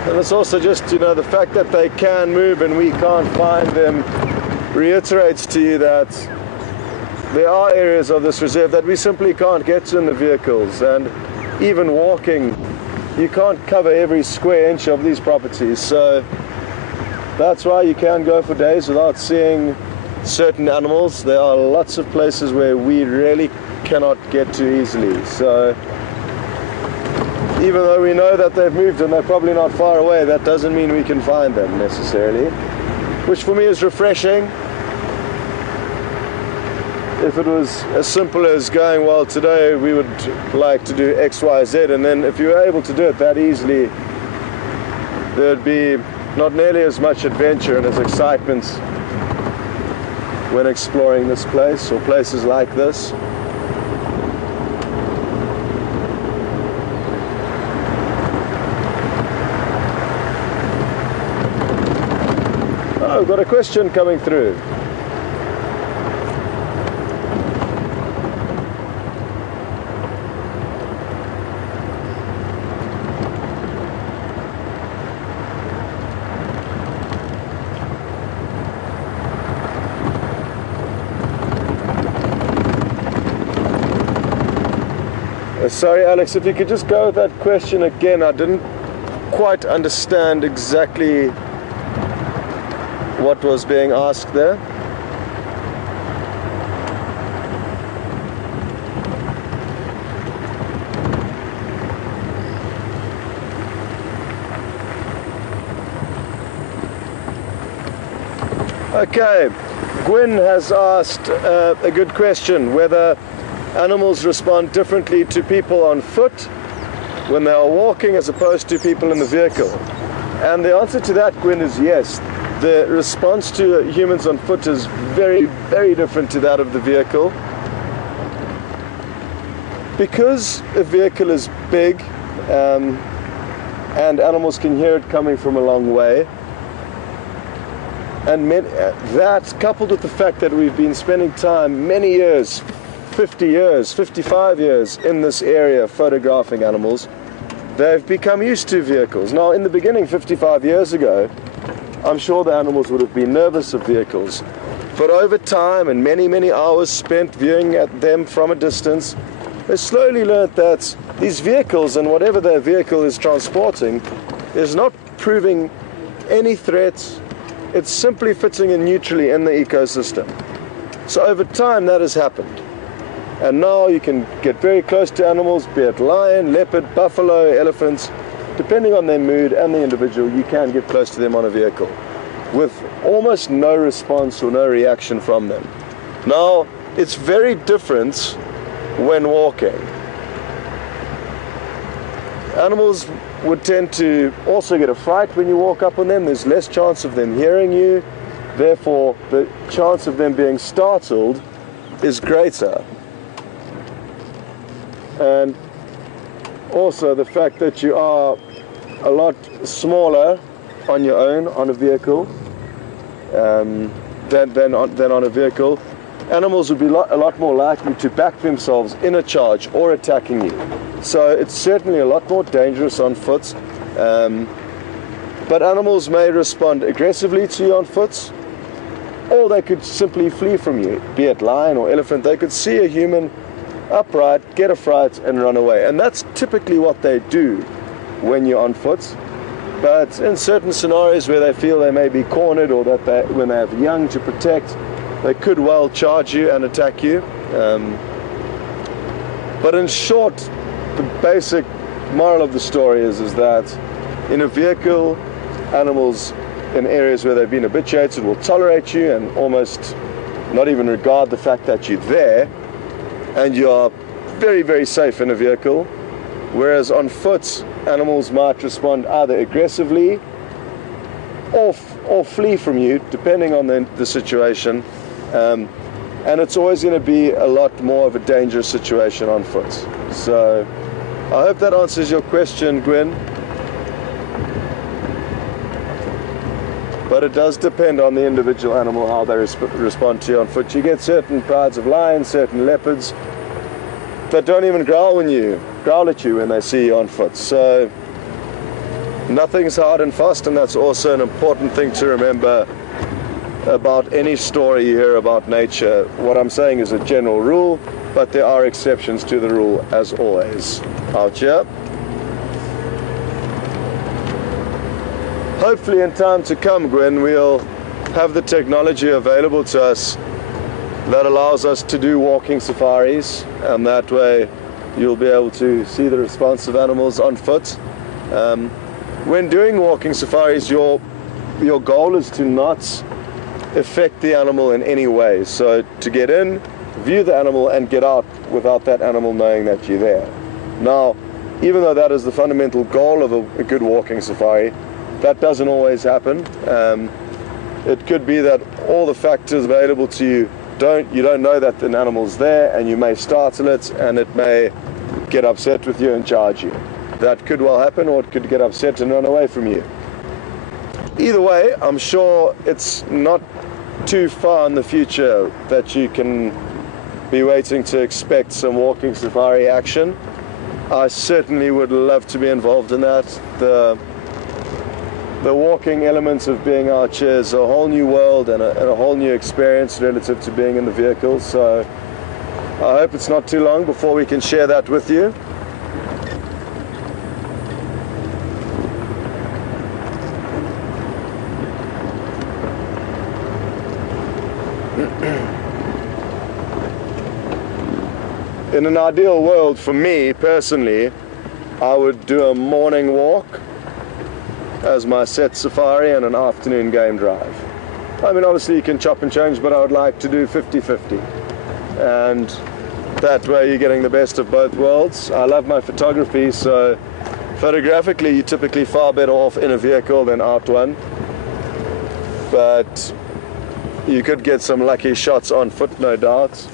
And it's also just, the fact that they can move and we can't find them reiterates to you that there are areas of this reserve that we simply can't get to in the vehicles, and even walking, you can't cover every square inch of these properties. So that's why you can go for days without seeing certain animals. There are lots of places where we really cannot get to easily. So even though we know that they've moved and they're probably not far away, that doesn't mean we can find them necessarily, which for me is refreshing. If it was as simple as going, well, today we would like to do X, Y, Z, and then if you were able to do it that easily, there'd be not nearly as much adventure and as excitement when exploring this place or places like this. Oh, got a question coming through. Sorry, Alex, if you could just go with that question again. I didn't quite understand exactly what was being asked there. Okay, Gwyn has asked a good question, whether animals respond differently to people on foot when they are walking as opposed to people in the vehicle. And the answer to that, Gwyn, is yes. The response to humans on foot is very, very different to that of the vehicle. Because a vehicle is big and animals can hear it coming from a long way, and that, coupled with the fact that we've been spending time, many years, 50 years, 55 years in this area photographing animals, they've become used to vehicles. Now, in the beginning, 55 years ago, I'm sure the animals would have been nervous of vehicles. But over time and many, many hours spent viewing at them from a distance, they slowly learned that these vehicles and whatever their vehicle is transporting is not proving any threat. It's simply fitting in neutrally in the ecosystem. So over time that has happened. And now you can get very close to animals, be it lion, leopard, buffalo, elephants. Depending on their mood and the individual, you can get close to them on a vehicle with almost no response or no reaction from them. Now, it's very different when walking. Animals would tend to also get a fright when you walk up on them. There's less chance of them hearing you. Therefore, the chance of them being startled is greater. And also the fact that you are a lot smaller on your own on a vehicle than on a vehicle. Animals would be a lot more likely to back themselves in a charge or attacking you. So it's certainly a lot more dangerous on foot. But animals may respond aggressively to you on foot, or they could simply flee from you, be it lion or elephant. They could see a human upright, get a fright and run away. And that's typically what they do when you're on foot. But in certain scenarios where they feel they may be cornered, or that when they have young to protect, they could well charge you and attack you. But in short, the basic moral of the story is that in a vehicle, animals in areas where they've been habituated will tolerate you and almost not even regard the fact that you're there, and you are very, very safe in a vehicle. Whereas on foot, animals might respond either aggressively or flee from you, depending on the situation. And it's always going to be a lot more of a dangerous situation on foot. So I hope that answers your question, Gwyn. But it does depend on the individual animal, how they respond to you on foot. You get certain prides of lions, certain leopards that don't even growl at you when they see you on foot. So nothing's hard and fast, and that's also an important thing to remember about any story you hear about nature. What I'm saying is a general rule, but there are exceptions to the rule, as always. Out here. Hopefully in time to come, Gwen, we'll have the technology available to us that allows us to do walking safaris, and that way you'll be able to see the response of animals on foot. When doing walking safaris, your goal is to not affect the animal in any way. So to get in, view the animal, and get out without that animal knowing that you're there. Now, even though that is the fundamental goal of a good walking safari, that doesn't always happen. It could be that all the factors available to you, you don't know that an animal's there, and you may startle it, and it may get upset with you and charge you. That could well happen, or it could get upset and run away from you. either way, I'm sure it's not too far in the future that you can be waiting to expect some walking safari action. I certainly would love to be involved in that. The walking elements of being out here is a whole new world and a whole new experience relative to being in the vehicle, so I hope it's not too long before we can share that with you. In an ideal world, for me personally, I would do a morning walk as my set safari and an afternoon game drive. I mean, obviously you can chop and change, but I would like to do 50-50. And that way you're getting the best of both worlds. I love my photography, so photographically you're typically far better off in a vehicle than out one. But you could get some lucky shots on foot, no doubt.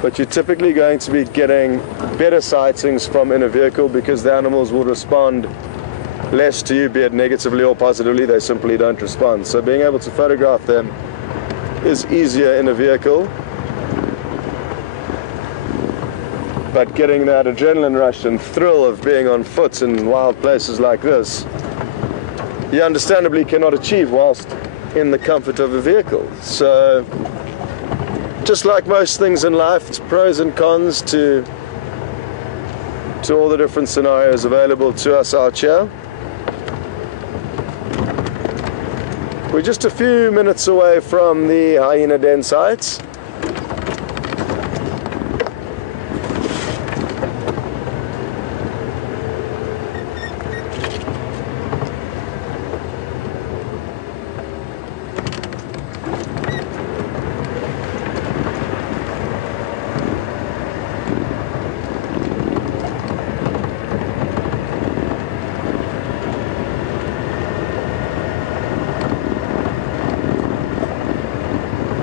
But you're typically going to be getting better sightings from in a vehicle because the animals will respond less to you, be it negatively or positively. They simply don't respond. So being able to photograph them is easier in a vehicle. But getting that adrenaline rush and thrill of being on foot in wild places like this, you understandably cannot achieve whilst in the comfort of a vehicle. So just like most things in life, it's pros and cons to all the different scenarios available to us out here. We're just a few minutes away from the hyena den sites.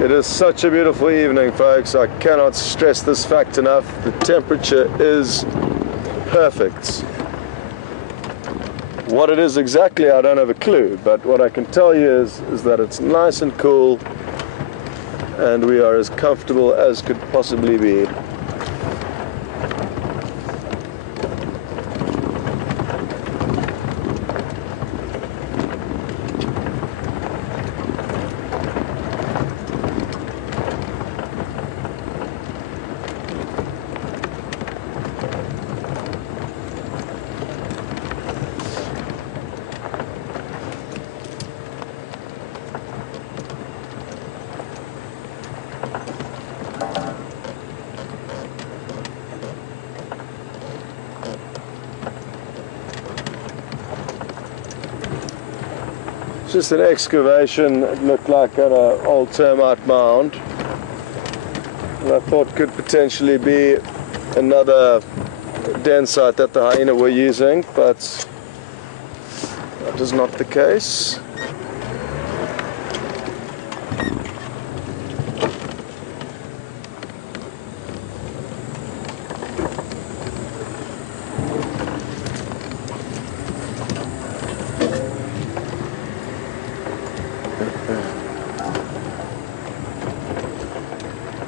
It is such a beautiful evening, folks. I cannot stress this fact enough. The temperature is perfect. What it is exactly, I don't have a clue, but what I can tell you is that it's nice and cool, and we are as comfortable as could possibly be. Just an excavation. It looked like an old termite mound, and I thought could potentially be another den site that the hyena were using, but that is not the case.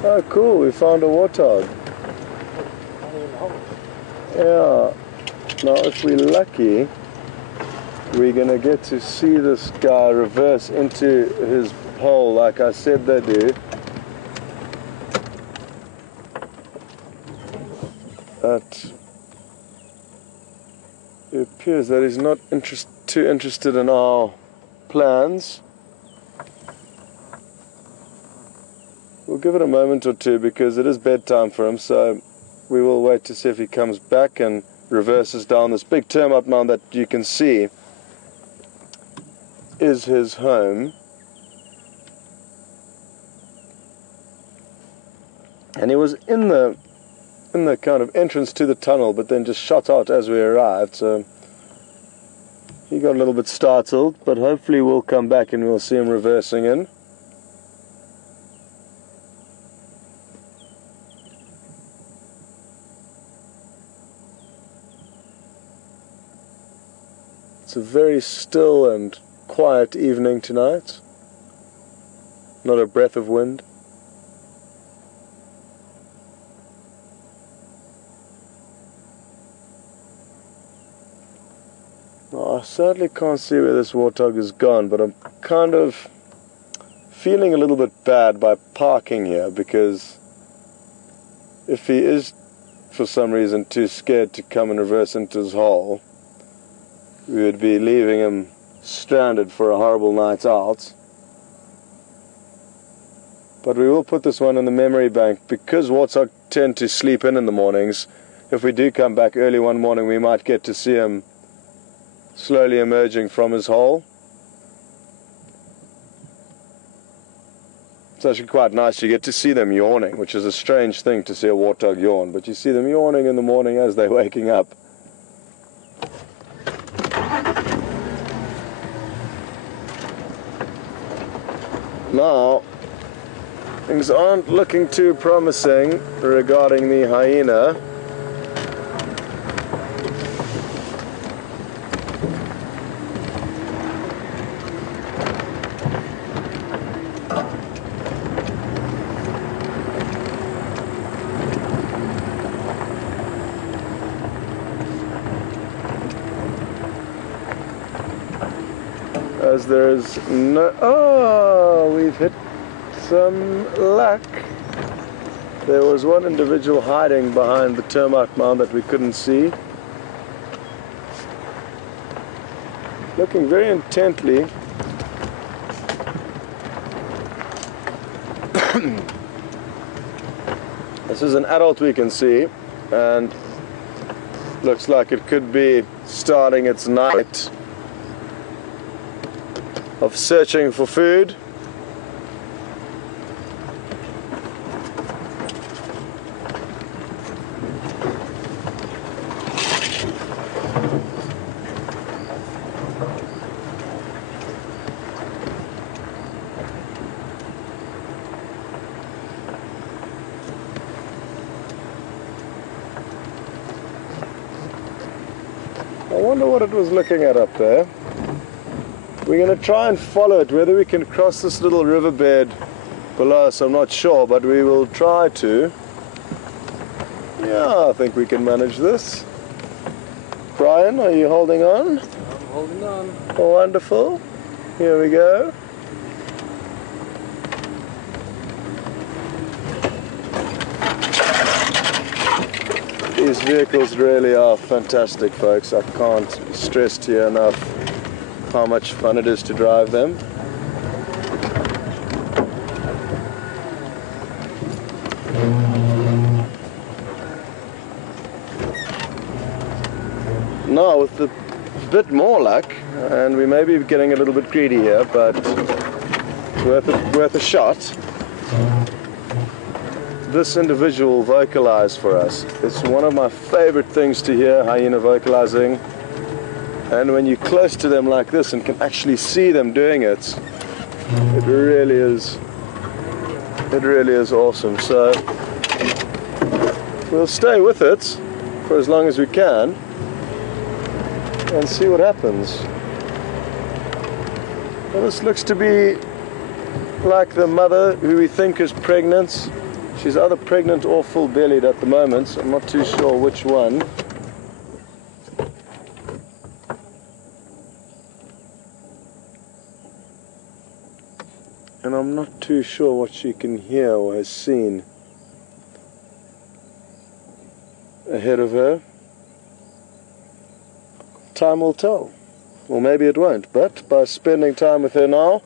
Oh cool, we found a warthog. Yeah, now if we're lucky, we're gonna get to see this guy reverse into his hole like I said they do. But it appears that he's not too interested in our plans. We'll give it a moment or two because it is bedtime for him, so we will wait to see if he comes back and reverses down this big termite mound that you can see is his home. And he was in the kind of entrance to the tunnel, but then just shot out as we arrived, so he got a little bit startled, but hopefully we'll come back and we'll see him reversing in. It's a very still and quiet evening tonight. Not a breath of wind. Well, I certainly can't see where this warthog has gone, but I'm kind of feeling a little bit bad by parking here, because if he is for some reason too scared to come and reverse into his hole, we would be leaving him stranded for a horrible night out. But we will put this one in the memory bank, because warthog tend to sleep in the mornings. If we do come back early one morning, we might get to see him slowly emerging from his hole. It's actually quite nice. You get to see them yawning, which is a strange thing to see a warthog yawn, but you see them yawning in the morning as they're waking up. Now, things aren't looking too promising regarding the hyena. As there's no... Oh, we've hit some luck. There was one individual hiding behind the termite mound that we couldn't see, looking very intently. This is an adult we can see, and looks like it could be starting its night of searching for food. I wonder what it was looking at up there. We're going to try and follow it. Whether we can cross this little riverbed below us, I'm not sure, but we will try to. Yeah, I think we can manage this. Brian, are you holding on? I'm holding on. Oh, wonderful. Here we go. These vehicles really are fantastic, folks. I can't stress to you enough how much fun it is to drive them. Now, with a bit more luck, and we may be getting a little bit greedy here, but worth a shot, this individual vocalized for us. It's one of my favorite things to hear, hyena vocalizing. And when you're close to them like this and can actually see them doing it, it really is awesome. So we'll stay with it for as long as we can and see what happens. Well, this looks to be like the mother, who we think is pregnant. She's either pregnant or full-bellied at the moment, so I'm not too sure which one. And I'm not too sure what she can hear or has seen ahead of her. Time will tell. Or maybe it won't, but by spending time with her now,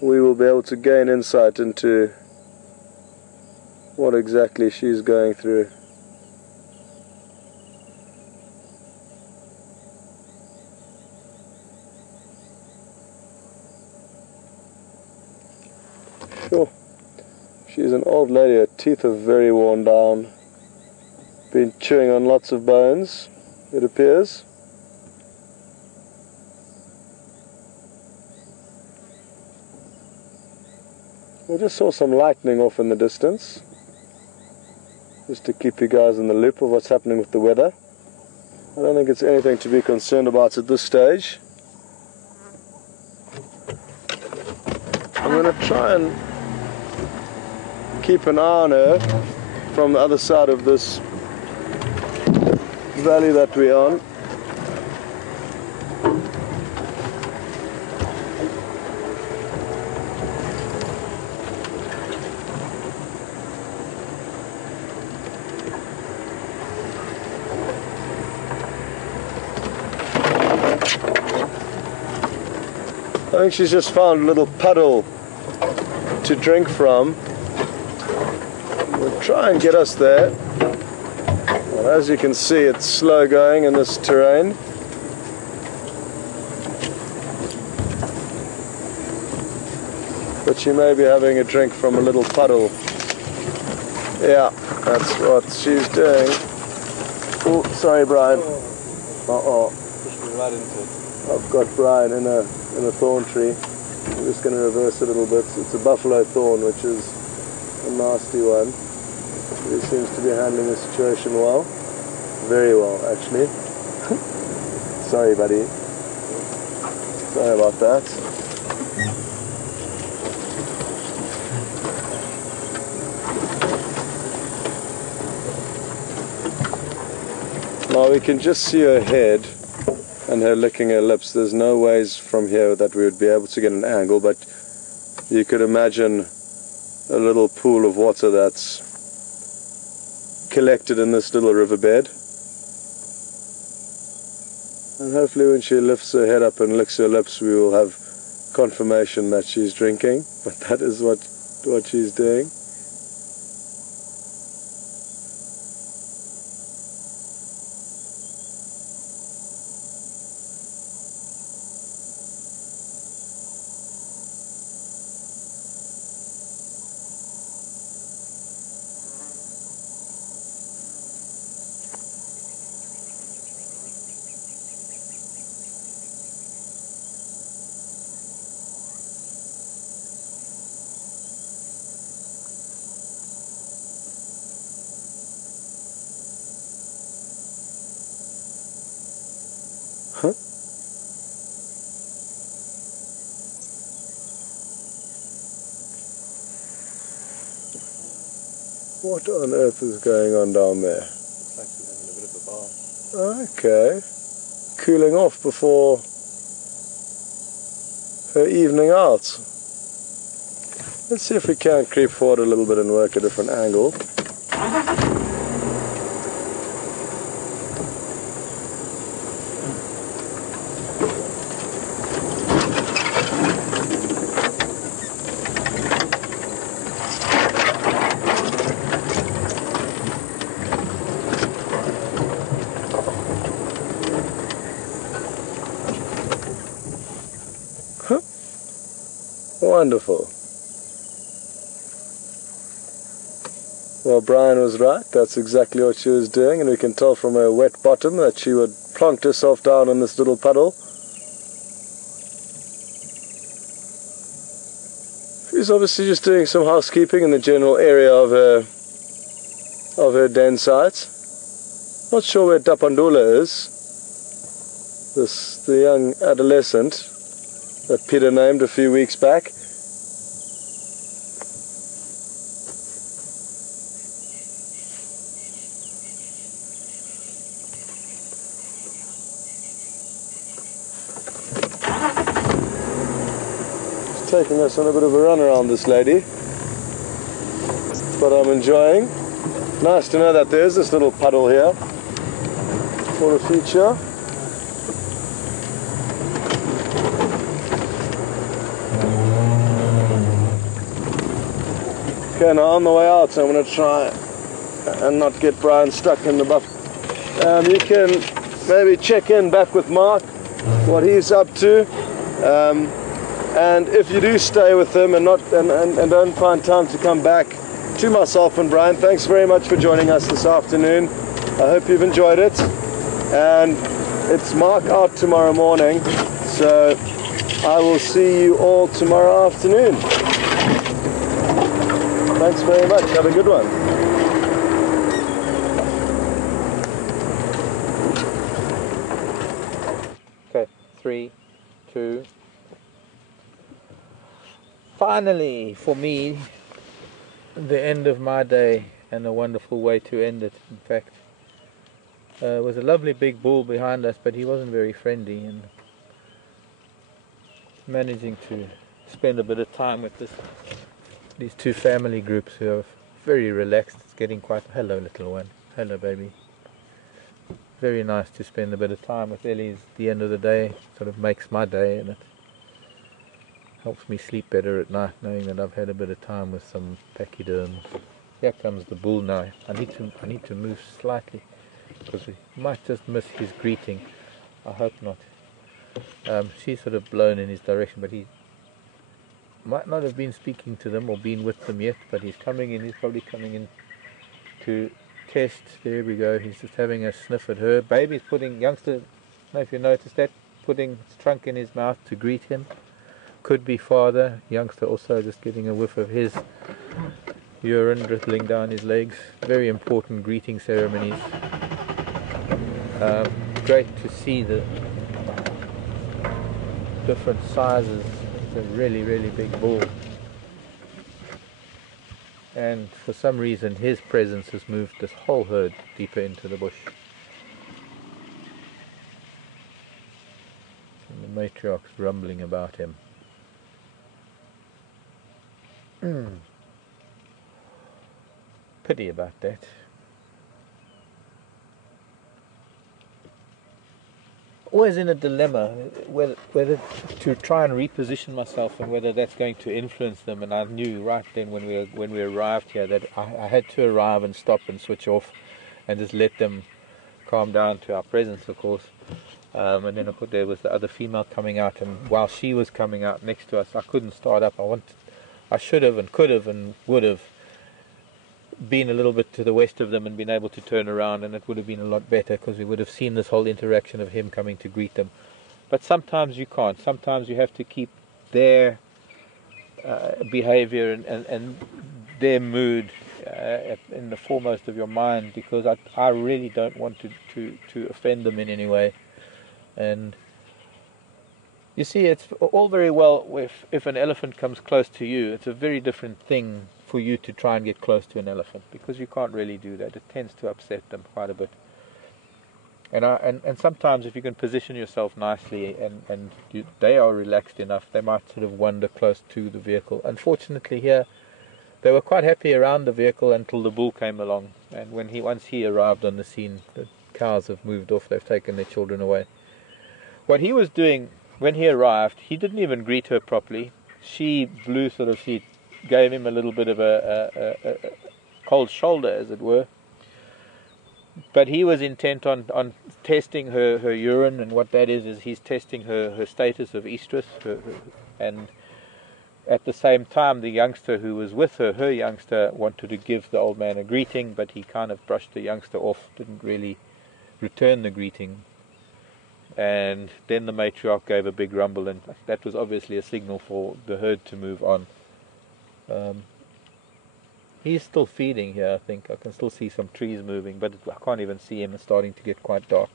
we will be able to gain insight into what exactly she's going through. Sure. She's an old lady. Her teeth are very worn down. Been chewing on lots of bones, it appears. We just saw some lightning off in the distance, just to keep you guys in the loop of what's happening with the weather. I don't think it's anything to be concerned about at this stage. I'm going to try and keep an eye on her from the other side of this valley that we're on. I think she's just found a little puddle to drink from. We'll try and get us there. Well, as you can see, it's slow going in this terrain. But she may be having a drink from a little puddle. Yeah, that's what she's doing. Oh, sorry, Brian. Uh-oh. Push me right into it. I've got Brian in a thorn tree. I'm just going to reverse it a little bit. It's a buffalo thorn, which is a nasty one. He seems to be handling the situation well. Very well, actually. Sorry, buddy. Sorry about that. Now we can just see her head and her licking her lips. There's no ways from here that we would be able to get an angle, but you could imagine a little pool of water that's collected in this little riverbed. And hopefully when she lifts her head up and licks her lips, we will have confirmation that she's drinking, but that is what she's doing. Huh? What on earth is going on down there? Looks like she's having a bit of a bath. Okay. Cooling off before her evening out. Let's see if we can creep forward a little bit and work a different angle. Wonderful. Well, Brian was right. That's exactly what she was doing, and we can tell from her wet bottom that she would plonk herself down in this little puddle. She's obviously just doing some housekeeping in the general area of her den site. Not sure where Dapandula is. The young adolescent that Peter named a few weeks back. Just taking us on a bit of a run around this lady. But I'm enjoying. Nice to know that there's this little puddle here for the future. Okay, now on the way out, so I'm going to try and not get Brian stuck in the buff. You can maybe check in back with Mark, what he's up to, and if you do stay with him and don't find time to come back, to myself and Brian, thanks very much for joining us this afternoon. I hope you've enjoyed it, and it's Mark out tomorrow morning, so I will see you all tomorrow afternoon. Thanks very much. Have a good one. 3, 2. Finally, for me, the end of my day, and a wonderful way to end it, in fact. Was a lovely big bull behind us, but he wasn't very friendly, and managing to spend a bit of time with these two family groups who are very relaxed. It's getting quite... Hello, little one. Hello, baby. Very nice to spend a bit of time with Ellie's. The end of the day sort of makes my day, and it helps me sleep better at night, knowing that I've had a bit of time with some pachyderms. Here comes the bull now. I need to move slightly, because we might just miss his greeting. I hope not. She's sort of blown in his direction, but he might not have been speaking to them or been with them yet, but he's coming in. He's probably coming in to test. There we go. He's just having a sniff at her. Baby's putting, youngster, I don't know if you noticed that, putting its trunk in his mouth to greet him. Could be father. Youngster also just getting a whiff of his urine dribbling down his legs. Very important greeting ceremonies. Great to see the different sizes. It's a really, really big bull. And for some reason his presence has moved this whole herd deeper into the bush. And the matriarch's rumbling about him. Pity about that. Always in a dilemma whether to try and reposition myself and whether that's going to influence them. And I knew right then when we arrived here that I had to arrive and stop and switch off and just let them calm down to our presence, of course. And then of course there was the other female coming out, and while she was coming out next to us, I couldn't start up. I should have and could have and would have been a little bit to the west of them and been able to turn around, and it would have been a lot better, because we would have seen this whole interaction of him coming to greet them. But sometimes you can't. Sometimes you have to keep their behavior and their mood in the foremost of your mind, because I really don't want to offend them in any way. And you see, it's all very well if an elephant comes close to you. It's a very different thing for you to try and get close to an elephant, because you can't really do that. It tends to upset them quite a bit. And sometimes if you can position yourself nicely and they are relaxed enough, they might sort of wander close to the vehicle. Unfortunately here, they were quite happy around the vehicle until the bull came along. And once he arrived on the scene, the cows have moved off. They've taken their children away. What he was doing when he arrived, he didn't even greet her properly. She gave him a little bit of a cold shoulder, as it were. But he was intent on testing her urine, and what that is he's testing her status of estrus. And at the same time, the youngster who was with her youngster, wanted to give the old man a greeting, but he kind of brushed the youngster off, didn't really return the greeting. And then the matriarch gave a big rumble, and that was obviously a signal for the herd to move on. He's still feeding here, I think. I can still see some trees moving, but I can't even see him. It's starting to get quite dark.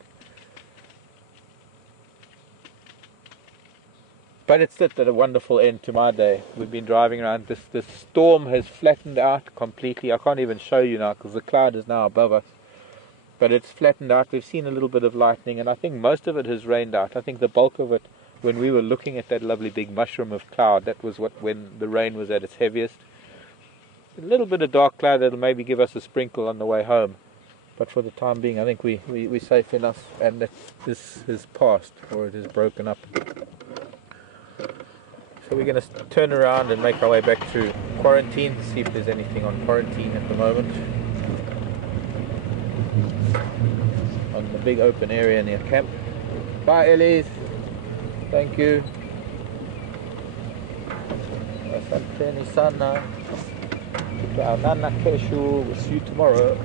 But it's at a wonderful end to my day. We've been driving around. This storm has flattened out completely. I can't even show you now because the cloud is now above us. But it's flattened out. We've seen a little bit of lightning, and I think most of it has rained out. I think the bulk of it, when we were looking at that lovely big mushroom of cloud, that was when the rain was at its heaviest. A little bit of dark cloud that'll maybe give us a sprinkle on the way home. But for the time being, I think we're safe enough, and that this has passed, or it has broken up. So we're going to turn around and make our way back to quarantine, see if there's anything on quarantine at the moment. On the big open area near camp. Bye, Elise. Thank you. Asanteni sana. Nana kesho. We'll see you tomorrow.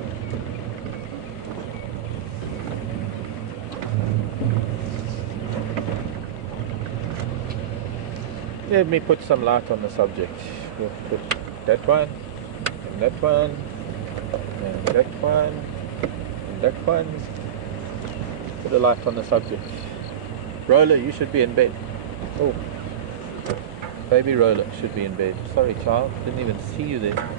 Let me put some light on the subject. We'll put that one, and that one, and that one, and that one. Put a light on the subject. Roller, you should be in bed. Oh, baby Roller should be in bed. Sorry, child, didn't even see you there.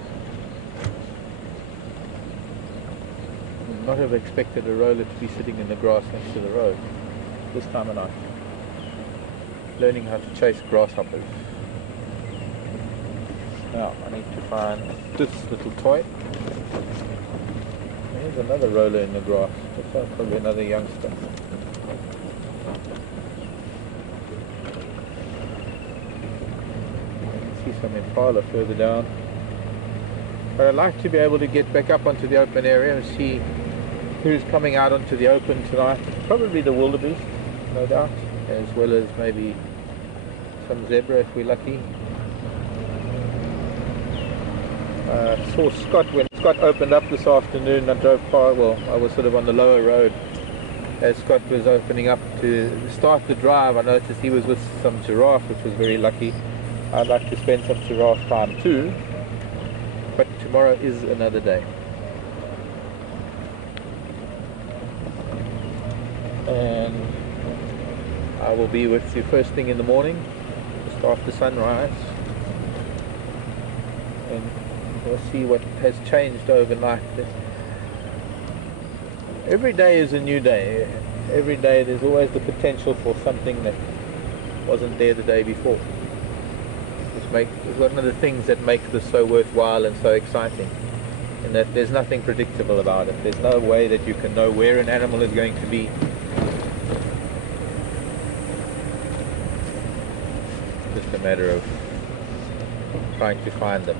Would not have expected a Roller to be sitting in the grass next to the road this time of night. Learning how to chase grasshoppers. Now, I need to find this little toy. There's another Roller in the grass. That's probably another youngster. See some impala further down. But I'd like to be able to get back up onto the open area and see who's coming out onto the open tonight. Probably the wildebeest, no doubt, as well as maybe some zebra if we're lucky. Saw Scott when Scott opened up this afternoon. I drove past, well, I was sort of on the lower road as Scott was opening up to start the drive. I noticed he was with some giraffe, which was very lucky. I'd like to spend some giraffe time too, but tomorrow is another day. And I will be with you first thing in the morning, just after sunrise, and we'll see what has changed overnight. Every day is a new day. Every day there's always the potential for something that wasn't there the day before. It's one of the things that make this so worthwhile and so exciting, in that there's nothing predictable about it. There's no way that you can know where an animal is going to be. Just a matter of trying to find them.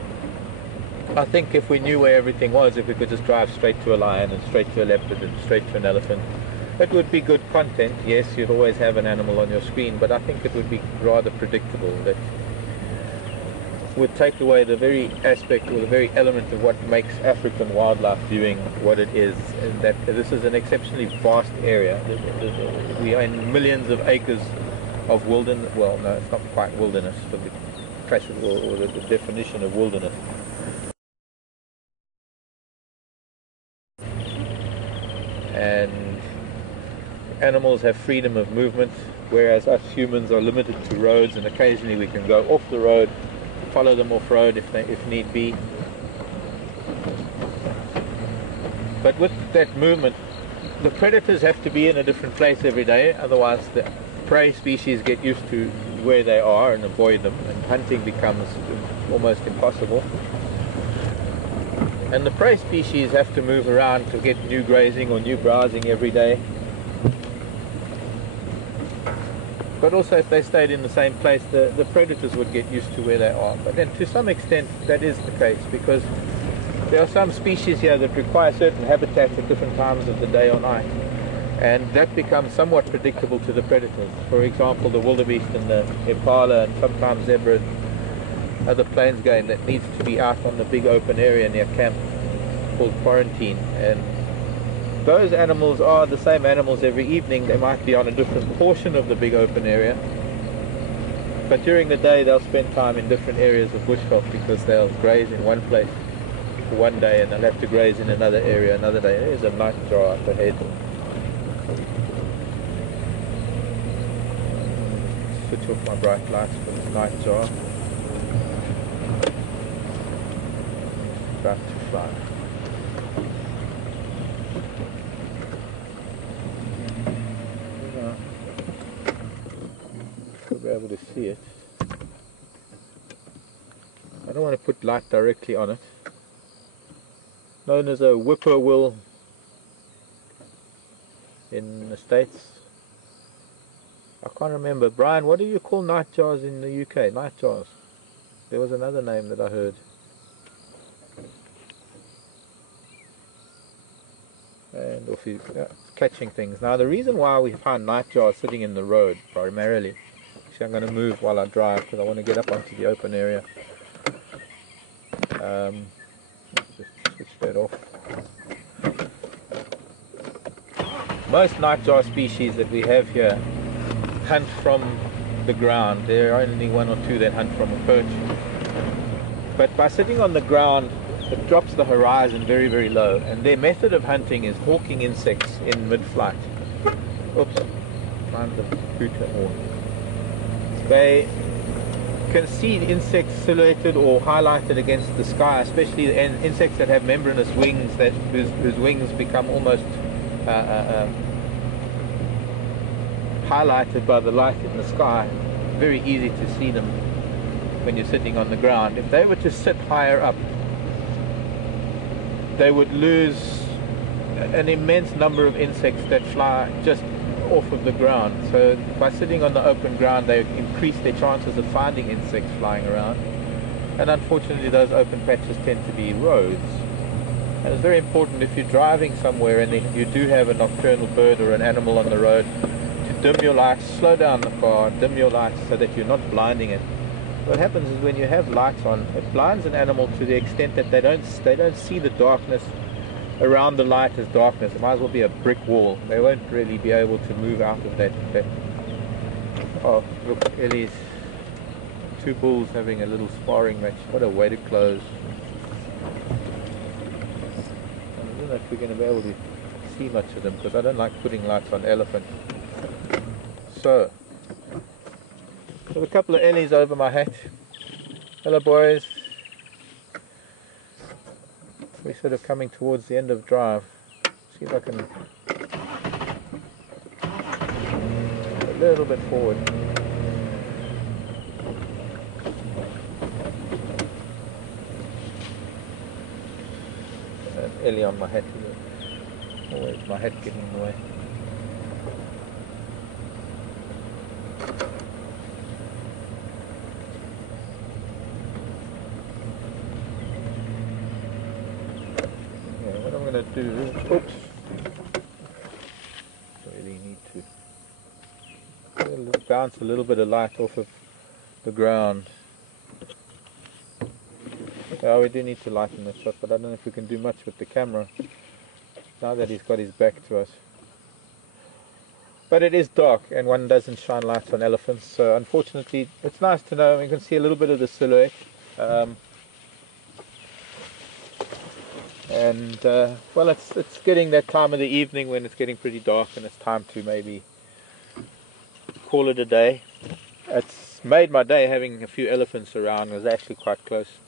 I think if we knew where everything was, if we could just drive straight to a lion and straight to a leopard and straight to an elephant, it would be good content. Yes, you'd always have an animal on your screen, but I think it would be rather predictable. That would take away the very aspect or the very element of what makes African wildlife viewing what it is, and that this is an exceptionally vast area. We are in millions of acres of wilderness. Well, no, it's not quite wilderness, but the classical or the definition of wilderness. And animals have freedom of movement, whereas us humans are limited to roads, and occasionally we can go off the road, follow them off-road if need be. But with that movement, the predators have to be in a different place every day, otherwise the prey species get used to where they are and avoid them, and hunting becomes almost impossible. And the prey species have to move around to get new grazing or new browsing every day. But also if they stayed in the same place, the predators would get used to where they are. But then to some extent that is the case, because there are some species here that require certain habitats at different times of the day or night. And that becomes somewhat predictable to the predators. For example, the wildebeest and the impala and sometimes zebra, other plains game that needs to be out on the big open area near camp called quarantine. And those animals are the same animals every evening. They might be on a different portion of the big open area, but during the day they'll spend time in different areas of bushveld, because they'll graze in one place for one day and they'll have to graze in another area another day. There's a nightjar up ahead. Switch off my bright lights for this nightjar. About to fly. You'll be able to see it. I don't want to put light directly on it. Known as a whippoorwill in the States. I can't remember. Brian, what do you call nightjars in the UK? Nightjars. There was another name that I heard. And if you catching things. Now the reason why we find nightjars sitting in the road primarily, actually I'm going to move while I drive because I want to get up onto the open area. Let's just switch that off. Most nightjar species that we have here hunt from the ground. There are only one or two that hunt from a perch. But by sitting on the ground, it drops the horizon very, very low, and their method of hunting is hawking insects in mid-flight. Oops, kinds of fruit or they can see insects silhouetted or highlighted against the sky, especially insects that have membranous wings whose wings become almost highlighted by the light in the sky. Very easy to see them when you're sitting on the ground. If they were to sit higher up, they would lose an immense number of insects that fly just off of the ground. So by sitting on the open ground, they increase their chances of finding insects flying around. And unfortunately, those open patches tend to be roads. And it's very important if you're driving somewhere and you do have a nocturnal bird or an animal on the road, to dim your lights, slow down the car, dim your lights so that you're not blinding it. What happens is when you have lights on, it blinds an animal to the extent that they don't see the darkness around the light as darkness. It might as well be a brick wall. They won't really be able to move out of that. Oh, look, Ellie's two bulls having a little sparring match. What a way to close. I don't know if we're going to be able to see much of them because I don't like putting lights on elephants. So, got a couple of Ellies over my hat. Hello boys. We're sort of coming towards the end of drive. See if I can a little bit forward. Ellie on my hat here. Always my hat getting in the way. To do, oops, really need to bounce a little bit of light off of the ground. Yeah, we do need to lighten the shot, but I don't know if we can do much with the camera now that he's got his back to us. But it is dark and one doesn't shine lights on elephants, so unfortunately it's nice to know we can see a little bit of the silhouette. And well, it's getting that time of the evening when it's getting pretty dark and it's time to maybe call it a day. It's made my day having a few elephants around. It was actually quite close.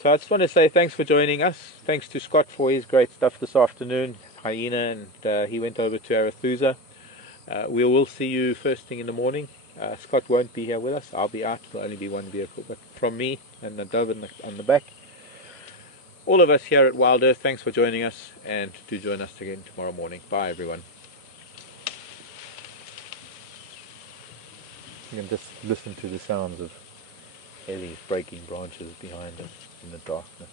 So I just want to say thanks for joining us. Thanks to Scott for his great stuff this afternoon, hyena, and he went over to Arathusa. We will see you first thing in the morning. Scott won't be here with us. I'll be out. There'll only be one vehicle, but from me and the dove on the back. All of us here at Wild Earth, thanks for joining us, and do join us again tomorrow morning. Bye everyone. You can just listen to the sounds of Ellie's breaking branches behind us in the darkness.